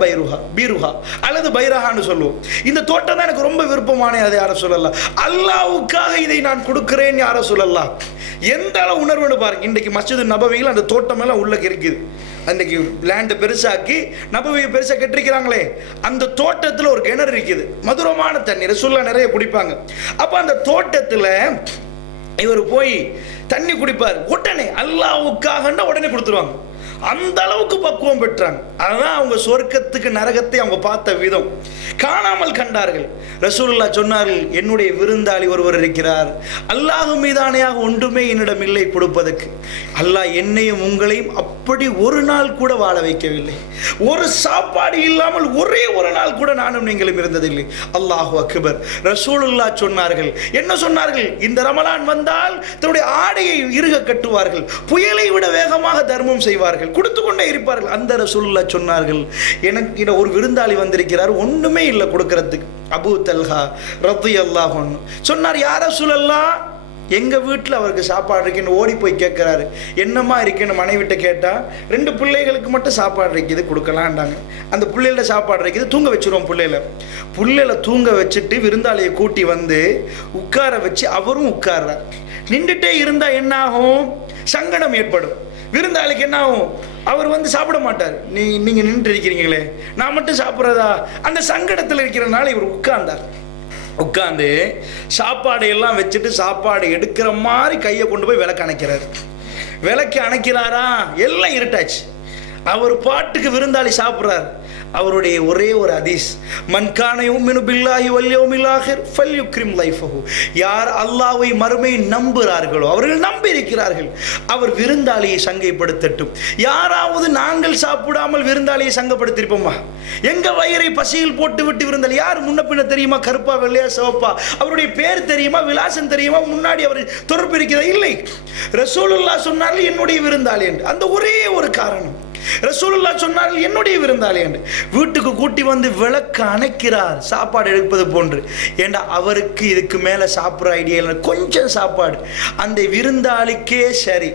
பீருஹா அல்லது பைரஹான்னு சொல்லுவோம். இந்த தோட்டம் தான் எனக்கு ரொம்ப விருப்பமான, அது யா ரசூலல்லாஹ் அல்லாஹ்வுக்காக இதை நான் கொடுக்கிறேன் யா ரசூலல்லாஹ். எந்த அளவு உணர்வுன்னு பாருங்க. இன்றைக்கு மஸ்ஜிது நபவியில் அந்த தோட்டம் எல்லாம் உள்ள இருக்குது. அன்றைக்கு லேண்டை பெருசாக்கி நபவியை பெருசாக கட்டிருக்கிறாங்களே, அந்த தோட்டத்தில் ஒரு கிணறு இருக்குது, மதுரமான தண்ணி ரசூலுல்லாஹ் நிறைய குடிப்பாங்க. அப்போ அந்த தோட்டத்தில் இவர் போய் தண்ணி குடிப்பார், உடனே அல்லாஹ்வுக்காக உடனே கொடுத்துருவாங்க. அந்த அளவுக்கு பக்குவம் பெற்றாங்க. அதுதான் அவங்க சொர்க்கத்துக்கு நரகத்தை அவங்க பார்த்த விதம். காணாமல் கண்டார்கள். ரசூலுல்லாஹ் சொன்னார்கள், என்னுடைய விருந்தாளி ஒருவர் இருக்கிறார், அல்லாஹ் மீதானையாக ஒன்றுமே என்னிடம் இல்லை கொடுப்பதற்கு. அல்லாஹ் என்னையும் உங்களையும் அப்படி ஒரு நாள் கூட வாழ வைக்கவில்லை. ஒரு சாப்பாடு இல்லாமல் ஒரே ஒரு நாள் கூட நானும் நீங்களும் இருந்ததில்லை. அல்லாஹு அக்பர். ரசூலுல்லாஹ் சொன்னார்கள், என்ன சொன்னார்கள், இந்த ரமலான் வந்தால் தன்னுடைய ஆடையை இறுக கட்டுவார்கள், புயலை விட வேகமாக தர்மம் செய்வார்கள், கொடுத்து கொண்டே இருப்பார்கள். அந்த ரசூலுல்லாஹ் சொன்னார்கள், எனக்கு ஒரு விருந்தாளி வந்திருக்கிறார், ஒன்றுமே இல்லை கொடுக்கறதுக்கு. அபூ தல்ஹா ரலியல்லாஹு அன்ஹு சொன்னார், யா ரசூலல்லாஹ் எங்கள் வீட்டில் அவருக்கு சாப்பாடு இருக்குன்னு ஓடி போய் கேட்குறாரு. என்னம்மா இருக்குன்னு மனைவிட்ட கேட்டால், 2 பிள்ளைகளுக்கு மட்டும் சாப்பாடு இருக்குது கொடுக்கலான்டாங்க. அந்த பிள்ளைகள சாப்பாடு இருக்குது, தூங்க வச்சுருவோம். பிள்ளைகளை தூங்க வச்சுட்டு விருந்தாளியை கூட்டி வந்து உட்கார வச்சு அவரும் உட்கார்றார். நின்றுட்டே இருந்தால் என்ன ஆகும், சங்கடம் ஏற்படும். விருந்தாளிக்கு என்ன ஆகும், அவர் வந்து சாப்பிட மாட்டார். நீங்கள் நின்று இருக்கிறீங்களே, நான் மட்டும் சாப்பிட்றதா, அந்த சங்கடத்தில் இருக்கிறனால இவர் உட்காந்து சாப்பாடு எல்லாம் வச்சுட்டு சாப்பாடு எடுக்கிற மாதிரி கையை கொண்டு போய் விளக்கு அணைக்கிறார். விளக்கு அணைக்கிறாரா, எல்லாம் இருட்டாச்சு. அவர் பாட்டுக்கு விருந்தாளி சாப்பிட்றார். அவருடைய ஒரே ஒரு ஹதீஸ், மன்கான யூமினு பில்லாஹி வல் யௌமில் ஆகிர் ஃபல்யுக்ரிம் லைஃபஹு. யார் அல்லாஹ்வை மறுமை நம்புகிறார்களோ, அவர்கள் நம்பி இருக்கிறார்கள், அவர் விருந்தாளியை சங்கைப்படுத்தட்டும். யாராவது நாங்கள் சாப்பிடாமல் விருந்தாளியை சங்கப்படுத்திருப்போமா? எங்க வயிறை பசியில் போட்டு விட்டு விருந்தாளி யார் முன்ன பின்ன தெரியுமா, கருப்பா வெள்ளையா சிவப்பா, அவருடைய பேர் தெரியுமா, விலாசம் தெரியுமா, முன்னாடி அவர் தொடர்பு இருக்கிறதா? இல்லை. ரசூலுல்லாஹ் சொன்னார்கள் என்னுடைய விருந்தாளி என்று. அந்த ஒரே ஒரு காரணம். ரசூலுல்லாஹ் சொன்னார்கள் என்னுடைய விருந்தாளி என்று. வீட்டுக்கு கூட்டி வந்து விளக்கு அணைக்கிறார், சாப்பாடு எடுப்பது போன்று. ஏண்டா அவருக்கு இதுக்கு மேலே சாப்பிட்ற ஐடியா இல்லை, கொஞ்சம் சாப்பாடு அந்த விருந்தாளிக்கே சரி.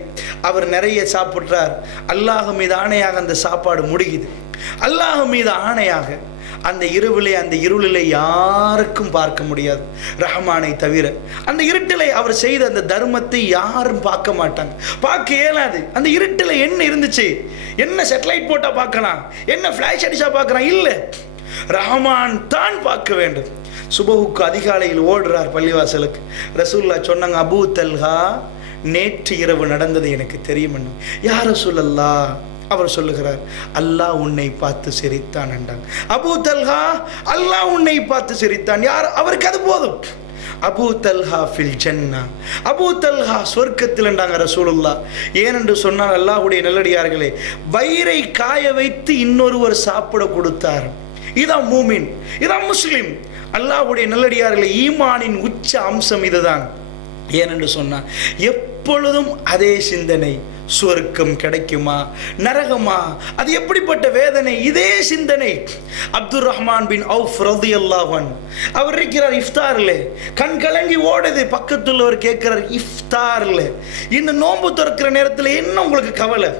அவர் நிறைய சாப்பிட்றார். அல்லாஹ் மீது ஆணையாக அந்த சாப்பாடு முடியுது. அல்லாஹ் மீது ஆணையாக அந்த இரவிலே அந்த இருளிலே யாருக்கும் பார்க்க முடியாது ரஹ்மானை தவிர. அந்த இருட்டிலே அவர் செய்த அந்த தர்மத்தை யாரும் பார்க்க மாட்டாங்க, பார்க்க இயலாது. அந்த இருட்டில் என்ன இருந்துச்சு? என்ன சேட்டலைட் போட்டா பார்க்கலாம், என்ன ஃபிளாஷ் அடிச்சா பார்க்கலாம்? இல்லை, ரஹ்மான் தான் பார்க்க வேண்டும். சுபஹுக்கு அதிகாலையில் ஓடுறார் பள்ளிவாசலுக்கு. ரசூலுல்லாஹ் சொன்னாங்க, அபூ தல்ஹா நேற்று இரவு நடந்தது எனக்கு தெரியும். யா ரசூலல்லாஹ், அவர் சொல்லுகிறார், அல்லாஹ் உன்னை பார்த்து சிரித்தான் என்றான். அபூ தல்ஹா, அல்லாஹ் உன்னை பார்த்து சிரித்தான். யார்? அவருக்கு அது போதும். அபூ தல்ஹா ஃபில் ஜன்னா, அபூ தல்ஹா சொர்க்கத்தில் என்றாங்க ரசூலுல்லாஹ். ஏனென்று சொன்னால் அல்லாஹ்வுடைய நல்லடியார்களே, வயிறை காய வைத்து இன்னொருவர் சாப்பிட கொடுத்தார். இதான் மூமின், இதான் முஸ்லிம். அல்லாஹ்வுடைய நல்லடியார்களே, ஈமானின் உச்ச அம்சம் இதுதான். ஏனென்று சொன்னால் எப்பொழுதும் அதே சிந்தனை, சொர்க்கம் கிடைக்குமா நரகமா, அது எப்படிப்பட்ட வேதனை, இதே சிந்தனை. அப்துல் ரஹ்மான் பின் அவுஃப் ரலியல்லாஹு அன்ஹு அவர் இருக்கிறார் இஃப்தார்ல, கண் கலங்கி ஓடுது. பக்கத்துள்ளவர் கேட்கிறார், இஃப்தார்ல இந்த நோன்பு திறக்கிற நேரத்தில் என்ன உங்களுக்கு கவலை?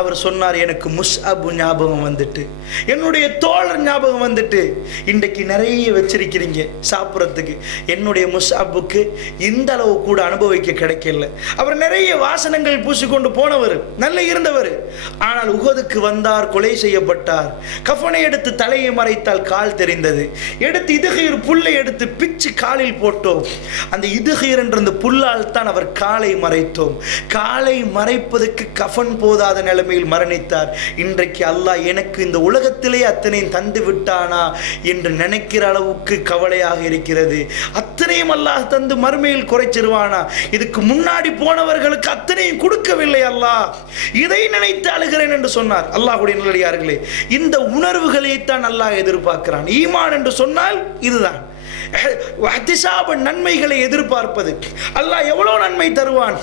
அவர் சொன்னார், எனக்கு முஸ்அப் ஞாபகம் வந்துட்டு, என்னுடைய தோழர் ஞாபகம் வந்துட்டு. இன்றைக்கு நிறைய வச்சிருக்கிறீங்க சாப்பிட்றதுக்கு, என்னுடைய முஸ்அப்புக்கு இந்த அளவு கூட அனுபவிக்க கிடைக்கல. அவர் நிறைய வாசனங்கள் பூசிக்கொண்டு போனவர், நல்ல இருந்தவர். ஆனால் உஹதுக்கு வந்தார், கொலை செய்யப்பட்டார். கஃபனை எடுத்து தலையை மறைத்தால் கால் தெரிந்தது. எடுத்து இதுகீர் புல்லை எடுத்து பிச்சு காலில் போட்டோம். அந்த இதுகீர் என்ற அந்த புல்லால் தான் அவர் காலை மறைத்தோம். காலை மறைப்பதற்கு கஃபன் போதாத நிலை மரணித்தார். இன்றைக்கு அல்லாஹ் எனக்கு இந்த உலகத்திலே அத்தனையும் தந்து விட்டானா என்று நினைக்கிற அளவுக்கு கவலையாக இருக்கிறது. அத்தனையும் அல்லாஹ் தந்து மறுமையில் குறைச்சிருவானா? இதுக்கு முன்னாடி போனவர்களுக்கு அத்தனையும் கொடுக்கவில்லை அல்லாஹ், இதை நினைத்து அழுகிறேன் என்று சொன்னார். அல்லாஹ்வுடைய நல்லடியார்களே, இந்த உணர்வுகளை தான் அல்லாஹ் எதிர்பார்க்கிறான். ஈமான் என்று சொன்னால் இதுதான், நன்மைகளை எதிர்பார்ப்பது. அல்லாஹ் எவ்வளவு நன்மை தருவான்,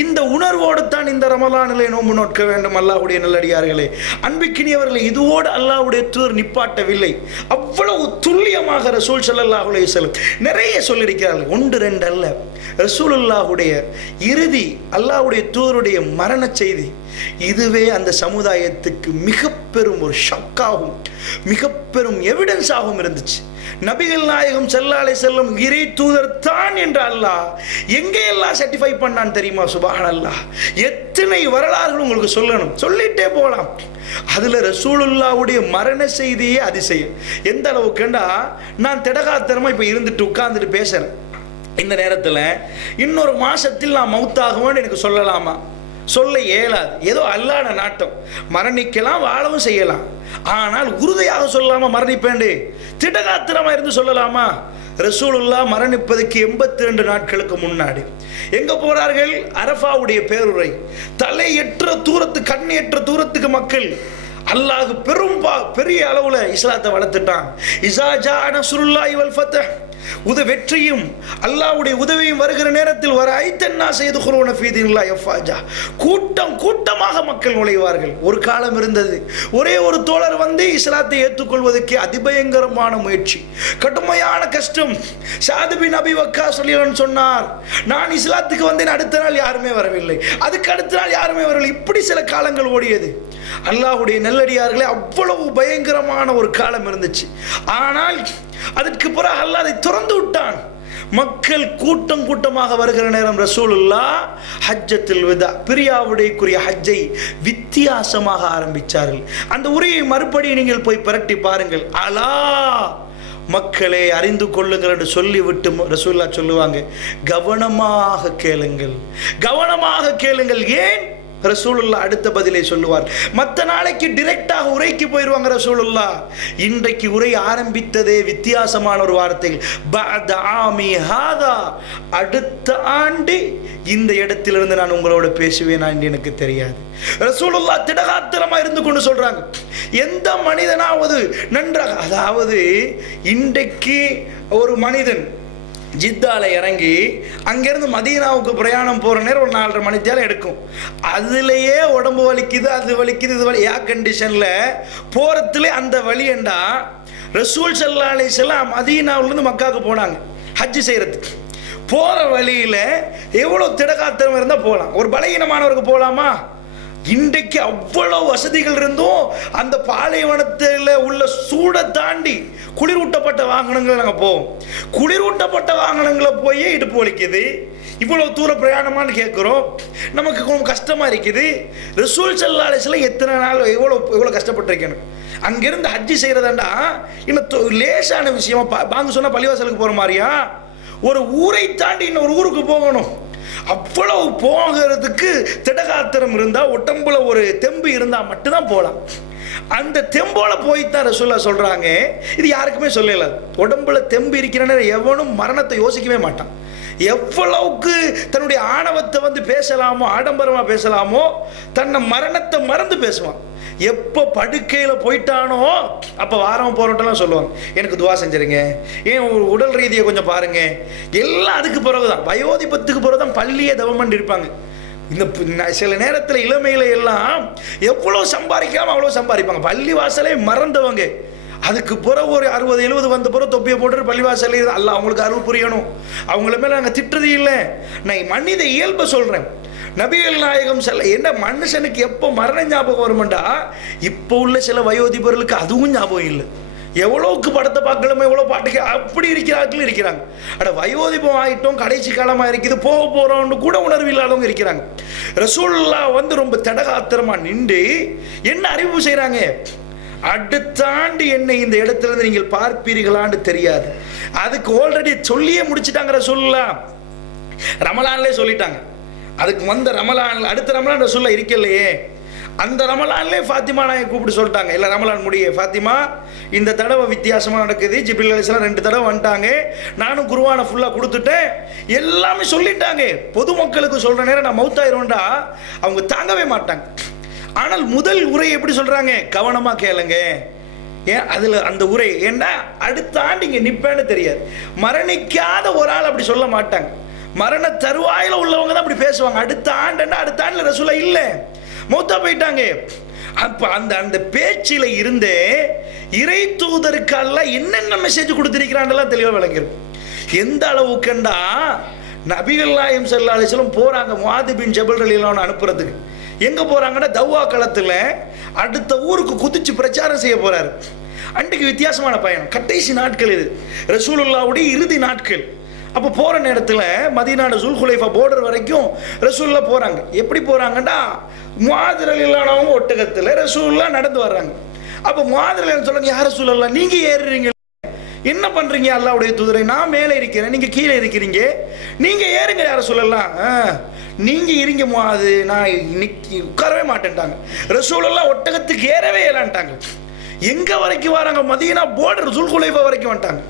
இந்த உணர்வோடு தான் இந்த ரமலானிலே நோன்பு நோக்க வேண்டும். அல்லாஹ்வுடைய நல்லடியார்களே, அன்பிக்கினியவர்களே, இதுவோடு அல்லாஹ்வுடைய தூதர் நிப்பாட்டவில்லை. அவ்வளவு துல்லியமாக ரசூல் ஸல்லல்லாஹு அலைஹி வஸல்லம் நிறைய சொல்லியிருக்கிறார்கள், ஒன்று ரெண்டு அல்ல. ரசூலுல்லாஹுடைய இறுதி, அல்லாஹ்வுடைய தூதருடைய மரண செய்தி, இதுவே அந்த சமுதாயத்துக்கு மிக பெரும் ஒரு ஷாக்காகவும் மிக பெரும் எவிடன்ஸாகவும் இருந்துச்சு. நபிகள் நாயகம் ஸல்லல்லாஹு அலைஹி வஸல்லம் இறை தூதர் தான் என்று அல்லாஹ் எங்கே எல்லாம் சர்டிஃபை பண்ணான் தெரியுமா? சுப்ஹானல்லாஹ். எத்தனை வரலாறுகள் உங்களுக்கு சொல்லணும், சொல்லிட்டே போகலாம். அதுல ரசூலுல்லாஹ்வுடைய மரண செய்தியே அதிசயம். எந்த அளவுக்குண்டா, நான் திடகாத்திரமா இப்ப இருந்துட்டு உட்கார்ந்துட்டு பேசுறேன். இந்த நேரத்தில் இன்னொரு மாசத்தில் நான் மௌத்தாகுவேன்னு எனக்கு சொல்லலாமா? சொல்ல இயலாது. ஏதோ அல்லாஹ்வுடைய நாட்டம், மரணிக்கலாம், வாழவும் செய்யலாம். ஆனால் உறுதியாக சொல்லாம மரணிப்பேன் திடகாத்திரமா இருந்து சொல்லலாமா? ரசூலுல்லாஹ் மரணிப்பதற்கு 82 நாட்களுக்கு முன்னாடி எங்க போறார்கள்? அரஃபாவுடைய பேருரை. தலையற்ற தூரத்து, கண்ணேற்ற தூரத்துக்கு மக்கள். அல்லாஹ் பெரிய அளவுல இஸ்லாத்தை வளர்த்துட்டான். இஸா ஜா நஸ்ருல்லாஹி வல் ஃபத்ஹ், வெற்றியும் அல்லாஹ்வுடைய உதவியும் வருகிற நேரத்தில் வர ஐத்தன்னா செய்துகுரோன ஃபீதில்லாஹி அஃபாஜா, கூட்டம் கூட்டமாக மக்கள் நுழைவார்கள். ஒரு காலம் இருந்தது, ஒரே ஒரு தோழர் வந்து இஸ்லாத்தை ஏற்றுக்கொள்வதற்கு அதிபயங்கரமான முயற்சி, கடுமையான கஷ்டம். ஸஅத் பின் அபி வக்காஸ் ரலியல்லாஹு சொன்னார், நான் இஸ்லாத்துக்கு வந்தேன், அடுத்த நாள் யாருமே வரவில்லை, அதுக்கு அடுத்த நாள் யாருமே வரவில்லை. இப்படி சில காலங்கள் ஓடியது. அல்லாஹ்வுடைய நல்லடியார்களே, அவ்வளவு பயங்கரமான ஒரு காலம் இருந்துச்சு. ஆனால் அதற்கு பிறகு அல்லாஹ் அதை திறந்து விட்டான். மக்கள் கூட்டம் கூட்டமாக வருகிற நேரம் ரசூலுல்லாஹ் ஹஜ்ஜத்துல் விதா, பிரியாவுடையக்குரிய ஹஜ்ஜை வித்தியாசமாக ஆரம்பித்தார்கள். அந்த உரையை மறுபடி நீங்கள் போய் பிரட்டி பாருங்கள். அலா மக்களே அறிந்து கொள்ளுங்கள் என்று சொல்லிவிட்டு ரசூலுல்லாஹ் சொல்லுவாங்க, கவனமாக கேளுங்கள், கவனமாக கேளுங்கள். ஏன்? ரசூலுல்லாஹ் அடுத்த பதிலை சொல்லுவார். மற்ற நாளைக்கு டிரெக்டாக உரைக்கு போயிடுவாங்க ரசூலுல்லாஹ். இன்றைக்கு உரை ஆரம்பித்ததே வித்தியாசமான ஒரு வார்த்தை, பஅத ஆமி ஹாதா, அடுத்த ஆண்டு இந்த இடத்திலிருந்து நான் உங்களோட பேசுவேனா என்று எனக்கு தெரியாது. ரசூலுல்லாஹ் திடகாத்திரமா இருந்து கொண்டு சொல்றாங்க. எந்த மனிதனாவது நன்றாக, அதாவது இன்றைக்கு ஒரு மனிதன் ஜித்தால இறங்கி அங்கேருந்து மதீனாவுக்கு பிரயாணம் போகிற நேரம் ஒரு 4.5 மணி நேரம் எடுக்கும். அதுலேயே உடம்பு வலிக்குது, அது வலிக்குது, இது வலி, ஏர் கண்டிஷனில் போகிறதுலே அந்த வலியண்டா ரசூல் ஸல்லல்லாஹு அலைஹி வஸல்லம் மதீனாவிலேருந்து மக்காவுக்கு போனாங்க ஹஜ்ஜு செய்கிறதுக்கு. போகிற வழியில் எவ்வளோ திடகாத்திரம் இருந்தால் போகலாம், ஒரு பலகீனமானவருக்கு போகலாமா? இன்றைக்கு அவ்வளோ வசதிகள் இருந்தும் அந்த பாலைவனத்தில் உள்ள சூடை தாண்டி குளிரூட்டப்பட்ட வாகனங்களை நாங்கள் போவோம். குளிரூட்டப்பட்ட வாகனங்களை போய் இடுப்பு வலிக்குது, இவ்வளோ தூர பிரயாணமானு கேட்குறோம், நமக்கு கொஞ்சம் கஷ்டமாக இருக்குது. ரசூல் ஸல்லல்லாஹு அலைஹி வஸல்லம் எத்தனை நாள் எவ்வளோ கஷ்டப்பட்டிருக்கேன்னு. அங்கேருந்து ஹஜ்ஜி செய்கிறதாண்டா இன்னும் லேசான விஷயமா வாங்க சொன்னால் பள்ளிவாசலுக்கு போகிற மாதிரியா? ஒரு ஊரை தாண்டி இன்னொரு ஊருக்கு போகணும். அவ்வளவு போகிறதுக்கு திடகாத்திரம் இருந்தால், உடம்புல ஒரு தெம்பு இருந்தால் மட்டும்தான் போகலாம். அந்த தெம்போல போய்த்தான் ரசூலுல்லாஹ் சொல்கிறாங்க. இது யாருக்குமே சொல்லல. உடம்புல தெம்பு இருக்கிற எவனும் மரணத்தை யோசிக்கவே மாட்டான். எவ்வளவுக்கு தன்னுடைய ஆணவத்தை பேசலாமோ, ஆடம்பரமாக பேசலாமோ, தன்னை மரணத்தை மறந்து பேசுவான். எப்போ படுக்கையில் போயிட்டானோ அப்போ வாரம் போகிறோட்டெல்லாம் சொல்லுவாங்க, எனக்கு துவா செஞ்சுருங்க, ஏன் உடல் ரீதியை கொஞ்சம் பாருங்கள். எல்லாம் அதுக்கு பிறகு தான், வயோதிபத்துக்கு பிறகு தான் பள்ளியே தவம் இருப்பாங்க. இந்த சில நேரத்தில் இளமையில எல்லாம் எவ்வளோ சம்பாதிக்காமல் அவ்வளோ சம்பாதிப்பாங்க. பள்ளி வாசலே மறந்தவங்க. அதுக்கு பிறகு ஒரு 60-70 வந்த பிறகு தொப்பியை போட்டு பள்ளிவாசல் அல்ல அவங்களுக்கு அருள் புரியணும். அவங்கள மேலே நாங்கள் திட்டுறது இல்லை, நான் மனித இயல்பை சொல்கிறேன். நபிகள் நாயகம் என்ன மனுஷனுக்கு எப்போ மரண ஞாபகம் வருமெண்டா, இப்போ உள்ள சில வயோதிபர்களுக்கு அதுவும் ஞாபகம் இல்லை. எவ்வளோக்கு படத்தை பார்க்கலாமா, எவ்வளோ பாட்டுக்கு அப்படி இருக்கிறார்கள் இருக்கிறாங்க. அட வயோதிபம் ஆகிட்டோம், கடைசி காலமாக இருக்குது, போக போகிறோம்னு கூட உணர்வு இல்லாதவங்க இருக்கிறாங்க. ரசூலுல்லாஹ் ரொம்ப தடகாத்திரமாக நின்று என்ன அறிவு செய்கிறாங்க, அடுத்தாண்டு என்னை இந்த இடத்துல இருந்து நீங்கள் பார்ப்பீர்களான்னு தெரியாது. அதுக்கு ஆல்ரெடி சொல்லியே முடிச்சுட்டாங்க ரசூலுல்லாஹ். ரமலான்லேயே சொல்லிட்டாங்க. அதுக்கு வந்த ரமலான் அடுத்த ரமலான் ரசூலுல்லாஹ் இருக்கலையே, அந்த ரமலான்லேயே ஃபாத்திமா நாயை கூப்பிட்டு சொல்லிட்டாங்க, இல்லை ரமலான் முடிய ஃபாத்திமா இந்த தடவை வித்தியாசமாக நடக்குது, ஜிப்ரீல் அலைஹிஸ்ஸலாம் 2 தடவை வந்துட்டாங்க, நானும் குர்ஆனை ஃபுல்லாக கொடுத்துட்டேன், எல்லாமே சொல்லிட்டாங்க. பொதுமக்களுக்கு சொல்கிற நேரம் நான் மௌத்தாயிருவேன்டா அவங்க தாங்கவே மாட்டாங்க. ஆனால் முதல் உரை எப்படி சொல்கிறாங்க, கவனமாக கேளுங்க. ஏன் அதில் அந்த உரை ஏன்னா அடுத்த ஆண்டு இங்கே நிற்பேன்னு தெரியாது. மரணிக்காத ஒரு ஆள் அப்படி சொல்ல மாட்டாங்க. மரண தருவாயில் உள்ளவங்க தான் அப்படி பேசுவாங்க. அடுத்த ஆண்டுன்னா அடுத்த ஆண்டில் ரசூலுல்லாஹ் இல்லை, மௌத்தா போயிட்டாங்க. அப்போ அந்த அந்த பேச்சில் இருந்தே இறை தூதருக்கெல்லாம் என்னென்ன மெசேஜ் கொடுத்துருக்கிறான்லாம் தெளிவாக விளங்கிடும். எந்த அளவுக்குண்டா நபிகள் நாயகம் ஸல்லல்லாஹு அலைஹி வஸல்லம் போகிறாங்க முஆத் பின் ஜபல் ரலியல்லாஹு அன்ஹு அனுப்புறதுக்கு. எங்கே போகிறாங்கன்னா தவ்வா களத்தில் அடுத்த ஊருக்கு குதிச்சு பிரச்சாரம் செய்ய போகிறாரு. அன்றைக்கு வித்தியாசமான பயணம், கடைசி நாட்கள் இது, ரசூலுல்லாஹ்வுடைய இறுதி நாட்கள். அப்போ போகிற நேரத்தில் மதீனாட ஸுல்ஹுலைஃபா பார்டர் வரைக்கும் ரசூலுல்லாஹ் போகிறாங்க. எப்படி போகிறாங்கன்னா முஆத் ரலியல்லாஹு அன்ஹு ஒட்டகத்தில் ரசூலுல்லாஹ் நடந்து வர்றாங்க. அப்போ முஆத் ரலியல்லாஹு சொல்லுங்க, யார் ரசூலுல்லாஹ் நீங்கள் ஏறுறீங்க, என்ன பண்ணுறீங்க அல்லாஹ்வுடைய தூதரை, நான் மேலே இருக்கிறேன் நீங்கள் கீழே இருக்கிறீங்க, நீங்கள் ஏறுங்க யார் ரசூலுல்லாஹ், நீங்கள் இருங்க முஆத், நான் இன்னைக்கு உட்காரவே மாட்டேன்ட்டாங்க. ரசூலுல்லாஹ் ஒட்டகத்துக்கு ஏறவே ஏலான்ட்டாங்க. எங்கே வரைக்கும் வராங்க, மதீனா பார்டர் ஸுல்ஹுலைஃபா வரைக்கும் வந்துட்டாங்க.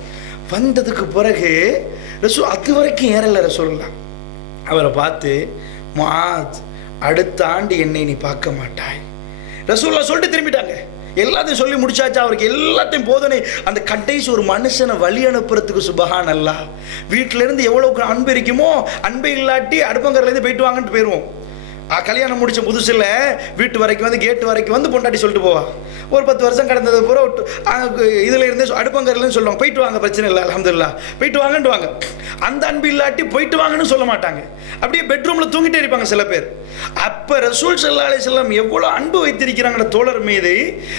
வந்ததுக்கு பிறகு அது வரைக்கும் ஏறல ரசூலுல்லாஹ். அவரை பார்த்து முஆத் அடுத்த ஆண்டு என்னை நீ பார்க்க மாட்டாய் ரசூலுல்லாஹ் சொல்லிட்டு திரும்பிட்டாங்க. எல்லாத்தையும் சொல்லி முடிச்சாச்சா, அவருக்கு எல்லாத்தையும் போதனை. அந்த கடைசி ஒரு மனுஷனை வழி அனுப்புறதுக்கு சுபஹான் அல்லாஹ். வீட்டிலேருந்து எவ்வளோக்கு அன்பு இருக்குமோ, அன்பை இல்லாட்டி அடுப்பங்கரையிலேருந்து போயிட்டு வாங்கன்ட்டு போயிடுவோம். கல்யாணம் முடித்த புதுசில் வீட்டு வரைக்கும் வந்து கேட்டு வரைக்கும் வந்து பொண்டாட்டி சொல்லிட்டு போவா. ஒரு 10 வருஷம் கடந்தது பூரா இதில் இருந்தே அடுப்பங்கரையிலேருந்து சொல்லுவாங்க, போயிட்டு வாங்க பிரச்சனை இல்லை அல்ஹம்துலில்லாஹ் போயிட்டு வாங்கன்ட்டு வாங்க. அந்த அன்பு இல்லாட்டி போயிட்டு வாங்கன்னு சொல்ல மாட்டாங்க, அப்படியே பெட்ரூமில் தூங்கிட்டே இருப்பாங்க சில பேர். அப்போ ரசூல் ஸல்லல்லாஹு அலைஹி வஸல்லம் எவ்வளோ அன்பு வைத்திருக்கிறாங்க தோழர் மீது.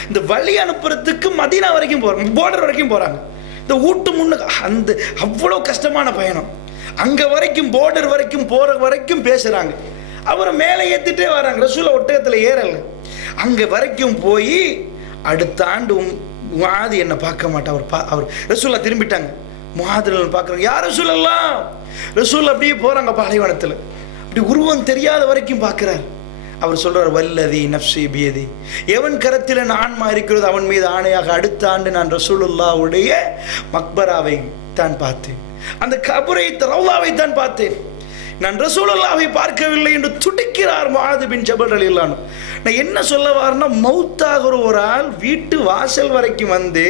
இந்த வழி அனுப்புறதுக்கு மதீனா வரைக்கும் போகிறாங்க, பார்டர் வரைக்கும் போகிறாங்க. இந்த வீட்டு முன்னுக்கு அந்த அவ்வளோ கஷ்டமான பயணம், அங்கே வரைக்கும் பார்டர் வரைக்கும் போகிற வரைக்கும் பேசுகிறாங்க. அவரை மேலே ஏற்றிட்டே வராங்க. ரசூலுல்லாஹ் ஒட்டகத்தில் ஏறல, அங்கே வரைக்கும் போய் அடுத்த ஆண்டு முஆத் என்னை பார்க்க மாட்டேன். அவர் ரசூலுல்லாஹ் திரும்பிட்டாங்க. முஆத் பார்க்குறாங்க, யார் ரசூலுல்லாஹ். ரசூலுல்லாஹ் அப்படியே போகிறாங்க பாலைவனத்தில், அப்படி உருவம் தெரியாத வரைக்கும் பார்க்குறாரு. அவர் சொல்கிறார், வல்லதி நஃப்ஸி பியதி, எவன் கரத்தில் என் ஆன்மா இருக்கிறது அவன் மீது ஆணையாக அடுத்த ஆண்டு நான் ரசூலுல்லாஹ்வுடைய மக்பராவை தான் பார்த்தேன், அந்த கபரை ரௌலாவை தான் பார்த்தேன், நான் ரசூலுல்லாஹை பார்க்கவில்லை என்று துடிக்கிறார் முஆத் பின் ஜபல் ரலியல்லாஹு அன்ஹு. நான் என்ன சொல்ல வரேன்னா, மௌத்தாகிற ஒரு ஆள் வீட்டு வாசல் வரைக்கும் வந்து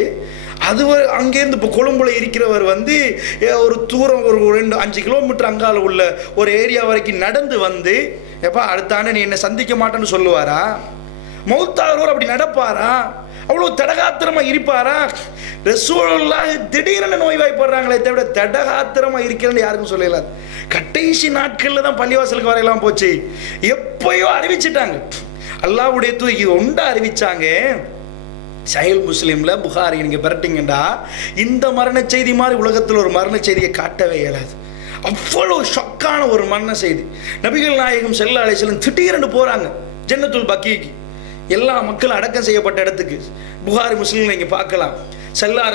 அது அங்கேருந்து இப்போ கொழும்புல இருக்கிறவர் வந்து ஒரு தூரம் ஒரு 5 கிலோமீட்டர் அங்கால உள்ள ஒரு ஏரியா வரைக்கும் நடந்து வந்து எப்பா அடுத்த ஆண்டு நீ என்னை சந்திக்க மாட்டேன்னு சொல்லுவாரா? மௌத்தாகிறவர் அப்படி நடப்பாரா? அவ்வளோ தடகாத்திரமா இருப்பாரா? ரசூலுல்லாஹ் திடீரென நோய்வாய்ப்படுறாங்களே தவிர தடகாத்திரமா இருக்கிறேன்னு யாருக்கும் சொல்லலாது. கடைசி நாட்களில் தான் பள்ளிவாசலுக்கு வரையெல்லாம் போச்சு. எப்பயோ அறிவிச்சிட்டாங்க. அல்லாஹ்வுடைய தூதர் இது ஒன்றா அறிவிச்சாங்க. சஹீஹ் முஸ்லிம்ல புகாரி நீங்க பரட்டிங்கண்டா இந்த மரண செய்தி மாதிரி உலகத்தில் ஒரு மரண செய்தியை காட்டவே இயலாது. அவ்வளோ ஷொக்கான ஒரு மரண செய்தி. நபிகள் நாயகம் ஸல்லல்லாஹு அலைஹி வஸல்லம் திடீரென்று போறாங்க ஜன்னத்துல் பக்கீக்கு, எல்லா மக்களும் அடக்கம் செய்யப்பட்ட இடத்துக்கு. புகாரி முஸ்லிம்ல நீங்க பார்க்கலாம்.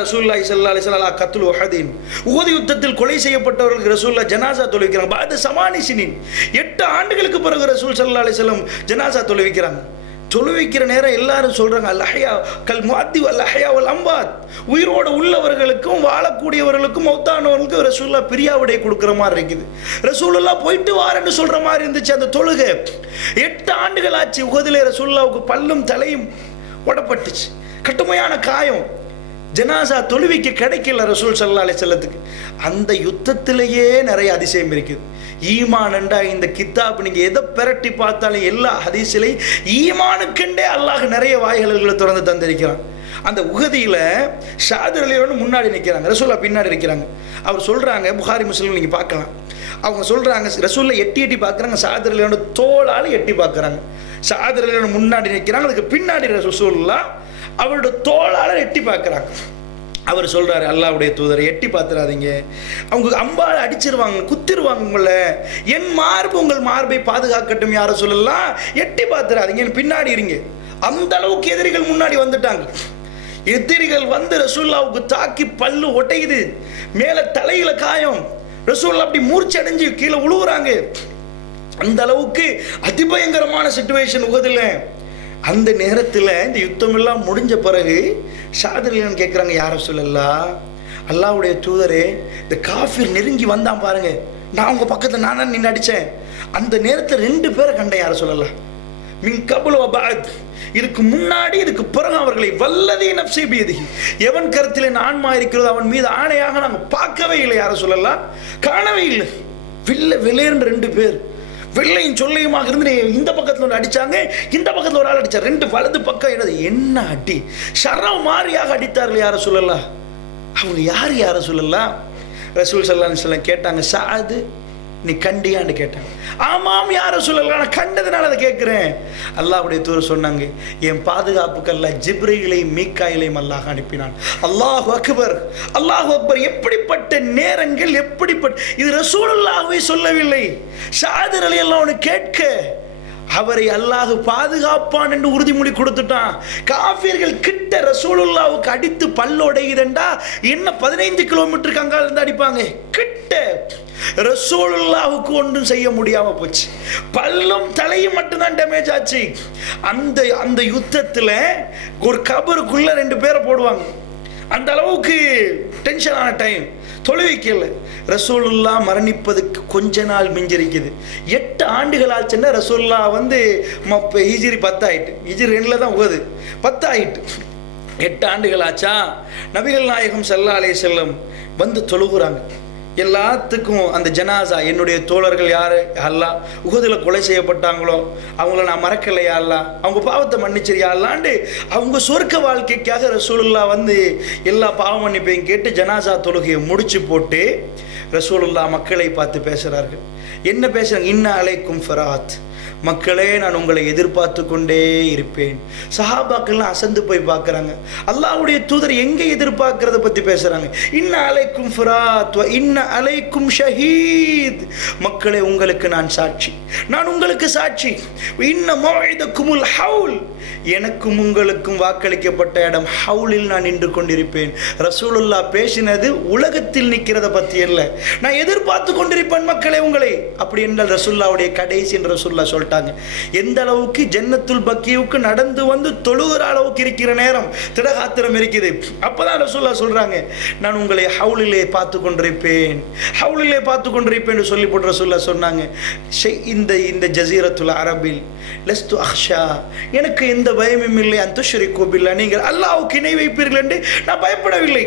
ரசூலுல்லாஹி ஸல்லல்லாஹு அலைஹி வஸல்லம் கத்லு உஹதின், உஹது யுத்தத்தில் கொலை செய்யப்பட்டவர்களுக்கு ரசூலுல்லாஹ் ஜனாஸா தொழுவிக்கிறாங்க. பாத சமானி சினின், 8 ஆண்டுகளுக்கு பிறகு ரசூல் ஸல்லல்லாஹு அலைஹி வஸல்லம் ஜனாஸா தொழுவிக்கிறாங்க. தொழுவிக்கிற நேரம் எல்லாரும் சொல்றாங்க அல்ஹயா கல் முஅத்தி வல் அஹ்யா வல் அம்வாத், உயிரோடு உள்ளவர்களுக்கும் வாழக்கூடியவர்களுக்கும் மௌத்தானவர்களுக்கும் ரசூலுல்லாஹ் பிரியாவிடை கொடுக்குற மாதிரி இருக்குது. ரசூலுல்லாஹ் போயிட்டு வாரன்னு சொல்ற மாதிரி இருந்துச்சு அந்த தொழுகை. 8 ஆண்டுகள் ஆச்சு. உஹதிலே ரசூலுல்லாஹ்வுக்கு பல்லும் தலையும் உடப்பட்டுச்சு, கடுமையான காயம். ஜனாசா தொழுவிக்க கிடைக்கல ரசூல் ஸல்லல்லாஹு அலைஹி வஸல்லத்துக்கு. அந்த யுத்தத்திலேயே நிறைய அதிசயம் இருக்குது. ஈமான்ண்டா இந்த கித்தாப் நீங்க எதை பிரட்டி பார்த்தாலும் எல்லா ஹதீஸிலே ஈமானுக்கெண்டே அல்லாஹ் நிறைய வாய்களை திறந்து தந்திருக்கிறான். அந்த உஹதியில ஷாத் ரலியல்லாஹு முன்னாடி நிற்கிறாங்க, ரசூலுல்லாஹ் பின்னாடி இருக்கிறாங்க. அவர் சொல்றாங்க, புகாரி முஸ்லிம் நீங்க பார்க்கலாம். அவங்க சொல்றாங்க ரசூலுல்லாஹ் எட்டி பார்க்குறாங்க, ஷாத் ரலியல்லாஹு தோளால எட்டி பார்க்குறாங்க. ஷாத் ரலியல்லாஹு முன்னாடி நிற்கிறாங்க, அதுக்கு பின்னாடி ரசூலுல்லாஹ் அவரோட தோளால எட்டி பார்க்குறாங்க. அவர் சொல்றாரு அல்லாஹ்வுடைய தூதரை எட்டி பார்த்துறாதீங்க, அவங்க அம்பால் அடிச்சிருவாங்க, குத்திருவாங்க உங்களை, என் மார்பு உங்கள் மார்பை பாதுகாக்கட்டும் யார சொல்லலாம், எட்டி பார்த்துறாதீங்க, பின்னாடி இருங்க. அந்த அளவுக்கு எதிரிகள் முன்னாடி வந்துட்டாங்க. எதிரிகள் வந்து ரசூலுல்லாஹ்வுக்கு தாக்கி பல்லு ஒட்டையுது, மேல தலையில காயம், ரசூலுல்லாஹ் அப்படி மூர்ச்சி அடைஞ்சு கீழே உழுவுறாங்க. அந்த அளவுக்கு அதிபயங்கரமான சிச்சுவேஷன் உஹதுல. அந்த நேரத்தில் இந்த யுத்தம் எல்லாம் முடிஞ்ச பிறகு ஷாதிரியான் கேட்குறாங்க, யார சொல்லலாம் அல்லாஹ்வுடைய தூதரே, இந்த காஃபிர் நெருங்கி வந்தான் பாருங்க, நான் உங்க பக்கத்தில் நானா நின்று அடித்தேன். அந்த நேரத்தில் 2 பேரை கண்டேன், யார சொல்லலாம் மின் கபுல் வபாத், இதுக்கு முன்னாடி இதுக்கு பிறகு அவர்களை வல்லதி நஃப்ஸி பியதிஹி, எவன் கருத்திலே ஆன்மா இருக்கிறதோ அவன் மீது ஆணையாக நாங்கள் பார்க்கவே இல்லை, யார சொல்லலாம் காணவே இல்லை. வில்லேன்னு 2 பேர் வெள்ளையும் சொல்லையுமாக இருந்து இந்த பக்கத்தில் ஒன்று அடிச்சாங்க, இந்த பக்கத்தில் ஒரு ஆள் அடிச்சார், 2 வலது பக்கம். என்ன அடி, ஷர்ரவ் மாரியாக அடித்தார்கள் யார சொல்லலாம். அவங்க யார சொல்லலாம். ரசூல் ஸல்லல்லாஹு அலைஹி வஸல்லம் கேட்டாங்க, ஸஅத் நீ கண்டியான்னு கேட்டாங்க. ஆமாம் யார சொல்லலாம், நான் கண்டதுனால அதை கேட்குறேன். அல்லாஹ்வுடைய தூதர் சொன்னாங்க, என் பாதுகாப்புக்கு அல்லாஹ் ஜிப்ரீலையும் மீகாயிலையும் அல்லாஹ் அனுப்பினான். அல்லாஹு அக்பர், அல்லாஹு அக்பர். எப்படிப்பட்ட நேரங்கள், எப்படிப்பட்ட இது ரசூலுல்லாஹ்வே சொல்லவில்லை, ஷாத் ரலியல்லாஹு கேட்க அவரை அல்லாஹ் பாதுகாப்பான் என்று உறுதிமொழி கொடுத்துட்டான். காஃபிர்கள் கிட்ட ரசூலுல்லாஹ்வுக்கு அடித்து பல்லோடையுதண்டா என்ன 15 கிலோமீட்டருக்கு அங்கால இருந்து அடிப்பாங்க, கிட்ட ரசூலுல்லாஹ்வுக்கு ஒன்றும் செய்ய முடியாம போச்சு, பல்லும் தலையும் மட்டும்தான் டேமேஜ் ஆச்சு. அந்த யுத்தத்துல ஒரு கபருக்குள்ள 2 பேரை போடுவாங்க. அந்த அளவுக்கு டென்ஷனான டைம். தொழுவிக்கல. ரசூலுல்லாஹ் மரணிப்பதுக்கு கொஞ்ச நாள் மிஞ்சிருக்குது. 8 ஆண்டுகள் ஆச்சுன்னா ரசூலுல்லாஹ் வந்து ஹிஜ்ரி 10 ஆயிட்டு, ஹிஜ்ரி 2ல தான் உஹது 10 ஆயிட்டு. 8 ஆண்டுகள் ஆச்சா. நபிகள் நாயகம் ஸல்லல்லாஹு அலைஹி வஸல்லம் வந்து தொழுகிறாங்க. எல்லாத்துக்கும் அந்த ஜனாசா, என்னுடைய தோழர்கள் யாரு அல்லாஹ் உஹதுல கொலை செய்யப்பட்டாங்களோ அவங்கள நான் மறக்கலையா அல்லாஹ், அவங்க பாவத்தை மன்னிச்சிரியா அல்லாண்டு அவங்க சொர்க்க வாழ்க்கைக்காக ரசூலுல்லாஹ் வந்து எல்லா பாவ மன்னிப்பையும் கேட்டு ஜனாசா தொழுகையை முடிச்சு போட்டு ரசூலுல்லாஹ் மக்களை பார்த்து பேசுறார்கள். என்ன பேசுறாங்க, இன்ன அலைக்கும் ஃபராத், மக்களே நான் உங்களை எதிர்பார்த்து கொண்டே இருப்பேன். சஹாபாக்கள்லாம் அசந்து போய் பார்க்குறாங்க. அல்லாஹ்வுடைய தூதர் எங்கே எதிர்பார்க்கறத பற்றி பேசுகிறாங்க. இன்ன அலைக்கும் ஃபராத் வ இன்ன அலைக்கும் ஷஹீத், மக்களே உங்களுக்கு நான் சாட்சி, நான் உங்களுக்கு சாட்சி. இன்ன மௌஇதக்குமுல் ஹவுல், எனக்கும் உங்களுக்கும் வாக்களிக்கப்பட்ட இடம் ஹவுலில் நான் நின்று கொண்டிருப்பேன். ரசூலுல்லாஹ் பேசினது உலகத்தில் நிற்கிறத பற்றி அல்ல, நான் எதிர்பார்த்து கொண்டிருப்பேன் மக்களே உங்களை. அப்படி என்றால் ரசூலுல்லாஹ்வுடைய கடைசி என்று ரசூலுல்லாஹ் சொல்லிட்டாங்க. சொல்லிட்டாங்க. எந்த அளவுக்கு ஜன்னத்துல் பக்கியுக்கு நடந்து வந்து தொழுகிற அளவுக்கு இருக்கிற நேரம் திடகாத்திரம் இருக்குது. அப்பதான் ரசூலுல்லாஹ் சொல்றாங்க, நான் உங்களை ஹவுலிலே பார்த்து கொண்டிருப்பேன், ஹவுலிலே பார்த்து கொண்டிருப்பேன் சொல்லி போட்டு ரசூலுல்லாஹ் சொன்னாங்க, இந்த ஜசீரத்துல் அரபில் லஸ்து அக்ஷா, எனக்கு எந்த பயமும் இல்லை, அன்துஷ்ரிகு பில்லாஹ், நீங்கள் அல்லாஹ்வுக்கு இணை வைப்பீர்கள் என்று நான் பயப்படவில்லை.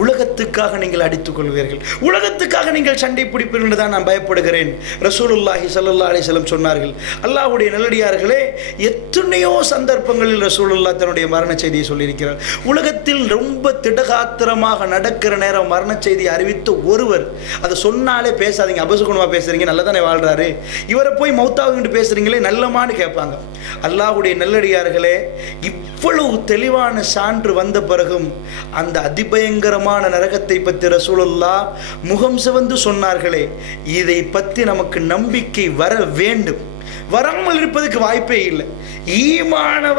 உலகத்துக்காக நீங்கள் அடித்துக் கொள்வீர்கள், உலகத்துக்காக நீங்கள் சண்டை பிடிப்பீர்கள் என்று தான் நான் பயப்படுகிறேன். ரசூலுல்லாஹி ஸல்லல்லாஹு அலைஹி வஸல்லம் சொன்னார்கள். அல்லாஹ்வுடைய நல்லடியார்களே, எத்தனையோ சந்தர்ப்பங்களில் ரசூலுல்லாஹ் தன்னுடைய மரண செய்தியை சொல்லியிருக்கிறார். உலகத்தில் ரொம்ப திடகாத்திரமாக நடக்கிற நேரம் மரண செய்தி அறிவித்த ஒருவர், அதை சொன்னாலே பேசாதீங்க, அபசுகுணமாக பேசுறீங்க, நல்லா தானே வாழ்றாரு, இவரை போய் மௌத்தாவுன்னு பேசுறீங்களே நல்லமான்னு கேட்பாங்க. அல்லாஹ்வுடைய நல்லடியார்களே, இவ்வளவு தெளிவான சான்று வந்த பிறகும் அந்த அதிபயங்கரமான நரகத்தை பற்றி ரசூலுல்லாஹ் முகம் சிவந்து சொன்னார்களே, இதை பற்றி நமக்கு நம்பிக்கை வர வேண்டும். வராமல் இருப்பதற்கு வாய்ப்பே இல்லை. ஈமான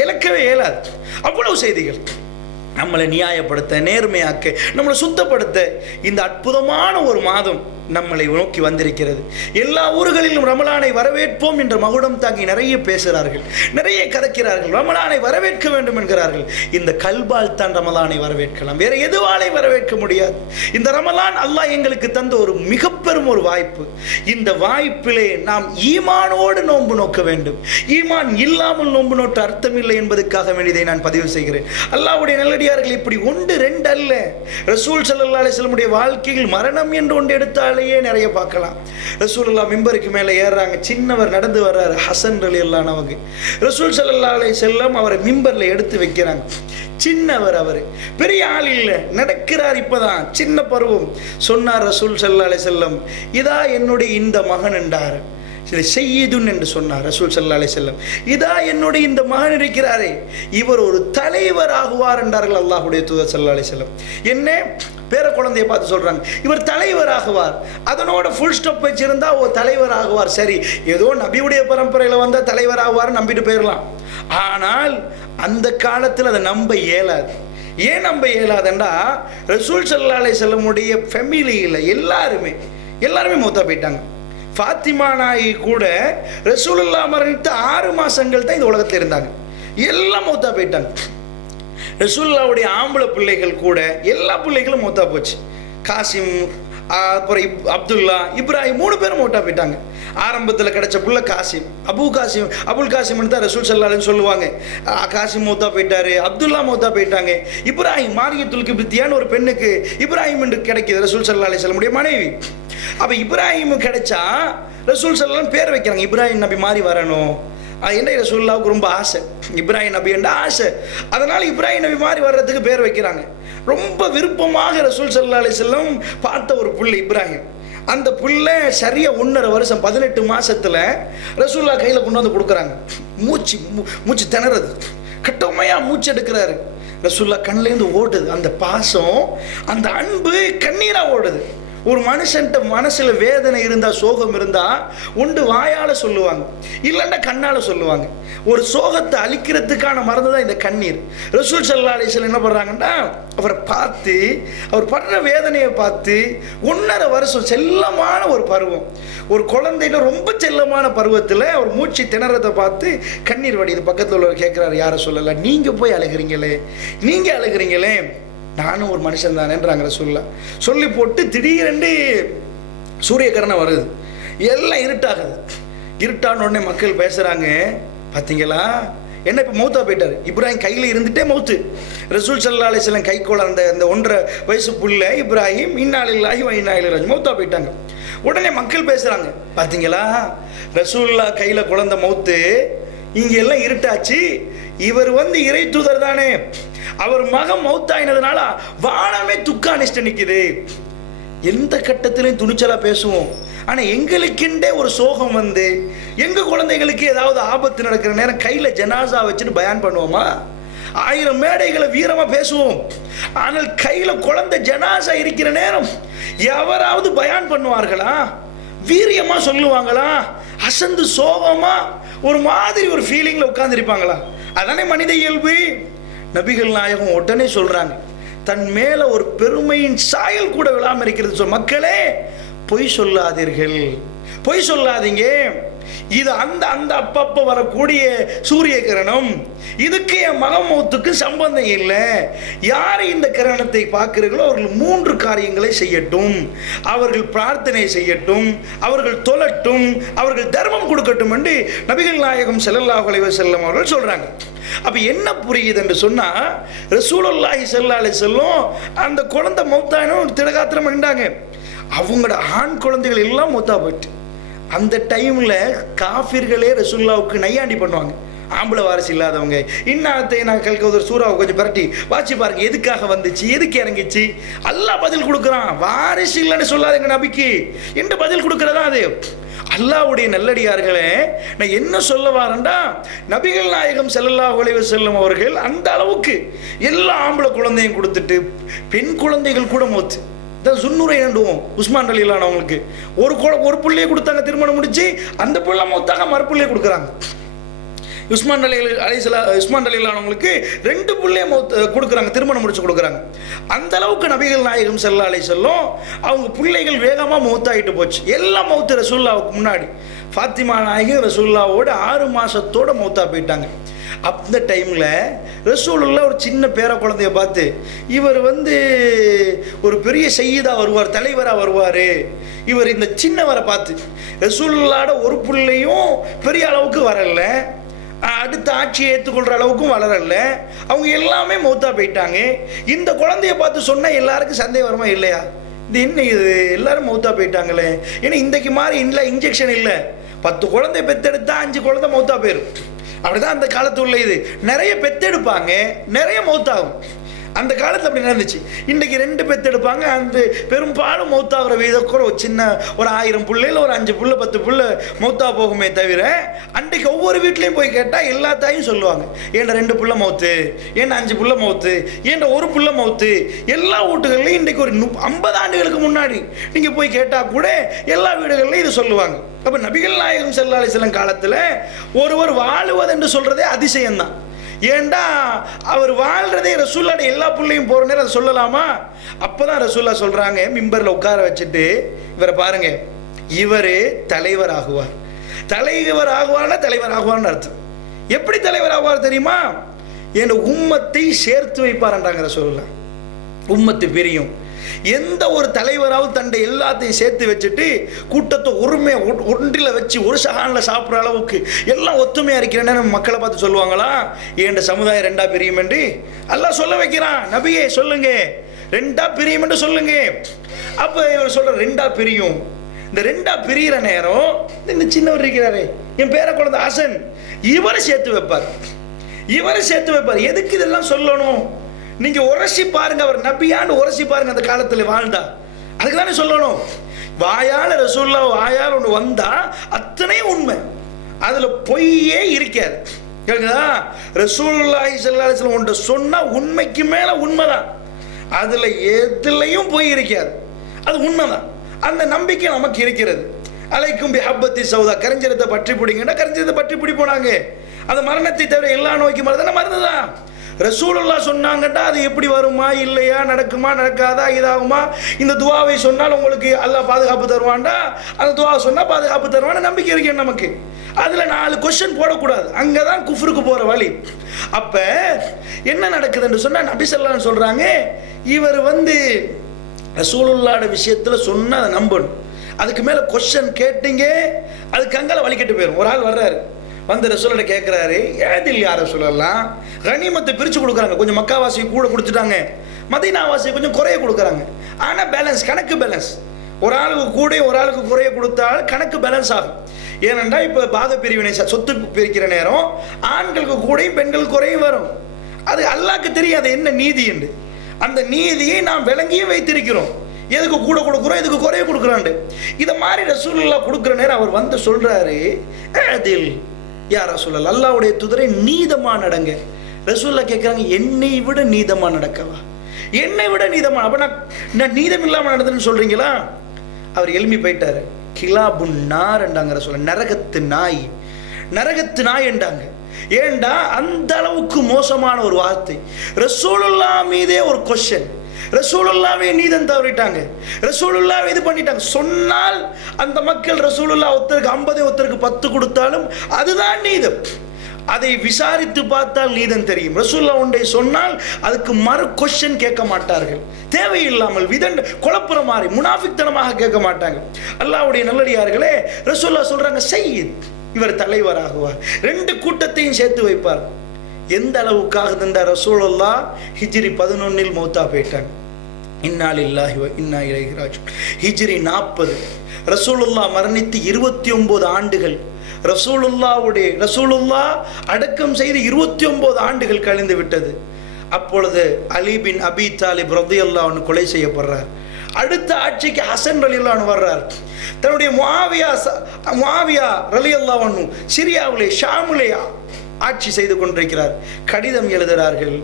இழக்கவே இயலாது. அவ்வளவு செய்திகள் நம்மளை நியாயப்படுத்த, நேர்மையாக்க, நம்மளை சுத்தப்படுத்த இந்த அற்புதமான ஒரு மாதம் நம்மளை நோக்கி வந்திருக்கிறது. எல்லா ஊர்களிலும் ரமலானை வரவேற்போம் என்ற மகுடம் தாங்கி நிறைய பேசுகிறார்கள், நிறைய கதைக்கிறார்கள், ரமலானை வரவேற்க வேண்டும் என்கிறார்கள். இந்த கல்பால் தான் ரமலானை வரவேற்கலாம், வேற எதுவாலை வரவேற்க முடியாது. இந்த ரமலான் அல்லாஹ் எங்களுக்கு தந்த ஒரு மிக பெரும் ஒரு வாய்ப்பு. இந்த வாய்ப்பிலே நாம் ஈமானோடு நோன்பு நோக்க வேண்டும். ஈமான் இல்லாமல் நோன்பு நோட்ட அர்த்தம் இல்லை என்பதற்காக வேண்டியதை நான் பதிவு செய்கிறேன். அல்லாஹ்வுடைய நல்லடியார்கள் இப்படி ஒன்று ரெண்டு அல்ல, ரசூல் ஸல்லல்லாஹு அலைஹி வஸல்லம் வாழ்க்கையில் மரணம் என்று ஒன்று எடுத்தால் நிறைய பார்க்கலாம். ரசூலுல்லாஹ் மிம்பருக்கு மேலே ஏறாங்க, சின்னவர் நடந்து வர்றாரு, ஹசன் ரலியல்லாஹு அன்ஹு. ரசூல் ஸல்லல்லாஹு அலைஹி வஸல்லம் அவரை மிம்பர்ல எடுத்து வைக்கிறாங்க. சின்னவர், அவர் பெரிய ஆள் இல்லை, நடக்கிறார், இப்பதான் சின்ன பருவம். சொன்னார் ரசூல் ஸல்லல்லாஹு அலைஹி வஸல்லம், இதா என்னுடைய இந்த மகன் என்றார். செய்யுதுன் என்று சொன்னார் ரசூல் ஸல்லல்லாஹு அலைஹி வஸல்லம். இதா என்னுடைய இந்த மகன் இருக்கிறாரே, இவர் ஒரு தலைவர் ஆகுவார் என்றார்கள் அல்லாஹ்வுடைய தூதர் ஸல்லல்லாஹு அலைஹி வஸல்லம். என்ன பேர குழந்தையை பார்த்து சொல்றாங்க, இவர் தலைவர் ஆகுவார். அதனோட ஃபுல் ஸ்டாப் வச்சிருந்தா ஒரு தலைவர் ஆகுவார். சரி, ஏதோ நபியுடைய பரம்பரையில் வந்தா தலைவர் ஆகுவார் நம்பிட்டு போயிடலாம். ஆனால் அந்த காலத்தில் அதை நம்ப இயலாது. ஏன் நம்ப இயலாதுண்டா, ரசூல் ஸல்லல்லாஹு அலைஹி வஸல்லமுடைய ஃபேமிலியில் எல்லாருமே மௌத்தா போயிட்டாங்க. ஃபாத்திமா நாயி கூட ரசூலுல்லாஹ் மரணித்த 6 மாசங்கள் தான் இந்த உலகத்தில் இருந்தாங்க, எல்லாம் மௌத்தா போயிட்டாங்க. ரசூலுல்லாஹ்வுடைய ஆம்பளை பிள்ளைகள் கூட எல்லா பிள்ளைகளும் மௌத்தா போச்சு. காசிம், அப்புறம் அப்துல்லா, இப்ராஹிம் 3 பேரும் மௌத்தா போயிட்டாங்க. ஆரம்பத்தில் கிடைச்ச பிள்ளை காசிம், அபுல் காசிம் தான் ரசூல் ஸல்லல்லாஹு அலைஹி வஸல்லம் சொல்லுவாங்க. காசிம் மௌத்தா போயிட்டாரு, அப்துல்லா மௌத்தா போயிட்டாங்க. இப்ராஹிம் மாரியத்துல் கிப்தியான்னு ஒரு பெண்ணுக்கு இப்ராஹிம் என்று கிடைக்கிது, ரசூல் ஸல்லல்லாஹு அலைஹி வஸல்லம் மனைவி. அப்போ இப்ராஹிம் கிடைச்சா ரசூல் ஸல்லல்லாஹு பேர் வைக்கிறாங்க, இப்ராஹிம் நபி மாதிரி வரணும். என்ன ரசூலுல்லாஹ்வுக்கு ரொம்ப ஆசை, இப்ராஹிம் நபி என்ற ஆசை. அதனால இப்ராஹிம் நபி மாதிரி வர்றதுக்கு பேர் வைக்கிறாங்க. ரொம்ப விருப்பமாக ரசூல் ஸல்லல்லாஹு அலைஹி வஸல்லம் பார்த்த ஒரு புள்ளை இப்ராஹிம். அந்த புள்ளை சரியா 1.5 வருஷம் 18 மாசத்துல ரசூலுல்லாஹ் கையில கொண்டு வந்து கொடுக்குறாங்க. மூச்சு திணறது, கட்டமையா மூச்சு எடுக்கிறாரு. ரசூலுல்லாஹ் கண்ணிலேருந்து ஓடுது அந்த பாசம், அந்த அன்பு கண்ணீரா ஓடுது. ஒரு மனுஷன்ட்ட மனசுல வேதனை இருந்தா, சோகம் இருந்தா ஒன்று வாயால சொல்லுவாங்க, இல்லைன்னா கண்ணால சொல்லுவாங்க. ஒரு சோகத்தை அழிக்கிறதுக்கான மருந்து தான் இந்த கண்ணீர். ரசூல் ஸல்லல்லாஹு அலைஹி வஸல்லம் என்ன பண்றாங்கன்னா, அவரை பார்த்து, அவர் படுற வேதனையை பார்த்து 1.5 வருஷம் செல்லமான ஒரு பருவம், ஒரு குழந்தையில ரொம்ப செல்லமான பருவத்தில் அவர் மூச்சு திணறதை பார்த்து கண்ணீர் வடிது. பக்கத்தில் உள்ளவர் கேட்கிறாரு, யாரை சொல்லல, நீங்க போய் அழுகிறீங்களே, நானும் ஒரு மனுஷன் தானேன்றாங்க ரசூலுல்லாஹ். சொல்லி போட்டு திடீரென்று சூரியகிரணம் வருது, எல்லாம் இருட்டாகுது. இருட்டான உடனே மக்கள் பேசுறாங்க, பார்த்தீங்களா என்ன இப்போ மௌத்தா போயிட்டாரு, இப்ராஹிம் கையில் இருந்துட்டே மௌத்து. ரசூல் ஸல்லல்லாஹு அலைஹி வஸல்லம் கை குழந்த அந்த 1.5 வயசு புள்ள இப்ராஹிம் இன்னா லில்லாஹி வ இன்னா இலைஹி ராஜிஊன் மௌத்தா போயிட்டாங்க. உடனே மக்கள் பேசுறாங்க, பார்த்தீங்களா ரசூலுல்லாஹ் கையில் குழந்தை மௌத்து, இங்க எல்லாம் இருட்டாச்சு, இவர் இறை தூதர் தானே, அவர் மகன் மௌத்தாயினதுனால வானமே துக்கானிஷ்ட நிக்குது. எந்த கட்டத்திலையும் துணிச்சலா பேசுவோம். ஆனா எங்களுக்கெண்டே ஒரு சோகம் எங்க குழந்தைகளுக்கு ஏதாவது ஆபத்து நடக்கிற நேரம் கையில ஜனாசா வச்சுட்டு பயான் பண்ணுவோமா? 1000 மேடைகளை வீரமா பேசுவோம். ஆனால் கையில குழந்தை ஜனாசா இருக்கிற நேரம் எவராவது பயான் பண்ணுவார்களா? வீரியமா சொல்லுவாங்களா? அசந்து சோகமா ஒரு மாதிரி ஒரு ஃபீலிங்ல உட்கார்ந்து இருப்பாங்களா? அதானே மனித இயல்பு. நபிகள் நாயகம் உடனே சொல்றாங்க, தன் மேல ஒரு பெருமையின் சாயல் கூட விழாம இருக்கிறது. மக்களே பொய் சொல்லாதீர்கள், பொய் சொல்லாதீங்க. இது அந்த அந்த அப்பப்போ வரக்கூடிய சூரிய கிரணம், இதுக்கு என் மகன் மௌத்துக்கு சம்பந்தம் இல்லை. யார் இந்த கிரணத்தை பார்க்கிறீர்களோ அவர்கள் 3 காரியங்களை செய்யட்டும். அவர்கள் பிரார்த்தனை செய்யட்டும், அவர்கள் தொழட்டும், அவர்கள் தர்மம் கொடுக்கட்டும் என்று நபிகள் நாயகம் ஸல்லல்லாஹு அலைஹி வஸல்லம் அவர்கள் சொல்றாங்க. அப்ப என்ன புரியுது என்று சொன்னா, ரசூலுல்லாஹி ஸல்லல்லாஹு அலைஹி வஸல்லம் அந்த குழந்தை மௌத்தானும் திடகாத்திரம் பண்ணிட்டாங்க. அவங்களோட ஆண் குழந்தைகள் எல்லாம் மௌத்தா போயிட்டு, அந்த டைம்ல காஃபிர்களே ரசூலுல்லாஹ்வுக்கு நையாண்டி பண்ணுவாங்க. ஆம்பளை வாரிசு இல்லாதவங்க இன்னாத்தை நான் கல்கவுதர் சூறாவை கொஞ்சம் பரட்டி வாட்சி பாருங்க, எதுக்காக வந்துச்சு, எதுக்கு இறங்கிச்சு, அல்லாஹ் பதில் கொடுக்குறான். வாரிசு இல்லைன்னு சொல்லாதீங்க நபிக்கு என்று பதில் கொடுக்கறதா அது. அல்லாஹ்வுடைய நல்லடியார்களே, நான் என்ன சொல்ல வரேன்டா, நபிகள் நாயகம் ஸல்லல்லாஹு அலைஹி வஸல்லம் அவர்கள் அந்த அளவுக்கு எல்லா ஆம்பளை குழந்தையும் கொடுத்துட்டு பெண் குழந்தைகள் கூட மௌத்து. சுன்னுரை நண்டுவோம் உஸ்மான் ரலியல்லாஹு அவங்களுக்கு ஒரு பிள்ளையை கொடுத்தாங்க, திருமணம் முடிச்சு அந்த பிள்ளை மௌத்தாக மறுபிள்ளையை கொடுக்குறாங்க. உஸ்மான் ரலியல்லாஹு அவங்களுக்கு 2 பிள்ளையை கொடுக்குறாங்க, திருமணம் முடிச்சு கொடுக்குறாங்க. அந்த அளவுக்கு நபிகள் நாயகம் ஸல்லல்லாஹு அலைஹி வஸல்லம் அவங்க பிள்ளைகள் வேகமாக மௌத்தாயிட்டு போச்சு. எல்லாம் மௌத்து ரசூலுல்லாஹ்வுக்கு முன்னாடி. ஃபாத்திமா நாயகி ரசூலுல்லாஹ்வோட 6 மாசத்தோட மௌத்தா போயிட்டாங்க. அந்த டைமில் ரசூலுல்லாஹ் ஒரு சின்ன பேர குழந்தைய பார்த்து, இவர் ஒரு பெரிய சையீதா வருவார், தலைவராக வருவார், இவர் இந்த சின்னவரை பார்த்து ரசூலுல்லாஹ்வோட ஒரு பிள்ளையும் பெரிய அளவுக்கு வரல, அடுத்த ஆட்சியை ஏற்றுக்கொள்கிற அளவுக்கும் வளரல, அவங்க எல்லாமே மௌத்தா போயிட்டாங்க. இந்த குழந்தைய பார்த்து சொன்னால் எல்லாருக்கும் சந்தேகம் வருமா இல்லையா, இது என்ன இது எல்லாரும் மௌத்தா போயிட்டாங்களே. ஏன்னா இன்றைக்கு மாதிரி இல்லை, இன்ஜெக்ஷன் இல்லை, 10 குழந்தை பெற்றெடுத்தா 5 குழந்தை மௌத்தா போயிடும். அப்படிதான் அந்த காலத்து உள்ள இது. நிறைய பெத்தெடுப்பாங்க, நிறைய மௌத்தாகும். அந்த காலத்தில் அப்படி நடந்துச்சு. இன்றைக்கி 2 பெத்தெடுப்பாங்க, அந்த பெரும்பாலும் மௌத்தாகிற வீதம் கூட ஒரு சின்ன ஒரு 1000 பிள்ளையில் ஒரு 5 பிள்ளை 10 பிள்ளை மௌத்தா போகுமே தவிர, அன்றைக்கு ஒவ்வொரு வீட்லேயும் போய் கேட்டால் எல்லா தாயும் சொல்லுவாங்க, ஏன்டா 2 பிள்ளை மௌத்து, ஏன்டா 5 பிள்ளை மௌத்து, ஏன்டா 1 பிள்ளை மௌத்து. எல்லா வீட்டுகள்லையும் இன்றைக்கு ஒரு 50 ஆண்டுகளுக்கு முன்னாடி நீங்கள் போய் கேட்டால் கூட எல்லா வீடுகள்லையும் இது சொல்லுவாங்க. அப்போ நபிகள் நாயகம் ஸல்லல்லாஹு அலைஹி வஸல்லம் காலத்தில் ஒருவர் வாழுவது என்று சொல்கிறதே அதிசயம்தான். ஏண்டா அவர் வாழ்றதே ரசூலுல்லாஹ் எல்லா பிள்ளையும் போகிற நேரம் அதை சொல்லலாமா? அப்போ தான் ரசூலுல்லாஹ் சொல்கிறாங்க, மிம்பரில் உட்கார வச்சுட்டு, இவரை பாருங்க, இவர் தலைவர் ஆகுவார். தலைவர் ஆகுவார்னா தலைவர் ஆகுவார்னு அர்த்தம். எப்படி தலைவர் ஆகுவார் தெரியுமா? என் உம்மத்தை சேர்த்து வைப்பார்ன்றாங்க ரசூலுல்லாஹ். உம்மத்து பிரியும். எந்த ஒரு தலைவராகவும் தண்டை எல்லாத்தையும் சேர்த்து வச்சுட்டு கூட்டத்தை ஒன்றில் வச்சு ஒரு சகானில் சாப்பிட்ற அளவுக்கு எல்லாம் ஒத்துமையாக இருக்கிறேன்னு மக்களை பார்த்து சொல்லுவாங்களா, என் சமுதாயம் 2ஆ பிரியும் என்று அல்லாஹ் சொல்ல வைக்கிறான். நபியே சொல்லுங்க, 2ஆ பிரியும் என்று சொல்லுங்க. அப்போ இவர் சொல்ற 2ஆ பிரியும். இந்த 2ஆ பிரிகிற நேரம் இந்த சின்னவர் இருக்கிறாரு, என் பேர குழந்தை ஹசன், இவரை சேர்த்து வைப்பார். எதுக்கு இதெல்லாம் சொல்லணும்? நீங்க உரசி பாருங்க, அவர் நபியான்னு உரசி பாருங்க. அந்த காலத்தில் வாழ்ந்தா அதுக்கு தானே சொல்லணும். வாயால் ரசூலுல்லாஹ் வாயால் ஒன்று வந்தா அத்தனையும் உண்மை, அதுல பொய்யே இருக்காது. கேக்குதா? ரசூலுல்லாஹி ஸல்லல்லாஹு அலைஹி வஸல்லம் ஒன்று சொன்னா உண்மைக்கு மேல உண்மைதான், அதுல எதுலையும் பொய் இருக்காது, அது உண்மைதான். அந்த நம்பிக்கை நமக்கு இருக்கிறது. அலைக்கும் பிஹப்பத்தி சௌதா, கரிஞ்சரத்தை பற்றி பிடிங்கன்னா கரிஞ்சரத்தை பற்றி பிடி போனாங்க. அந்த மரணத்தை தவிர எல்லா நோய்க்கு மருந்தான மருந்துதான். ரசூலுல்லாஹ் சொன்னாங்கட்டா அது எப்படி வருமா இல்லையா, நடக்குமா நடக்காதா, இதாகுமா, இந்த துவாவை சொன்னால் உங்களுக்கு அல்லாஹ் பாதுகாப்பு தருவான்டா, அந்த துவாவை சொன்னால் பாதுகாப்பு தருவான்னு நம்பிக்கை இருக்கு நமக்கு. அதில் 4 கொஸ்டின் போடக்கூடாது, அங்கே தான் குஃப்ருக்கு போகிற வழி. அப்போ என்ன நடக்குதுன்னு சொன்னால், நபி ஸல்லல்லாஹு அலைஹி சொல்கிறாங்க, இவர் ரசூலுல்லாஹ்வோட விஷயத்தில் சொன்னால் அதை நம்பணும். அதுக்கு மேலே கொஸ்டின் கேட்டீங்க அதுக்கு அங்கால வலிக்கட்டு போயிடும். ஒரு ஆள் வர்றாரு, வந்து ரசூலுல்லாஹ் கேட்குறாரு, ஏதில் யார் ரசூலுல்லாஹ், கனிமத்தை பிரித்து கொடுக்குறாங்க. கொஞ்சம் மக்காவாசி கூட கொடுத்துட்டாங்க, மதீனாவாசி கொஞ்சம் குறைய கொடுக்குறாங்க. ஆனால் பேலன்ஸ், கணக்கு பேலன்ஸ், ஒரு ஆளுக்கு கூட ஒரு ஆளுக்கு குறைய கொடுத்தால் கணக்கு பேலன்ஸ் ஆகும். ஏனென்றா இப்போ பாக பிரிவினை சொத்து பிரிக்கிற நேரம் ஆண்களுக்கு கூடயும் பெண்களுக்கு குறையும் வரும். அது அல்லாஹ்க்கு தெரியாது என்ன நீதி என்று. அந்த நீதியை நாம் விளங்கியும் வைத்திருக்கிறோம். எதுக்கு கூட கொடுக்குறோம், எதுக்கு குறைய கொடுக்குறாண்டு. இதை மாதிரி ரசூலுல்லாஹ் கொடுக்குற நேரம் அவர் வந்து சொல்றாரு, அதில் யார் ரசூலுல்லாஹ், அல்லாஹ்வுடைய தூதரை நீதமா நடங்க. ரசூலுல்லாஹ் கேட்குறாங்க, என்னை விட நீதமா நடக்கவா, என்னை விட நீதமா, அப்போ நான் நீதம் இல்லாமல் நடந்ததுன்னு சொல்றீங்களா? அவர் எழுப்பி போயிட்டாரு. கிலாபுன் நார் என்றாங்க ரசூலுல்லாஹ், நரகத்து நாய், நரகத்து நாய் என்றாங்க. ஏண்டா அந்த அளவுக்கு மோசமான ஒரு வார்த்தை. ரசூலுல்லாஹ் மீதே ஒரு கொஸ்டின், ரசூலுல்லாவே நீதம் தவறிட்டாங்க, ரசூலுல்லாவே இது பண்ணிட்டாங்க சொன்னால் அந்த மக்கள் ரசூலுல்லா ஒருத்தருக்கு 50 ஒருத்தருக்கு 10 கொடுத்தாலும் அதுதான் நீதம். அதை விசாரித்து பார்த்தால் நீதம் தெரியும். ரசூலுல்லாஹ் ஒன்றை சொன்னால் அதுக்கு மறு கொஸ்டின் கேட்க மாட்டார்கள், தேவையில்லாமல் குழப்புற மாதிரி முனாஃபிக்தனமாக கேட்க மாட்டாங்க. அல்லாஹ்வுடைய நல்லடியார்களே, ரசூலுல்லாஹ் சொல்றாங்க சையீத், இவர் தலைவராகுவார், 2 கூட்டத்தையும் சேர்த்து வைப்பார். எந்த அளவுக்காக தந்த ரசூலுல்லாஹ் ஹிஜ்ரி 11 மௌத்தா போயிட்டாங்க. இன்னா லில்லாஹி வ இன்னா இலைஹி ராஜிஊன். ஹிஜ்ரி 40, ரசூலுல்லாஹ் மரணித்து 29 ஆண்டுகள், ரசூலுல்லாஹ் அடக்கம் செய்து 29 ஆண்டுகள் கழிந்து விட்டது. அப்பொழுது அலி பின் அபி தாலிப் ரலியல்லாஹு அன்ஹு கொலை செய்யப்படுறார். அடுத்த ஆட்சிக்கு ஹசன் ரலியல்லாஹு அன்ஹு வர்றார். தன்னுடைய முஆவியா ரலியல்லாஹு அன்ஹு சிரியாவிலே ஷாமிலே ஆட்சி செய்து கொண்டிருக்கிறார். கடிதம் எழுதுகிறார்கள்,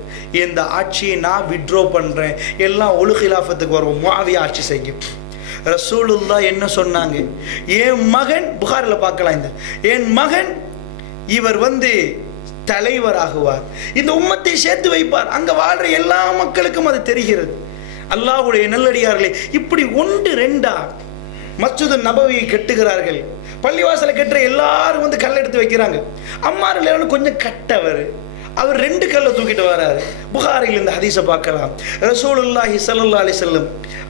இந்த ஆட்சியை நான் வித்ட்ரா பண்றேன், எல்லாம் ஒலு கிலாஃபத்துக்கு வருவோம், முஆவியா ஆட்சி செய்யும். ரசூலுல்லாஹ் என்ன சொன்னாங்க, என் மகன், புகாரில் பார்க்கலாம், இந்த என் மகன் இவர் தலைவராகுவார், இந்த உம்மத்தை சேர்த்து வைப்பார். அங்க வாழ்ற எல்லா மக்களுக்கும் அது தெரிகிறது. அல்லாஹ்வுடைய நல்லடியார்களே, இப்படி 1-2 மஸ்ஜிது நபவியை கட்டுகிறார்கள். பள்ளிவாசலை கட்டுற எல்லாரும் கல் எடுத்து வைக்கிறாங்க. அம்மார் கொஞ்சம் கட்டவர், அவர் 2 கல்லை தூக்கிட்டு வராரு. புகாரில் இந்த ஹதீஸை பார்க்கலாம். ரசூலுல்லாஹி ஸல்லல்லாஹு அலைஹி வஸல்லம்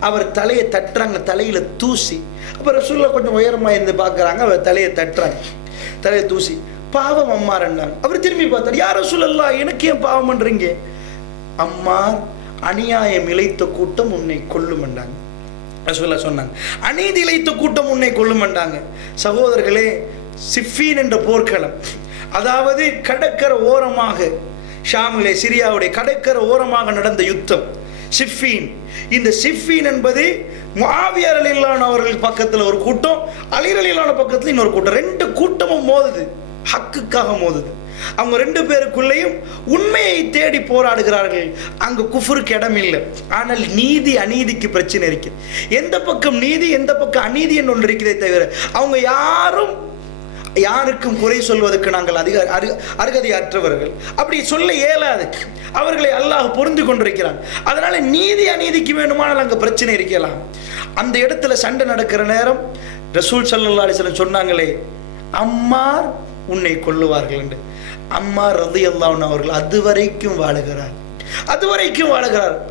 அவர் தலையை தட்டுறாங்க, தலையில தூசி. அப்ப ரசூலுல்லாஹ் கொஞ்சம் உயரமா இருந்து பார்க்கறாங்க, அவர் தலையை தட்டுறாங்க, தலையை தூசி. பாவம் அம்மார் என்னாங்க. அவர் திரும்பி பார்த்தார், யார் ரசூலுல்லாஹ், எனக்கு ஏன் பாவம் பண்றீங்க? அம்மார், அநியாயம் இழைத்த கூட்டம் உன்னை கொல்லும் என்றாங்க. ரசூலுல்லாஹ் சொன்னாங்க, அநீதி இழைத்த கூட்டம் உன்னை கொல்லும் என்றாங்க. சகோதரர்களே, சிஃபீன் என்ற போர்க்களம், அதாவது கடற்கரை ஓரமாக, ஷாமிலே சிரியாவுடைய கடற்கரை ஓரமாக நடந்த யுத்தம் சிஃபீன். இந்த சிஃபீன் என்பது முஆவியா ரலியல்லாஹு அன்ஹு அவர்கள் பக்கத்தில் ஒரு கூட்டம், அலி ரலியல்லாஹு அன்ஹு பக்கத்தில் இன்னொரு கூட்டம். 2 கூட்டமும் மோதுது, ஹக்குக்காக மோதுது. அவங்க 2 பேருக்குள்ளேயும் உண்மையை தேடி போராடுகிறார்கள். அங்கு குஃபருக்கு இடம் இல்லை, ஆனால் நீதி அநீதிக்கு பிரச்சனை இருக்கு. எந்த பக்கம் நீதி, எந்த பக்கம் அநீதி என்று ஒன்று இருக்கிறதே தவிர அவங்க யாருக்கும் குறை சொல்வதற்கு நாங்கள் அருகதையற்றவர்கள், அப்படி சொல்ல இயலாது. அவர்களை அல்லாஹ் பொருந்து கொண்டிருக்கிறான். அதனால நீதி அநீதிக்கு வேணுமானால் அங்கே பிரச்சனை இருக்கலாம். அந்த இடத்துல சண்டை நடக்கிற நேரம் ரசூல் ஸல்லல்லாஹு அலைஹி வஸல்லம் சொன்னாங்களே, அம்மார் உன்னை கொல்லுவார்கள் என்று. அம்மார் ரலியல்லாஹு அன்ஹு அவர்கள் அதுவரைக்கும் வாழுகிறார்.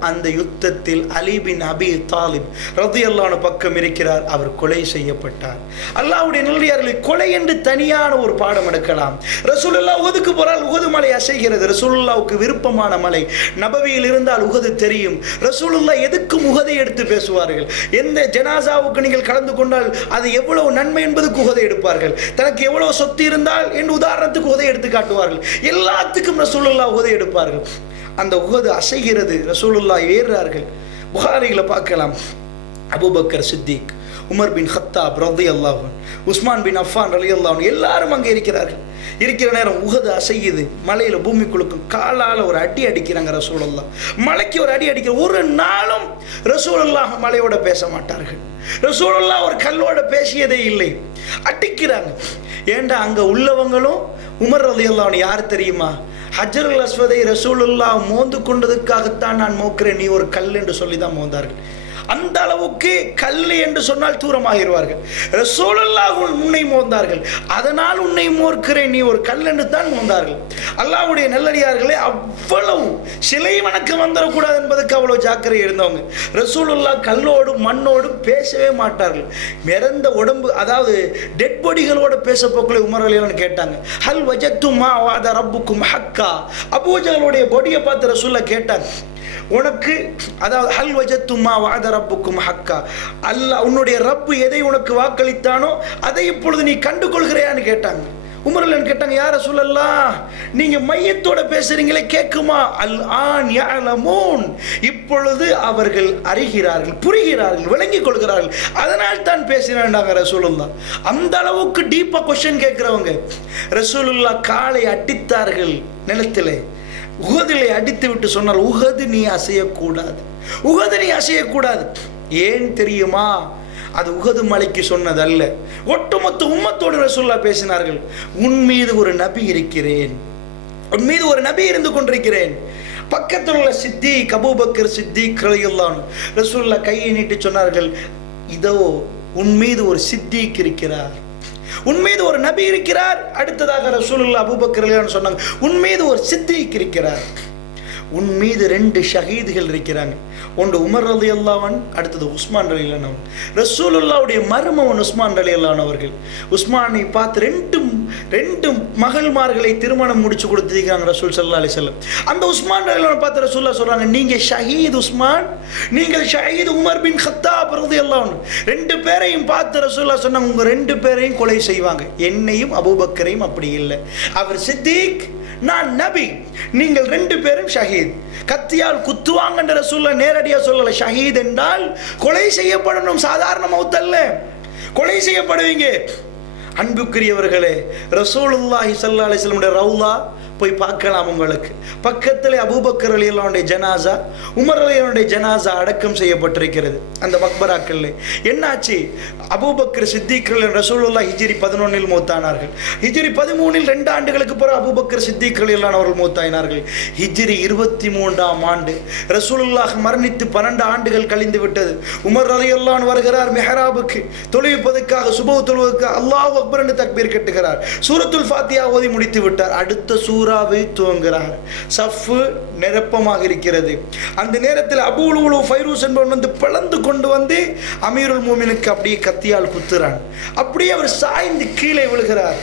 அந்த யுத்தத்தில் அலி பின் அபி தாலிப் ரலியல்லாஹு அன்ஹு பக்கம் இருக்கிறார், அவர் கொலை செய்யப்பட்டார். அல்லாஹ்வுடைய நல்லடியார்களை, கொலை என்று தனியான ஒரு பாடம் எடுக்கலாம். ரசூலுல்லாஹ் உஹதுக்கு போறால் உஹது மலை அசைகிறது. ரசூலுல்லாஹ்வுக்கு விருப்பமான மலை. நபவியில் இருந்தால் உஹது தெரியும். ரசூலுல்லாஹ் எதுக்கும் உஹதை எடுத்து பேசுவார்கள். எந்த ஜனாசாவுக்கு நீங்கள் கலந்து கொண்டால் அது எவ்வளவு நன்மை என்பதுக்கு உஹதை எடுப்பார்கள். தனக்கு எவ்வளவு சொத்து இருந்தால் என்று உதாரணத்துக்கு உஹதை எடுத்து காட்டுவார்கள். எல்லாத்துக்கும் ரசூலுல்லாஹ் உஹதை எடுப்பார்கள். அந்த உஹது அசைகிறது, ரசூலுல்லாஹ் ஏறுறார்கள். புகாரில பார்க்கலாம், Abu Bakr Siddique, Umar bin Khattab ரலியல்லாஹு அன்ஹு, உஸ்மான் பின் அஃபான் ரலியல்லாஹு அன்ஹு எல்லாரும் அங்கே இருக்கிறார்கள். இருக்கிற நேரம் உஹது அசையுது, மலையில பூமி குலுக்கும். காலால ஒரு அடி அடிக்கிறாங்க ரசூலுல்லாஹ். மலைக்கு ஒரு அடி அடிக்கிற. ஒரு நாளும் ரசூலுல்லாஹ் மலையோட பேச மாட்டார்கள். ரசூலுல்லாஹ் ஒரு கல்லோட பேசியதே இல்லை. அடிக்கிறாங்க. ஏண்டா அங்க உள்ளவங்களும் உமர் ரலியல்லாஹு அன்ஹு யார் தெரியுமா? ஹஜ்ருல் அஸ்வதை ரசூலுல்லாஹ் மோந்து கொண்டதுக்காகத்தான் நான் மோக்கிறேன், நீ ஒரு கல் என்று சொல்லிதான் மோந்தார்கள். அந்த அளவுக்கு கல் என்று சொன்னால் தூரமாகிடுவார்கள். ரசூலுல்லாஹ் உன்னை மோந்தார்கள், அதனால் உன்னை மோக்கிறேன், நீ ஒரு கல் என்று தான் மோந்தார்கள். அல்லாஹ்வுடைய நல்லடியார்களே, அவ்வளவு சிலை வணக்கம் வந்துடக்கூடாது என்பதற்கு அவ்வளவு ஜாக்கிரதை இருந்தவங்க. ரசூலுல்லாஹ் கல்லோடும் மண்ணோடும் பேசவே மாட்டார்கள். இறந்த உடம்பு, அதாவது டெட் பாடிகளோட பேச போக்குள்ள உமர் ரலியல்லாஹு கேட்டாங்க, ஹல் வஜத்தும் மா வஅத ரப்புக்கும் ஹக்கா. அபூஜஹலுடைய பாடியை பார்த்து ரசூலுல்லாஹ் கேட்டாங்க, உனக்கு, அதாவது ஹல் வஜத்தும் மா வஅத ரப்புக்கும் ஹக்கா, அல்லாஹ் உன்னுடைய ரப்பு எதை உனக்கு வாக்களித்தானோ அதை இப்பொழுது நீ கண்டுகொள்கிறாயான்னு கேட்டாங்க. உமர்லன் கேட்டாங்க, யார் ரசூலல்லாஹ், நீங்க மையத்தோட பேசுறீங்களே, கேட்குமா? அல் ஆன் யஅலமூன், இப்பொழுது அவர்கள் அறிகிறார்கள், புரிகிறார்கள், விளங்கிக் கொள்கிறார்கள், அதனால் தான் பேசினாங்க ரசூலுல்லாஹ். அந்த அளவுக்கு டீப்பா கொஸ்டின் கேட்கிறவங்க. ரசூலுல்லாஹ் காலை அடித்தார்கள் நிலத்திலே, உஹதிலே அடித்து விட்டு சொன்னால், உஹது நீ அசையக்கூடாது, உஹது நீ அசையக்கூடாது. ஏன் தெரியுமா? அது உஹது மலைக்கு சொன்னதல்ல, ஒட்டுமொத்த உம்மத்தோடு ரசூலுல்லாஹ் பேசினார்கள். உன் மீது ஒரு நபி இருக்கிறேன், உன் மீது ஒரு நபி இருந்து கொண்டிருக்கிறேன், பக்கத்தில் உள்ள சித்திக் அபூபக்கர் சித்திக் ரலியல்லாஹு அன்ஹு ரசூலுல்லாஹ் கையை நீட்டி சொன்னார்கள், இதோ உன் மீது ஒரு சித்திக் இருக்கிறார், உன் மீது ஒரு நபி இருக்கிறார். அடுத்ததாக ரசூலுல்லாஹ் அபூபக்கர் ரலியல்லாஹு அன்ஹு சொன்னாங்க, உன் மீது ஒரு சித்திக் இருக்கிறார், உன் மீது 2 ஷஹீதுகள் இருக்கிறாங்க. ஒன்று உமர் ரலியல்லாஹு அன்ஹு, அடுத்தது உஸ்மான் ரலியல்லாஹு அன்ஹு. ரசூலுல்லாஹ்வுடைய மருமகன் உஸ்மான் ரலியல்லாஹு அன்ஹு அவர்கள் உஸ்மானை பார்த்து ரெண்டு மகள்மார்களை திருமணம் முடிச்சு கொடுத்திருக்காங்க ரசூல் ஸல்லல்லாஹு அலைஹி வஸல்லம். அந்த உஸ்மான் ரலியல்லாஹு அன்ஹு பார்த்து ரசூலுல்லாஹ் சொல்றாங்க, நீங்க ஷஹீத் உஸ்மான், நீங்கள் ஷஹீத் உமர் பின் கத்தாப் ரலியல்லாஹு அன்ஹு. 2 பேரையும் பார்த்து ரசூலுல்லாஹ் சொன்னாங்க, உங்க 2 பேரையும் கொலை செய்வாங்க, என்னையும் அபூபக்கரையும் அப்படி இல்லை. அவர் சித்திக், நான் நபி, நீங்கள் 2 பேரும் ஷஹீத். கத்தியால் குத்துவாங்க ரசூலுல்லாஹ் நேரடியாக சொல்லல. ஷஹீத் என்றால் கொலை செய்யப்படணும், சாதாரண மௌத் அல்ல, கொலை செய்யப்படுவீங்க. அன்புக்குரியவர்களே, ரசூலுல்லாஹி ஸல்லல்லாஹு அலைஹி வஸல்லம் ரவுலா போய் பார்க்கலாம். உங்களுக்கு பக்கத்தில் அபூபக்கர் ரலியல்லாஹு அன்ஹு ஜனாசா, உமர் ரலியல்லாஹு அன்ஹு ஜனாசா அடக்கம் செய்யப்பட்டிருக்கிறது. அந்த மக்பராக்கள்ல என்னாச்சு? அபூபக்கர் சித்திக் ரசூலுல்லாஹ் ஹிஜ்ரி 11 மௌத்தானார்கள். ஹிஜ்ரி 13 2 ஆண்டுகளுக்கு பிறகு அபூபக்கர் சித்திக் ரலியல்லாஹு அன்ஹு அவர்கள் மௌத்தாயினார்கள். ஹிஜ்ரி 23ஆம் ஆண்டு ரசூலுல்லாஹ் மரணித்து 12 ஆண்டுகள் கழிந்து விட்டது. உமர் ரலியல்லாஹு அன்ஹு வருகிறார் மிஹ்ராபுக்கு தொழுவிப்பதற்காக, சுபஹ் தொழுவதற்காக. அல்லாஹு அக்பர் என்று தக்பீர் கட்டுகிறார். சூரத்துல் ஃபாத்திஹா ஓதி முடித்து விட்டார். அடுத்த சூராவை துவங்குகிறார். சஃப்பு நிரப்பமாக இருக்கிறது. அந்த நேரத்தில் அபூ லுலு ஃபைரூஸ் என்பவன் வந்து பிளந்து கொண்டு வந்து அமீருல் மூமினுக்கு அப்படியே கத்தியால் குத்துறான். அப்படியே அவர் சாய்ந்து கீழே விழுகிறார்.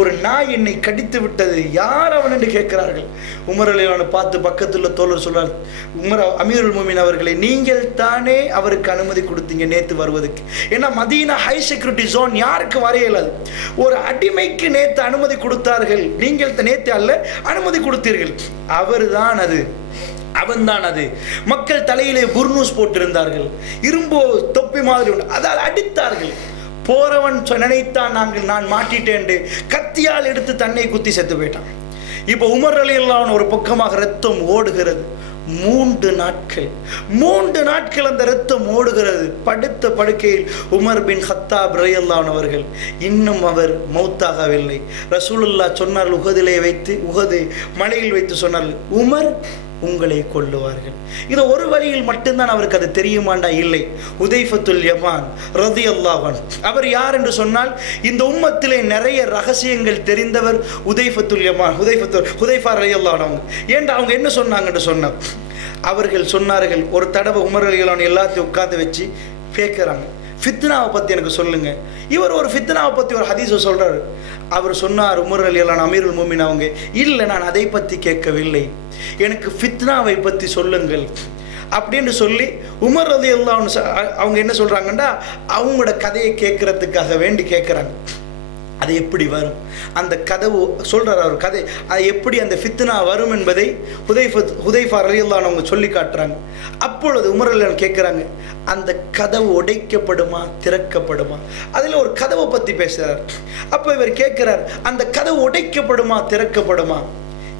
ஒரு நாய் என்னை கடித்து விட்டது, யார் அவன் என்று கேட்கிறார்கள். உமர் ரலியல்லாஹு அன்ஹு பார்த்து பக்கத்தில் தோழர் சொல்றார், அமீருல் மூமின் அவர்களை, நீங்கள் தானே அவருக்கு அனுமதி கொடுத்தீங்க நேத்து வருவதற்கு. ஏன்னா மதீனா ஹை செக்யூரிட்டி ஜோன், யாருக்கு வரையலாது. ஒரு அடிமைக்கு நேத்து அனுமதி கொடுத்தார்கள், நீங்கள் நேத்து அல்ல அனுமதி கொடுத்தீர்கள். அவர் தான் அது, அவன்தான் அது. மக்கள் தலையிலே புர்னூஸ் போட்டிருந்தார்கள், இரும்போ தொப்பி மாதிரி உண்டு, அதால் அடித்தார்கள். போறவன் நினைத்தான் நான் மாட்டிட்டேன், கத்தியால் எடுத்து தன்னை குத்தி செத்து போயிட்டான். இப்போ உமர் ரலியல்லாஹு அன்ஹு ஒரு பக்கமாக ரத்தம் ஓடுகிறது. 3 நாட்கள் அந்த ரத்தம் ஓடுகிறது. படுத்த படுக்கையில் உமர் பின் கத்தாப் ரலியல்லாஹு அன்ஹு அவர்கள் இன்னும் அவர் மௌத்தாகவில்லை. ரசூலுல்லாஹ் சொன்னார்கள், உஹது மலையில் வைத்து சொன்னார்கள், உமர் உங்களை கொல்லுவார்கள். இது ஒரு வழியில் மட்டும்தான் அவருக்கு அது தெரியுமாண்டா? இல்லை. ஹுதைஃபத்துல் யமான் ரலியல்லாஹு அன்ஹு அவர் யார் என்று சொன்னால், இந்த உம்மத்திலே நிறைய ரகசியங்கள் தெரிந்தவர் ஹுதைஃபத்துல் யமான், ஹுதைஃபா ரலியல்லாஹு அன்ஹு. ஏன்டா அவங்க என்ன சொன்னாங்கன்னு சொன்னார், அவர்கள் சொன்னார்கள், ஒரு தடவை உமர் ரலியல்லாஹு அன்ஹு எல்லாத்தையும் உட்கார்ந்து வச்சு கேட்குறாங்க, ஃபித்னாவை பற்றி எனக்கு சொல்லுங்க. இவர் ஒரு ஃபித்னாவை பற்றி ஒரு ஹதீஸை சொல்றாரு. அவர் சொன்னார், உமர் ரலியல்லாஹு அன்ஹு அமீருல் மூமின் அவங்க, இல்லை நான் அதை பற்றி கேட்கவில்லை, எனக்கு ஃபித்னாவை பற்றி சொல்லுங்கள் அப்படின்னு சொல்லி உமர் ரலியல்லாஹு அன்ஹு அவங்க என்ன சொல்றாங்கன்னா, அவங்களோட கதையை கேட்கறதுக்காக வேண்டி கேட்குறாங்க. அது எப்படி வரும், அந்த கதவு சொல்றார் அவர் கதை, அது எப்படி அந்த ஃபித்னா வரும் என்பதை ஹுதைஃபா ரலியல்லாஹு அன்ஹு அவங்க சொல்லி காட்டுறாங்க. அப்பொழுது உமர் ரலியல்லாஹு அன்ஹு கேட்குறாங்க, அந்த கதவு உடைக்கப்படுமா திறக்கப்படுமா? அதில் ஒரு கதவை பற்றி பேசுகிறார். அப்போ இவர் கேட்குறார், அந்த கதவு உடைக்கப்படுமா திறக்கப்படுமா?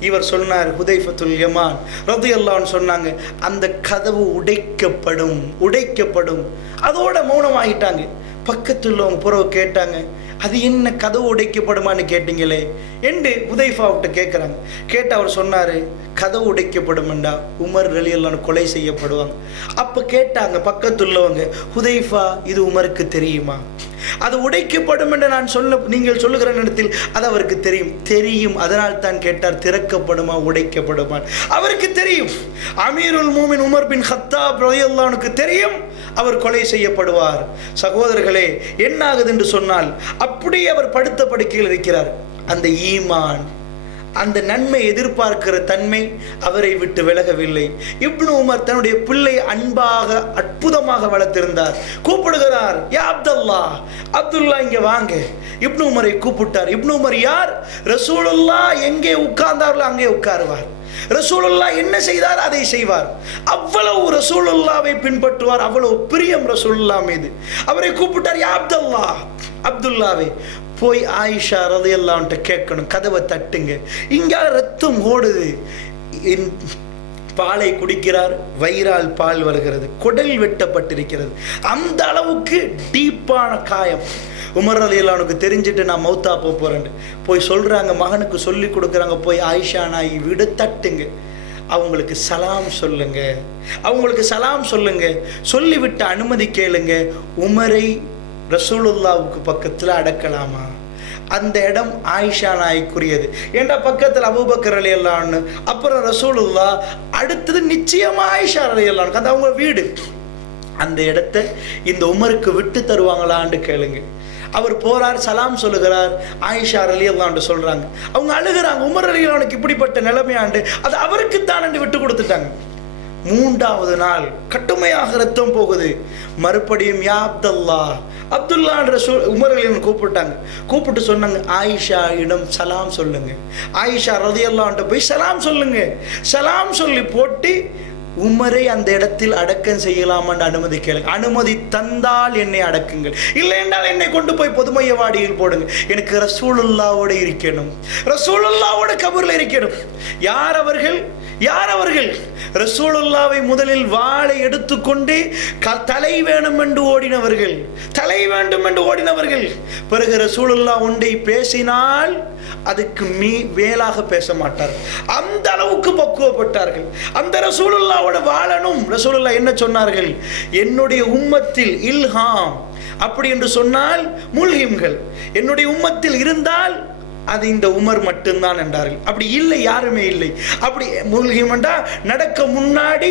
இவர் சொன்னார், ஹுதைஃபத்துல் யமான் ரலியல்லாஹு அன்ஹு சொன்னாங்க, அந்த கதவு உடைக்கப்படும். அதோட மௌனமாகிட்டாங்க. பக்கத்தில் உள்ளவங்க புறவு கேட்டாங்க, அது என்ன கதவு உடைக்கப்படுமான்னு கேட்டீங்களே என்று ஹுதைஃபாவிட்ட கேட்குறாங்க. கேட்டு அவர் சொன்னார், கதவு உடைக்கப்படும்டா உமர் ரலியல்லாஹு அன்ஹு கொலை செய்யப்படுவாங்க. அப்போ கேட்டாங்க பக்கத்துள்ளவங்க, ஹுதைஃபா இது உமருக்கு தெரியுமா? அது உடைக்கப்படும் என்று நீங்கள் சொல்லுகிற நேரத்தில் அது அவருக்கு தெரியும். அதனால் தான் கேட்டார், திறக்கப்படுமா உடைக்கப்படுமா? அவருக்கு தெரியும். அமீருல் மூமின் உமர் பின் கத்தாப் ரலியல்லாஹு அன்ஹுக்கு தெரியும் அவர் கொலை செய்யப்படுவார். சகோதரர்களே, என்ன ஆகுது என்று சொன்னால், அப்படியே அவர் படுத்த படுக்கையில் இருக்கிறார். அந்த ஈமான், அந்த நன்மை எதிர்பார்க்கிற தன்மை அவரை விட்டு விலகவில்லை. இப்னு உமர் தன்னுடைய பிள்ளை அன்பாக அற்புதமாக வளர்த்திருந்தார். கூப்பிடுகிறார், யா அப்துல்லா இங்க வாங்க. இப்னு உமரை கூப்பிட்டார். இப்னு உமர் யார்? ரசூலுல்லாஹ் எங்கே உட்கார்ந்தார்களோ அங்கே உட்காருவார். ரசூலுல்லாஹ் என்ன செய்தார் அதை செய்வார். அவ்வளவு ரசூலுல்லாவை பின்பற்றுவார். அவ்வளவு பிரியம் ரசூலுல்லாஹ் மீது. அவரை கூப்பிட்டார், யா அப்துல்லாவே போய் ஆயிஷா ரலியல்லாஹு அன்ஹா கேட்கணும், கதவை தட்டுங்க, இங்க ரத்தம் ஓடுது. பாலை குடிக்கிறார், வயிறால் பால் வருகிறது, குடல் வெட்டப்பட்டிருக்கிறது. அந்த அளவுக்கு டீப்பான காயம். உமர் ரலியல்லாஹு அன்ஹுக்கு தெரிஞ்சுட்டு நான் மௌத்தா போறேன் போய் சொல்றாங்க, மகனுக்கு சொல்லி கொடுக்குறாங்க, போய் ஆயிஷா நாய் விட தட்டுங்க. அவங்களுக்கு சலாம் சொல்லுங்க, அவங்களுக்கு சலாம் சொல்லுங்க, சொல்லிவிட்டு அனுமதி கேளுங்க. உமரை ரசூலுல்லாவுக்கு பக்கத்தில் அடக்கலாமா? அந்த இடம் ஆயிஷா நாய்க்குரியது. ஏண்டா பக்கத்தில் அபூபக்கர் ரலியல்லாஹு, அப்புறம் ரசூலுல்லா, அடுத்தது நிச்சயமா ஆயிஷா ரலியல்லாஹு, அது அவங்க வீடு. அந்த இடத்தை இந்த உமருக்கு விட்டு தருவாங்களான்னு கேளுங்க. அவர் போறார், சலாம் சொல்லுகிறார். ஆயிஷா ரலியல்லாஹு சொல்றாங்க, அவங்க அழுகிறாங்க, உமர் ரலியல்லாஹுக்கு இப்படிப்பட்ட நிலைமையாண்டு அது அவருக்கு தான் என்று விட்டு கொடுத்துட்டாங்க. 3வது நாள் கட்டுமையாக ரத்தம் போகுது. மறுபடியும் யா அப்துல்லா, அப்துல்லா உமர் ரலியல்லாஹு கூப்பிட்டாங்க. கூப்பிட்டு சொன்னாங்க, ஆயிஷா இடம் சலாம் சொல்லுங்க, ஆயிஷா ரலியல்லாஹு போய் சலாம் சொல்லுங்க. சலாம் சொல்லி போட்டு உமரை அந்த இடத்தில் அடக்கம் செய்யலாமான்னு அனுமதி கேளுங்க. அனுமதி தந்தால் என்னை அடக்குங்கள், இல்லை என்றால் என்னை கொண்டு போய் பொதுமையவாடியில் போடுங்க. எனக்கு ரசூலுல்லாவோட இருக்கணும், ரசூலுல்லாவோட கபூர்ல இருக்கணும். யார் அவர்கள்? யார் அவர்கள்? ரசூலுல்லாவை முதலில் வாளை எடுத்துக்கொண்டு தலை வேணும் என்று ஓடினவர்கள், தலை வேண்டும் என்று ஓடினவர்கள். பிறகு ரசூலுல்லா ஒன்றை பேசினால் அதுக்கு மேலாக பேச மாட்டார். அந்த அளவுக்கு பக்குவப்பட்டார்கள். அந்த ரசூலுல்லாவோட வாழணும். ரசூலுல்லா என்ன சொன்னார்கள்? என்னுடைய உம்மத்தில் இல்ஹாம் அப்படி என்று சொன்னால் முல்ஹிம்கள் என்னுடைய உம்மத்தில் இருந்தால் அது இந்த உமர் மட்டும்தான் என்றார்கள். அப்படி இல்லை, யாருமே இல்லை. அப்படி முல்ஹிம் என்றால் நடக்க முன்னாடி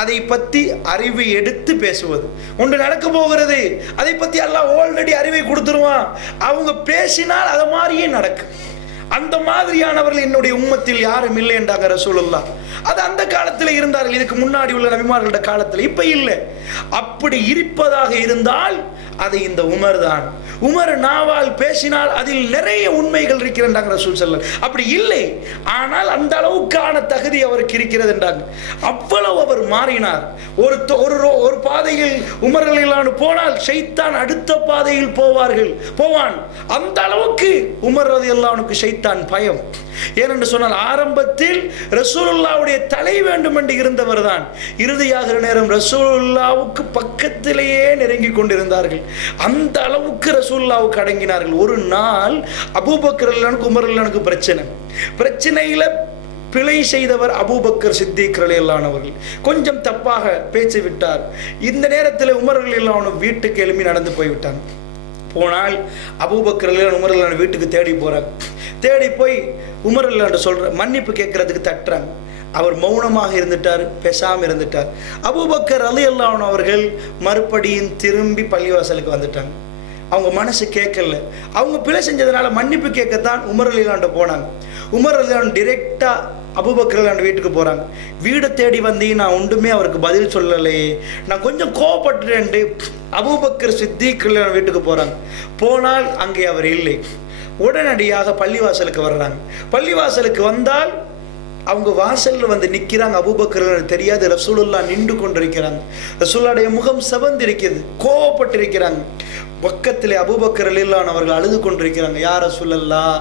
அதை பற்றி அறிவை எடுத்து பேசுவது. ஒன்று நடக்க போகிறது, அதை பற்றி அல்லாஹ் ஆல்ரெடி அறிவை கொடுத்துருவான். அவங்க பேசினால் அது மாதிரியே நடக்கும். அந்த மாதிரியானவர்கள் என்னுடைய உம்மத்தில் யாரும் இல்லை என்றாங்க ரசூலுல்லாஹ். அது அந்த காலத்தில் இருந்தார்கள், இதுக்கு முன்னாடி உள்ள நபிமார்களோட காலத்தில். இப்ப இல்லை. அப்படி இருப்பதாக இருந்தால் அது இந்த உமர் தான். உமர் நாவால் பேசினால் அதில் நிறைய உண்மைகள் இருக்கிறாங்க ரசூல் ஸல்லல்லாஹு. அப்படி இல்லை, ஆனால் அந்த அளவுக்கான தகுதி அவருக்கு இருக்கிறது என்றாங்க. அவ்வளவு அவர் மாறினார். ஒரு பாதையில் உமர் ரலியல்லாஹு போனால் ஷைத்தான் அடுத்த பாதையில் போவான். அந்த அளவுக்கு உமர் ரலியல்லாஹுக்கு ஷைத்தான் பயம். ஏனென்று சொன்னால் ஆரம்பத்தில் ரசூலுல்லாவுடைய தலை வேண்டும் என்று இருந்தவர் தான். இறுதியாகிற நேரம் ரசூலுல்லாவுக்கு பக்கத்திலேயே நெருங்கி கொண்டிருந்தார்கள். அந்த அளவுக்கு ரசூலுல்லாவுக்கு அடங்கினார்கள். ஒரு நாள் அபூபக்கர் ரலியல்லாஹு உமர் ரலியல்லாஹுக்கு பிரச்சனையில பிழை செய்தவர் அபூபக்கர் சித்திக் ரலியல்லாஹு அவர்கள் கொஞ்சம் தப்பாக பேச்சு விட்டார். இந்த நேரத்தில் உமர் ரலியல்லாஹு வீட்டுக்கு எழுப்பி நடந்து போய்விட்டாங்க. போனால் அபூபக்கர் ரலியல்லாஹு உமர் ரலியல்லாஹு வீட்டுக்கு தேடி போறாங்க. தேடி போய் உமர் ரலியல்லாஹு சொல்ற மன்னிப்பு கேட்கறதுக்கு தட்டுறாங்க. அவர் மௌனமாக இருந்துட்டார், பேசாமல் இருந்துட்டார். அபூபக்கர் ரலியல்லாஹு அவர்கள் மறுபடியும் திரும்பி பள்ளிவாசலுக்கு வந்துட்டாங்க. அவங்க மனசு கேட்கல. அவங்க பிழை செஞ்சதுனால மன்னிப்பு கேட்கத்தான் உமர் ரலியல்லாஹு போனாங்க. உமர் ரலியல்லாஹு டிரெக்டா அபூபக்கர் ரலியல்லாஹு வீட்டுக்கு போறாங்க. வீடை தேடி வந்து நான் ஒன்றுமே அவருக்கு பதில் சொல்லலையே, நான் கொஞ்சம் கோவப்பட்டுட்டு அபூபக்கர் சித்திக் ரலியல்லாஹு வீட்டுக்கு போறாங்க. போனால் அங்கே அவர் இல்லை. உடனடியாக பள்ளிவாசலுக்கு வர்றாங்க. பள்ளிவாசலுக்கு வந்தால் அவங்க வாசல்ல வந்து நிற்கிறாங்க. அபூபக்கர் தெரியாது, ரசூலுல்லாஹ் நின்று கொண்டிருக்கிறாங்க. ரசூலுல்லாஹ்வுடைய முகம் சிவந்திருக்கிறது, கோவப்பட்டிருக்கிறாங்க. பக்கத்திலே அபூபக்கர் ரலியல்லாஹு அவர்கள் அழுது கொண்டிருக்கிறாங்க. யா ரசூலல்லாஹ்,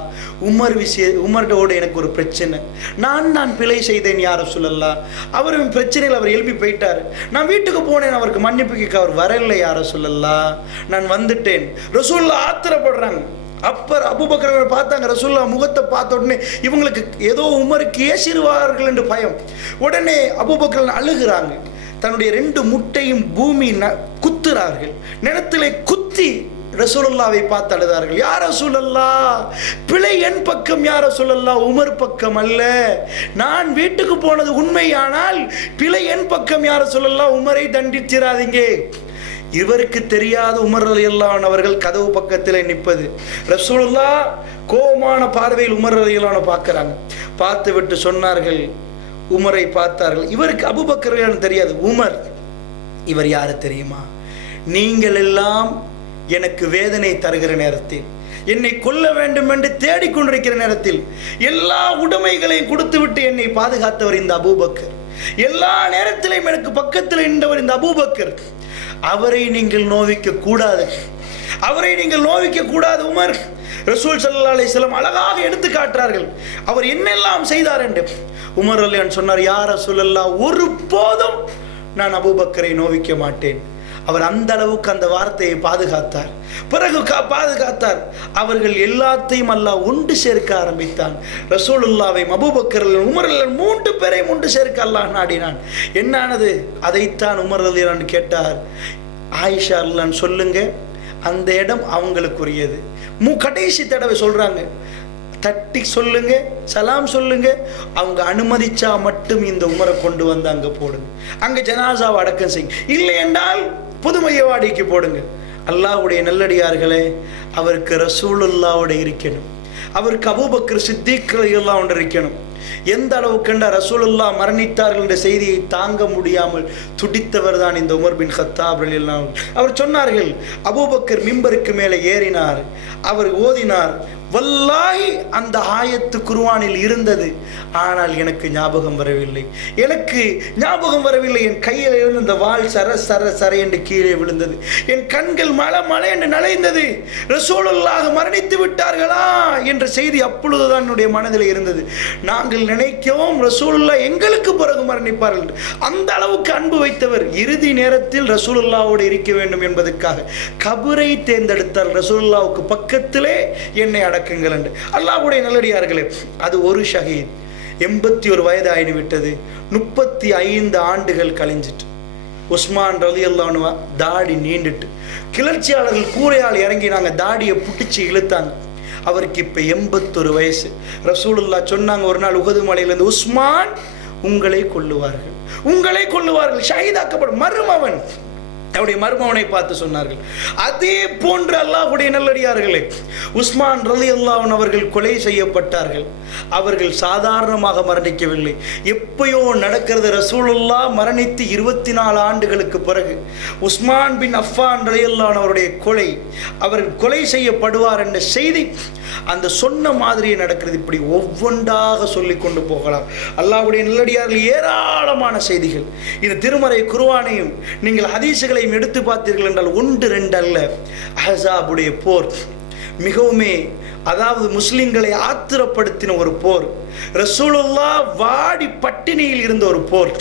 உமரோட எனக்கு ஒரு பிரச்சனை, நான் பிழை செய்தேன் யா ரசூலல்லாஹ். அவரும் பிரச்சனையில் அவர் எழுப்பி போயிட்டார். நான் வீட்டுக்கு போனேன், அவருக்கு மன்னிப்பு கேட்க அவர் வரல யா ரசூலல்லாஹ், நான் வந்துட்டேன். ரசூலுல்லாஹ் ஆத்திரப்படுறாங்க. அப்பர் அபூபக்கர் பார்த்தாங்க. ரசூலுல்லாஹ் முகத்தை பார்த்த உடனே இவங்களுக்கு ஏதோ உமருக்கு ஏசிடுவார்கள் என்று பயம். உடனே அபூபக்கர் அழுகிறாங்க. தன்னுடைய 2 முட்டையும் பூமி குத்துறார்கள். நிலத்திலே குத்தி ரசூலுல்லாவை பார்த்து அழுதார்கள். யா ரசூலல்லாஹ், பிழை என் பக்கம் யா ரசூலல்லாஹ், உமர் பக்கம் அல்ல. நான் வீட்டுக்கு போனது உண்மையானால் பிழை என் பக்கம் யா ரசூலல்லாஹ், உமரை தண்டிச்சிராதீங்க. இவருக்கு தெரியாத உமர் ரலியல்லாஹு அவர்கள் கதவு பக்கத்தில் நிற்பது. ரசூலுல்லாஹ் கோபமான பார்வையில் உமர் ரலியல்லாஹு பார்க்கிறாங்க. பார்த்து விட்டு சொன்னார்கள், உமரை பார்த்தார்கள். இவருக்கு அபூபக்கர் ரலியல்லாஹு தெரியாது. உமர், இவர் யாரு தெரியுமா? நீங்கள் எல்லாம் எனக்கு வேதனை தருகிற நேரத்தில், என்னை கொல்ல வேண்டும் என்று தேடிக்கொண்டிருக்கிற நேரத்தில் எல்லா உடைமைகளையும் கொடுத்து விட்டு என்னை பாதுகாத்தவர் இந்த அபூபக்கர். எல்லா நேரத்திலையும் எனக்கு பக்கத்தில் நின்றவர் இந்த அபூபக்கர். அவரை நீங்கள் நோவிக்க கூடாது, அவரை நீங்கள் நோவிக்க கூடாது. உமர் ரசூல் ஸல்லல்லாஹு அலைஹி வஸல்லம் அழகாக எடுத்து காட்டுறார்கள் அவர் என்னெல்லாம் செய்தார் என்று. உமர் ரலியல்லாஹு சொன்னார், யா ரசூலல்லாஹ், ஒருபோதும் நான் அபூபக்கரை நோவிக்க மாட்டேன். அவர் அந்த அளவுக்கு அந்த வார்த்தையை பாதுகாத்தார். பிறகு பாதுகாத்தார். அவர்கள் எல்லாத்தையும் அல்லாஹ் ஒன்று சேர்க்க ஆரம்பித்தான். ரசூலுல்லாவை, அபூபக்கர், உமர் 3 பேரையும் ஒன்று சேர்க்க அல்லாஹ் நாடினான். என்னானது? அதைத்தான் உமர் ரலியல்லாஹு கேட்டார். ஆயிஷா அல்லாஹ் சொல்லுங்க, அந்த இடம் அவங்களுக்குரியது. கடைசி தடவை சொல்றாங்க, தட்டி சொல்லுங்க, சலாம் சொல்லுங்க, அவங்க அனுமதிச்சா மட்டும் இந்த உமரை கொண்டு வந்து அங்க போடுங்க, அங்க ஜனாசாவை அடக்கம் செய்யுங்க, இல்லை என்றால் பொது மையவாடிக்கு போடுங்க. அல்லாஹ்வுடைய நல்லடியார்களே, அவருக்கு ரசூலுல்லாவோட இருக்கணும், அவருக்கு அபூபக்கர் சித்திக் ரலியல்லாஹு அன்ஹு இருக்கணும். எந்த அளவுக்கு ரசூலுல்லாஹ் மரணித்தார்கள் என்ற செய்தியை தாங்க முடியாமல் துடித்தவர் தான் இந்த உமர் பின் கத்தாப் ரலியல்லாஹு அன்ஹு. அவர் சொன்னார்கள், அபூபக்கர் மிம்பருக்கு மேலே ஏறினார், அவர் ஓதினார், வல்லாஹி அந்த ஆயத்து குர்ஆனில் இருந்தது, ஆனால் எனக்கு ஞாபகம் வரவில்லை, எனக்கு ஞாபகம் வரவில்லை. என் கையில் இருந்து அந்த வாள் சர சர சர என்று கீழே விழுந்தது, என் கண்கள் மலை மலை என்று நனைந்தது, ரசூலுல்லாஹ் மரணித்து விட்டார்களா என்ற செய்தி அப்பொழுதுதான் என்னுடைய மனதில் இருந்தது. நாங்கள் நினைக்கவும் ரசூலுல்லாஹ் எங்களுக்கு பிறகு மரணிப்பார்கள். அந்த அளவுக்கு அன்பு வைத்தவர். இறுதி நேரத்தில் ரசூலுல்லாஹோடு இருக்க வேண்டும் என்பதற்காக கபரை தேர்ந்தெடுத்தார். ரசூலுல்லாஹ்வுக்கு பக்கத்திலே என்னை அடக்குங்கள் என்று. அல்லாஹ்வுடைய நல்லடியார்களே, அது ஒரு ஷஹீத். 81 வயது ஆகிவிட்டது. 35 ஆண்டுகள் கழிஞ்சிட்டு உஸ்மான் ரலியல்லாஹு அன்ஹு தாடி நீண்டுட்டு கிளர்ச்சியாளர்கள் கூரையால் இறங்கினாங்க, தாடியை புட்டிச்சு இழுத்தாங்க. அவருக்கு இப்ப 81 வயசு. ரசூலுல்லாஹ் சொன்னாங்க ஒரு நாள் உஹது மலையிலிருந்து, உஸ்மான் உங்களை கொல்லுவார்கள், உங்களை கொல்லுவார்கள், ஷஹீதாக்கப்படும். மருமவன், அவருடைய மருமவனை பார்த்து சொன்னார்கள். அதே போன்று அல்லாஹ்வுடைய நல்லடியார்களே, உஸ்மான் ரலியல்லாஹு அன்ஹு அவர்கள் கொலை செய்யப்பட்டார்கள். அவர்கள் சாதாரணமாக மரணிக்கவில்லை, எப்பயோ நடக்கிறது. ரசூலுல்லாஹ் மரணித்து 24 ஆண்டுகளுக்கு பிறகு உஸ்மான் பின் அஃபான் ரலியல்லாஹு அன்ஹு அவருடைய கொலை, அவர்கள் கொலை செய்யப்படுவார் என்ற செய்தி அந்த சொன்ன மாதிரியே நடக்கிறது. இப்படி ஒவ்வொன்றாக சொல்லிக் கொண்டு போகலாம். அல்லாஹ்வுடைய நல்லடியார்கள் ஏராளமான செய்திகள். இந்த திருமறை குர்ஆனையும் நீங்கள் ஹதீஸுகளை எடுத்து பார்த்தீர்கள் என்றால் 1 2 அல்ல. அஹ்ஸாபுடைய போர் மிகவுமே, அதாவது முஸ்லிம்களை ஆத்திரப்படுத்தின ஒரு போர். ரசூலுல்லாஹ் வாடி பட்டினியில் இருந்த ஒரு போர்.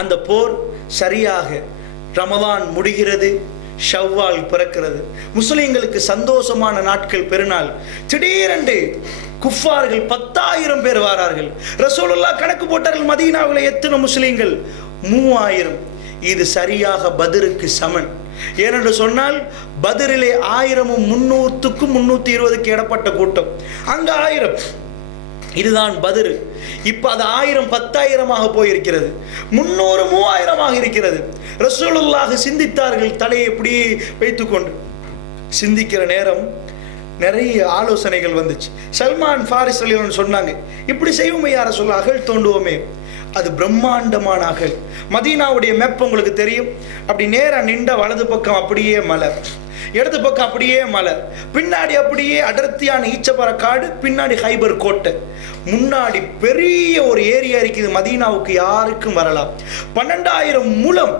அந்த போர் சரியாக ரமலான் முடிகிறது, ஷவ்வால் பிறக்கிறது, முஸ்லிம்களுக்கு சந்தோஷமான நாட்கள், பெருநாள். திடீரென்று குஃபார்கள் 10,000 பேர் வாரார்கள். ரசூலுல்லாஹ் கணக்கு போட்டார்கள், மதீனாவில் எத்தனை முஸ்லிம்கள்? 3000. இது சரியாக பத்ருக்கு சமன். ஏனென்று சொன்னால் பத்ரிலே 1000ம் 300க்கும் 320க்கு இடப்பட்ட கூட்டம், அங்க 1000. இதுதான் பத்ர். இப்ப அது 1000 10,000 போயிருக்கிறது, 300 3000 இருக்கிறது. ரசூலுல்லாஹ் சிந்தித்தார்கள், தலையை எப்படி வைத்துக்கொண்டு. சிந்திக்கிற நேரம் நிறைய ஆலோசனைகள் வந்துச்சு. சல்மான் ஃபாரிஸ் ரலியல்லாஹு சொன்னாங்க, இப்படி செய்வோமே யார சொல்ல, அகழ் தோண்டுவோமே. அது பிரம்மாண்டமான அகழ். மதீனாவுடைய மேப் உங்களுக்கு தெரியும். அப்படி நேரா நின்ற வலது பக்கம் அப்படியே மலை, இடது பக்கம் அப்படியே மலை, பின்னாடி அப்படியே அடர்த்தியான ஈச்சப்பற காடு, பின்னாடி ஹைபர் கோட்டை, முன்னாடி பெரிய ஒரு ஏரியா இருக்குது. மதீனாவுக்கு யாருக்கும் வரலாம். 12,000 முழம்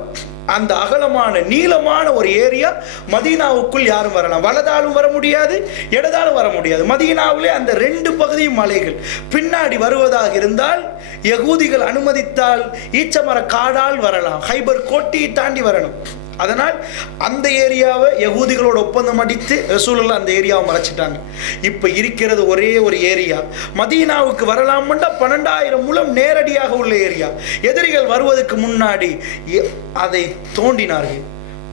அந்த அகலமான நீளமான ஒரு ஏரியா. மதீனாவுக்குள் யாரும் வரலாம், வலதாலும் வர முடியாது, இடதாலும் வர முடியாது. மதீனாவிலே அந்த 2 பகுதியும் மலைகள். பின்னாடி வருவதாக இருந்தால் யகூதிகள் அனுமதித்தால் ஈச்சமர காடால் வரலாம், ஹைபர் கோட்டையை தாண்டி வரணும். அதனால் அந்த ஏரியாவை யகூதிகளோட ஒப்பந்தம் அடித்து ரசூலுல்லாஹ் அந்த ஏரியாவை மறைச்சிட்டாங்க. இப்போ இருக்கிறது ஒரே ஒரு ஏரியா. மதீனாவுக்கு வரலாம்னா 12,000 முழம் நேரடியாக உள்ள ஏரியா. எதிரிகள் வருவதற்கு முன்னாடி அதை தோண்டினார்கள்.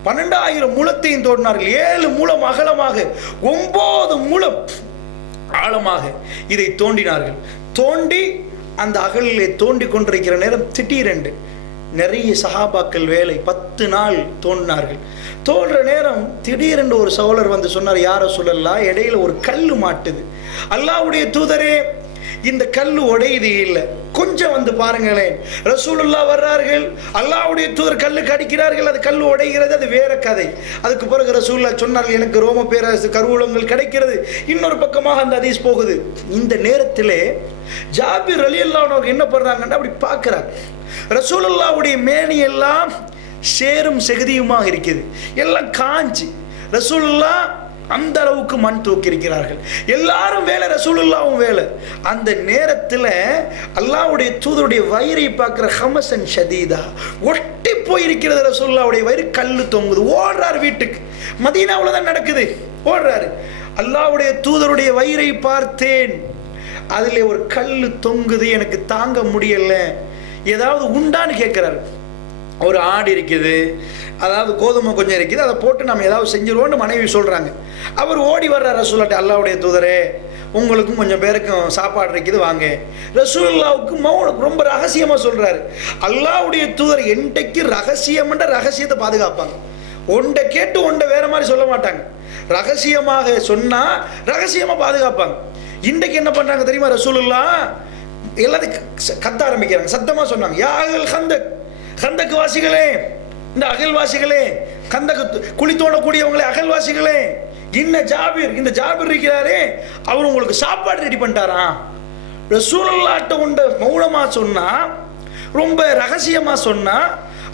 12,000 முழத்தையும் தோண்டினார்கள். 7 முழம் அகலமாக, 9 முழம் ஆழமாக இதை தோண்டினார்கள். தோண்டி அந்த அகலிலே தோண்டி கொண்டிருக்கிற நேரம் திடீரென்று நிறைய சஹாபாக்கள் வேலை 10 நாள் தோண்டினார்கள். தோன்ற நேரம் திடீரென்று ஒரு சகோதரர் வந்து சொன்னார், யார சொல்லலாம், இடையில ஒரு கல்லு மாட்டுது. அல்லாஹ்வுடைய தூதரே, இந்த கல்லு உடையுது இல்லை, கொஞ்சம் வந்து பாருங்களேன். ரசூலுல்லாஹ் வர்றார்கள், அல்லாஹ்வுடைய தூதர் கல்லுக்கு அடிக்கிறார்கள், அது கல்லு உடைகிறது, அது வேற கதை. அதுக்கு பிறகு ரசூலுல்லாஹ் சொன்னார்கள், எனக்கு ரோம பேரரசு கருவூலங்கள் கிடைக்கிறது. இன்னொரு பக்கமாக அந்த ஹதீஸ் போகுது. இந்த நேரத்திலே ஜாபிர் ரலியல்லாஹு அன்ஹு என்ன பண்றாங்கன்னா, அப்படி பார்க்கிறார். ரசூலுல்லாஹ்வுடைய மேனி எல்லாம் சேரும் செகுதியுமாக இருக்குது, எல்லாம் காஞ்சி. ரசூலுல்லாஹ் அந்த அளவுக்கு மண் தூக்கி இருக்கிறார்கள். எல்லாரும் வேலை, ரசூலுல்லாஹ்வும் வேலை. அந்த நேரத்தில் அல்லாஹ்வுடைய தூதருடைய வயிறை பார்க்கிற ஹமசன் ஷதீதா, ஒட்டி போயிருக்கிறது, ரசூலுல்லாஹ்வுடைய வயிறு கல்லு தொங்குது. ஓடுறாரு வீட்டுக்கு. மதீனாவுல தான் நடக்குது. ஓடுறாரு. அல்லாஹ்வுடைய தூதருடைய வயிறை பார்த்தேன், அதில் ஒரு கல்லு தொங்குது, எனக்கு தாங்க முடியல, ஏதாவது உண்டான்னு கேட்குறாரு. ஒரு ஆடு இருக்குது, அதாவது கோதுமை கொஞ்சம் இருக்குது, அதை போட்டு நம்ம ஏதாவது செஞ்சிருவோன்னு மனைவி சொல்கிறாங்க. அவர் ஓடி வர்றார் ரசூலுல்லாஹ், அல்லாஹ்வுடைய தூதரே உங்களுக்கும் கொஞ்சம் பேருக்கும் சாப்பாடு இருக்குது வாங்க. ரசூலுல்லாஹ்வுக்கு மௌனம், ரொம்ப ரகசியமாக சொல்கிறாரு. அல்லாஹ்வுடைய தூதர் என்றைக்கு ரகசியம்ன்ற ரகசியத்தை பாதுகாப்பாங்க. ஒன்றை கேட்டு ஒன்றை வேற மாதிரி சொல்ல மாட்டாங்க. ரகசியமாக சொன்னால் ரகசியமாக பாதுகாப்பாங்க. இன்றைக்கு என்ன பண்ணுறாங்க தெரியுமா? ரசூலுல்லாஹ் எல்லாத்தையும் கத்த ஆரம்பிக்கிறாங்க, சத்தமாக சொன்னாங்க, யா அகல் கந்தக், கந்தக்கு வாசிகளே, இந்த அகல்வாசிகளே, கந்தக்கு குழி தோண்டக்கூடியவங்களே, அகல்வாசிகளே, இந்த ஜாபிர் இருக்கிறாரே, அவர் உங்களுக்கு சாப்பாடு ரெடி பண்ணிட்டாராம். ரசூலுல்லாஹ்ட்ட உண்ட மௌனமாக சொன்னா, ரொம்ப ரகசியமாக சொன்னா,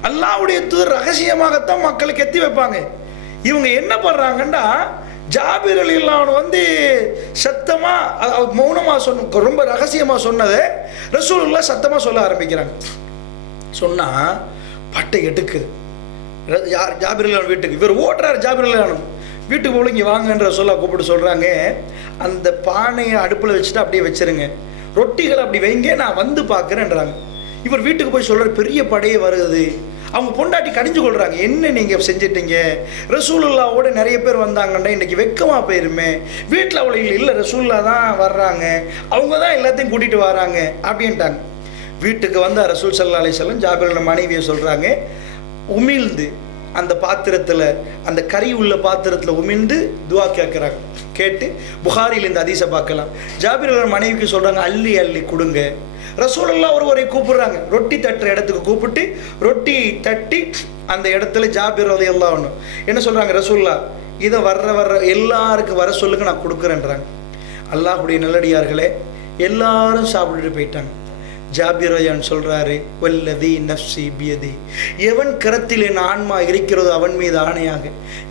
அல்லாஹ்வுடைய தூதர் ரகசியமாகத்தான் மக்களுக்கு எத்தி வைப்பாங்க. இவங்க என்ன பண்றாங்கன்னா, ஜாபிர் ரலியல்லாஹு வந்து சத்தமா மௌனமா சொன்ன, ரொம்ப ரகசியமா சொன்னதை ரசூலுல்லாஹ் சத்தமா சொல்ல ஆரம்பிக்கிறாங்க. சொன்னா பட்டை எடுக்குது. ஜாபிர் ரலியல்லாஹு வீட்டுக்கு இவர் ஓடுறாரு. ஜாபிர் ரலியல்லாஹு வீட்டுக்கு போல இங்கே வாங்கன்ற கூப்பிட்டு சொல்றாங்க, அந்த பானையை அடுப்பில் வச்சுட்டு அப்படியே வச்சிருங்க, ரொட்டிகளை அப்படி வைங்க, நான் வந்து பார்க்குறேன்றாங்க. இவர் வீட்டுக்கு போய் சொல்றாரு, பெரிய படையே வருது. அவங்க பொண்டாட்டி கடிஞ்சு கொள்றாங்க, என்ன நீங்கள் செஞ்சிட்டீங்க, ரசூலுல்லாவோட நிறைய பேர் வந்தாங்கன்னா இன்றைக்கி வெக்கமாக போயிருமே, வீட்டில் அவ்வளோ இல்லை, ரசூலுல்லாஹ் தான் வர்றாங்க, அவங்க தான் எல்லாத்தையும் கூட்டிகிட்டு வராங்க அப்படின்ட்டாங்க. வீட்டுக்கு வந்த ரசூல் ஸல்லல்லாஹு அலைஹி வஸல்லம் ஜாபிரோட மனைவியை சொல்கிறாங்க, உமிழ்ந்து அந்த பாத்திரத்தில், அந்த கறி உள்ள பாத்திரத்தில் உமிழ்ந்து துவா கேட்குறாங்க. கேட்டு புகாரியில் இந்த ஹதீஸை பார்க்கலாம். ஜாபிரோட மனைவிக்கு சொல்கிறாங்க, அள்ளி அள்ளி கொடுங்க. ரசூலுல்லாஹ் ஒருவரை கூப்பிடுறாங்க, ரொட்டி தட்டுற இடத்துக்கு கூப்பிட்டு ரொட்டி தட்டி அந்த இடத்துல ஜாபிர் ரலியல்லாஹு அன்ஹு என்ன சொல்கிறாங்க, ரசூலுல்லாஹ் இதை வர்ற எல்லாருக்கும் வர சொல்லுங்க, நான் கொடுக்குறேன்றாங்க. அல்லாஹ்வுடைய நல்லடியார்களே, எல்லாரும் சாப்பிட்டுட்டு போயிட்டாங்க. ஜாபிர் ரலியல்லாஹு சொல்கிறாரு, வல்லதி நஃப்ஸி பியதி, எவன் கரத்தில் என் ஆன்மா இருக்கிறதோ அவன் மீது ஆணையாக.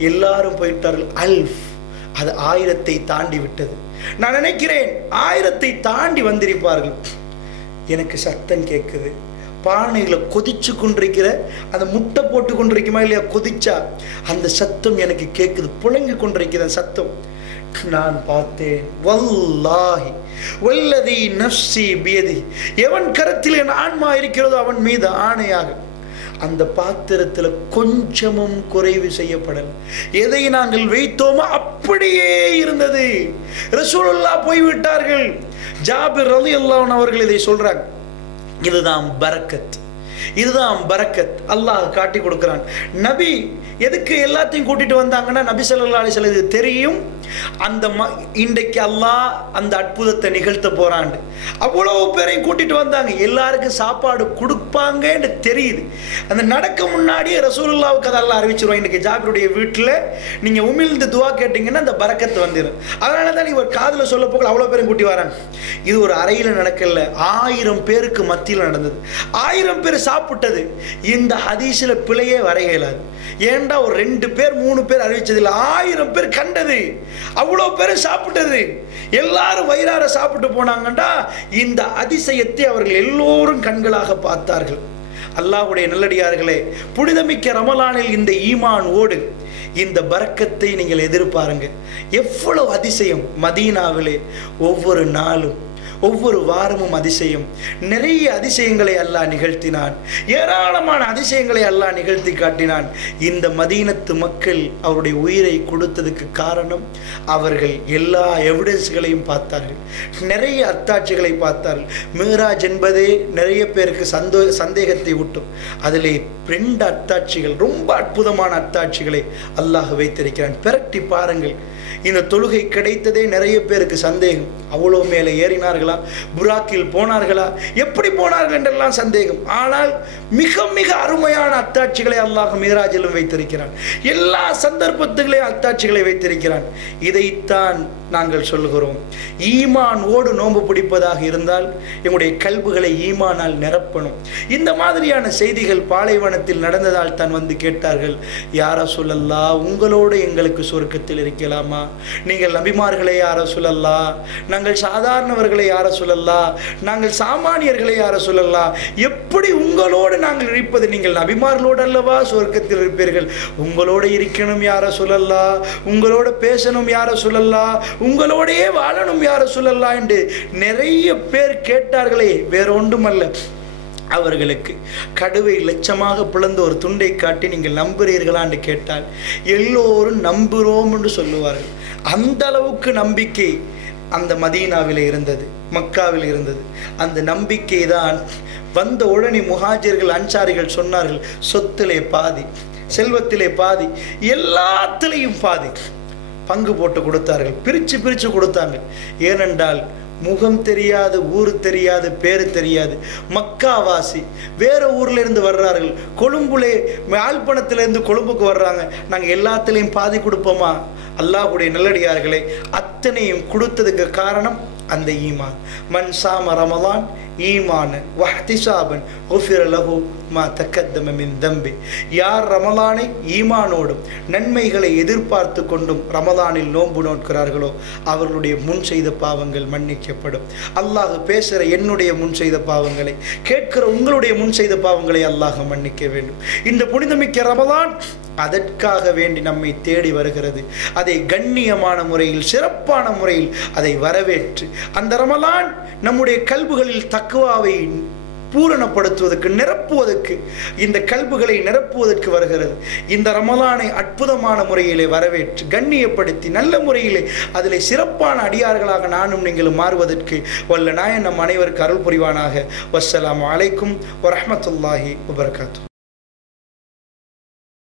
எல்லாரும் போயிட்டார்கள். அல்ஃப், அது 1000-ஐ தாண்டி விட்டது. நான் நினைக்கிறேன் 1000-ஐ தாண்டி வந்திருப்பார்கள். எனக்கு சத்தம் கேட்குது, பானையில் கொதிச்சு கொண்டிருக்கிற அந்த முட்டை போட்டு கொண்டிருக்குமா இல்லையா, கொதிச்சா அந்த சத்தம் எனக்கு கேட்குது, புழங்கி கொண்டிருக்கிற சத்தம். நான் பார்த்தேன், வல்லாஹி வல்லதி நஃப்ஸி பியதி, எவன் கரத்தில் என் ஆன்மா இருக்கிறதோ அவன் மீது ஆணையாக, அந்த பாத்திரத்தில் கொஞ்சமும் குறைவு செய்யப்படல. எதை நாங்கள் வைத்தோமோ அப்படியே இருந்தது. ரசூலுல்லாஹ் போய்விட்டார்கள். ஜாபிர் ரலியல்லாஹு அன்ஹு அவர்கள் இதை சொல்றாங்க, இதுதான் பரக்கத், இதுதான் பரக்கத். அல்லாஹ் காட்டி கொடுக்கிறான். நபி எதுக்கு எல்லாத்தையும் கூட்டிட்டு வந்தாங்கன்னா, நபி ஸல்லல்லாஹு அலைஹி வஸல்லம் இது தெரியும், அந்த இன்றைக்கு அல்லாஹ் அந்த அற்புதத்தை நிகழ்த்த போறான். அவ்வளவு பேரையும் கூட்டிட்டு வந்தாங்க, எல்லாருக்கும் சாப்பாடு கொடுப்பாங்கன்னு தெரியுது. அந்த நடக்க முன்னாடியே ரசூலுல்லாஹ்வுக்கு அதை அல்லாஹ் அறிவிச்சிருவான், இன்றைக்கு ஜாபிருடைய வீட்டில் நீங்க உமிழ்ந்து துவா கேட்டீங்கன்னா அந்த பரக்கத்து வந்துடும். அதனால தான் இவர் காதில் சொல்ல போக அவ்வளோ பேரும் கூட்டி வராங்க. இது ஒரு அறையில் நடக்கல, 1000 பேருக்கு மத்தியில் நடந்தது. 1000 பேர் சாப்பிட்டது. இந்த ஹதீஸில் பிழையே வர இயலாது. ஏண்டா ஒரு 2 பேர் 3 பேர் அறிவிச்சதில்லை, 1000 பேர் கண்டது, அவ்வளோ பேரும் சாப்பிட்டது. எல்லாரும் வயிறார சாப்பிட்டு போனாங்கண்டா இந்த அதிசயத்தை அவர்கள் எல்லோரும் கண்களாக பார்த்தார்கள். அல்லாஹ்வுடைய நல்லடியார்களே, புனிதமிக்க ரமலானில் இந்த ஈமான் ஓடு, இந்த பரக்கத்தை நீங்கள் எதிர்பாருங்க. எவ்வளவு அதிசயம்! மதீனாவிலே ஒவ்வொரு நாளும் ஒவ்வொரு வாரமும் அதிசயம். நிறைய அதிசயங்களை அல்லாஹ் நிகழ்த்தினான், ஏராளமான அதிசயங்களை அல்லாஹ் நிகழ்த்தி காட்டினான். இந்த மதீனத்து மக்கள் அவருடைய உயிரை கொடுத்ததுக்கு காரணம், அவர்கள் எல்லா எவிடன்ஸ்களையும் பார்த்தார்கள், நிறைய அத்தாட்சிகளை பார்த்தார்கள். மிஹ்ராஜ் என்பதே நிறைய பேருக்கு சந்தேகத்தை ஊட்டும். அதிலே 2 அத்தாட்சிகள், ரொம்ப அற்புதமான அத்தாட்சிகளை அல்லாஹ் வைத்திருக்கிறான். பிரட்டி பாருங்கள். இந்த தொழுகை கிடைத்ததே நிறைய பேருக்கு சந்தேகம். அவ்வளோ மேலே ஏறினார்களா, புராக்கில் போனார்களா, எப்படி போனார்கள் என்றெல்லாம் சந்தேகம். ஆனால் மிக மிக அருமையான அத்தாட்சிகளை அல்லாஹ் மிஹ்ராஜிலும் வைத்திருக்கிறான். எல்லா சந்தர்ப்பத்துகளையும் அத்தாட்சிகளை வைத்திருக்கிறான். இதைத்தான் நாங்கள் சொல்லுகிறோம். ஈமான் ஓடு நோன்பு பிடிப்பதாக இருந்தால் எங்களுடைய கல்புகளை ஈமானால் நிரப்பணும். இந்த மாதிரியான செய்திகள் பாலைவனத்தில் நடந்ததால் தான் வந்து கேட்டார்கள், யா ரசூலல்லாஹ், உங்களோடு எங்களுக்கு சொர்க்கத்தில் இருக்கலாமா? தெரியுமா? நீங்கள் நபிமார்களை யார சொல்லலாம், நாங்கள் சாதாரணவர்களை யார சொல்லலாம், நாங்கள் சாமானியர்களை யார சொல்லலாம், எப்படி உங்களோடு நாங்கள் இருப்பது? நீங்கள் நபிமார்களோடு அல்லவா சொர்க்கத்தில் இருப்பீர்கள், உங்களோடு இருக்கணும் யார சொல்லலாம், உங்களோட பேசணும் யார சொல்லலாம், உங்களோடையே வாழணும் யார சொல்லலாம் என்று நிறைய பேர் கேட்டார்களே. வேற ஒன்றுமல்ல, அவர்களுக்கு கடுவை லட்சமாக பிளந்த ஒரு துண்டை காட்டி நீங்கள் நம்புகிறீர்களா என்று கேட்டால் எல்லோரும் நம்புகிறோம் என்று சொல்லுவார்கள். அந்த அளவுக்கு நம்பிக்கை அந்த மதீனாவில் இருந்தது, மக்காவில் இருந்தது. அந்த நம்பிக்கை தான் வந்த உடனே முஹாஜிர்கள் அன்சாரிகள் சொன்னார்கள், சொத்திலே பாதி, செல்வத்திலே பாதி, எல்லாத்திலையும் பாதி பங்கு போட்டு கொடுத்தார்கள். பிரித்து கொடுத்தாங்க. ஏனென்றால் முகம் தெரியாது, ஊர் தெரியாது, பேரு தெரியாது, மக்காவாசி, வேற ஊர்ல இருந்து வர்றார்கள். கொழும்புலே யாழ்ப்பாணத்திலிருந்து கொழும்புக்கு வர்றாங்க. நாங்கள் எல்லாத்திலையும் பாதி கொடுப்போமா? அல்லாஹ்வுடைய நல்லடியார்களே, அத்தனையும் கொடுத்ததுக்கு காரணம் அந்த ஈமான். மன் சாம ரமலான் ஈமானன் வஹ்திசாபன் குஃபிர லஹு மா தக்கத்தம மின் தம்பி. யார் ரமலானை ஈமானோடும் நன்மைகளை எதிர்பார்த்து கொண்டும் ரமலானில் நோன்பு நோட்கிறார்களோ அவர்களுடைய முன் செய்த பாவங்கள் மன்னிக்கப்படும். அல்லாஹ் பேசுகிற என்னுடைய முன் செய்த பாவங்களை, கேட்கிற உங்களுடைய முன் செய்த பாவங்களை அல்லாஹ் மன்னிக்க வேண்டும். இந்த புனிதமிக்க ரமலான் அதற்காக வேண்டி நம்மை தேடி வருகிறது. அதை கண்ணியமான முறையில், சிறப்பான முறையில் அதை வரவேற்று அந்த ரமலான் நம்முடைய கல்புகளில் தக்வாவை பூரணப்படுத்துவதற்கு, நிரப்புவதற்கு, இந்த கல்புகளை நிரப்புவதற்கு வருகிறது. இந்த ரமலானை அற்புதமான முறையிலே வரவேற்று கண்ணியப்படுத்தி நல்ல முறையிலே அதில் சிறப்பான அடியார்களாக நானும் நீங்களும் மாறுவதற்கு வல்ல நாயன் நம் அனைவருக்கு அருள் புரிவானாக. வஸ்ஸலாமு அலைக்கும் வரஹ்மத்துல்லாஹி வபரகாத்துஹு.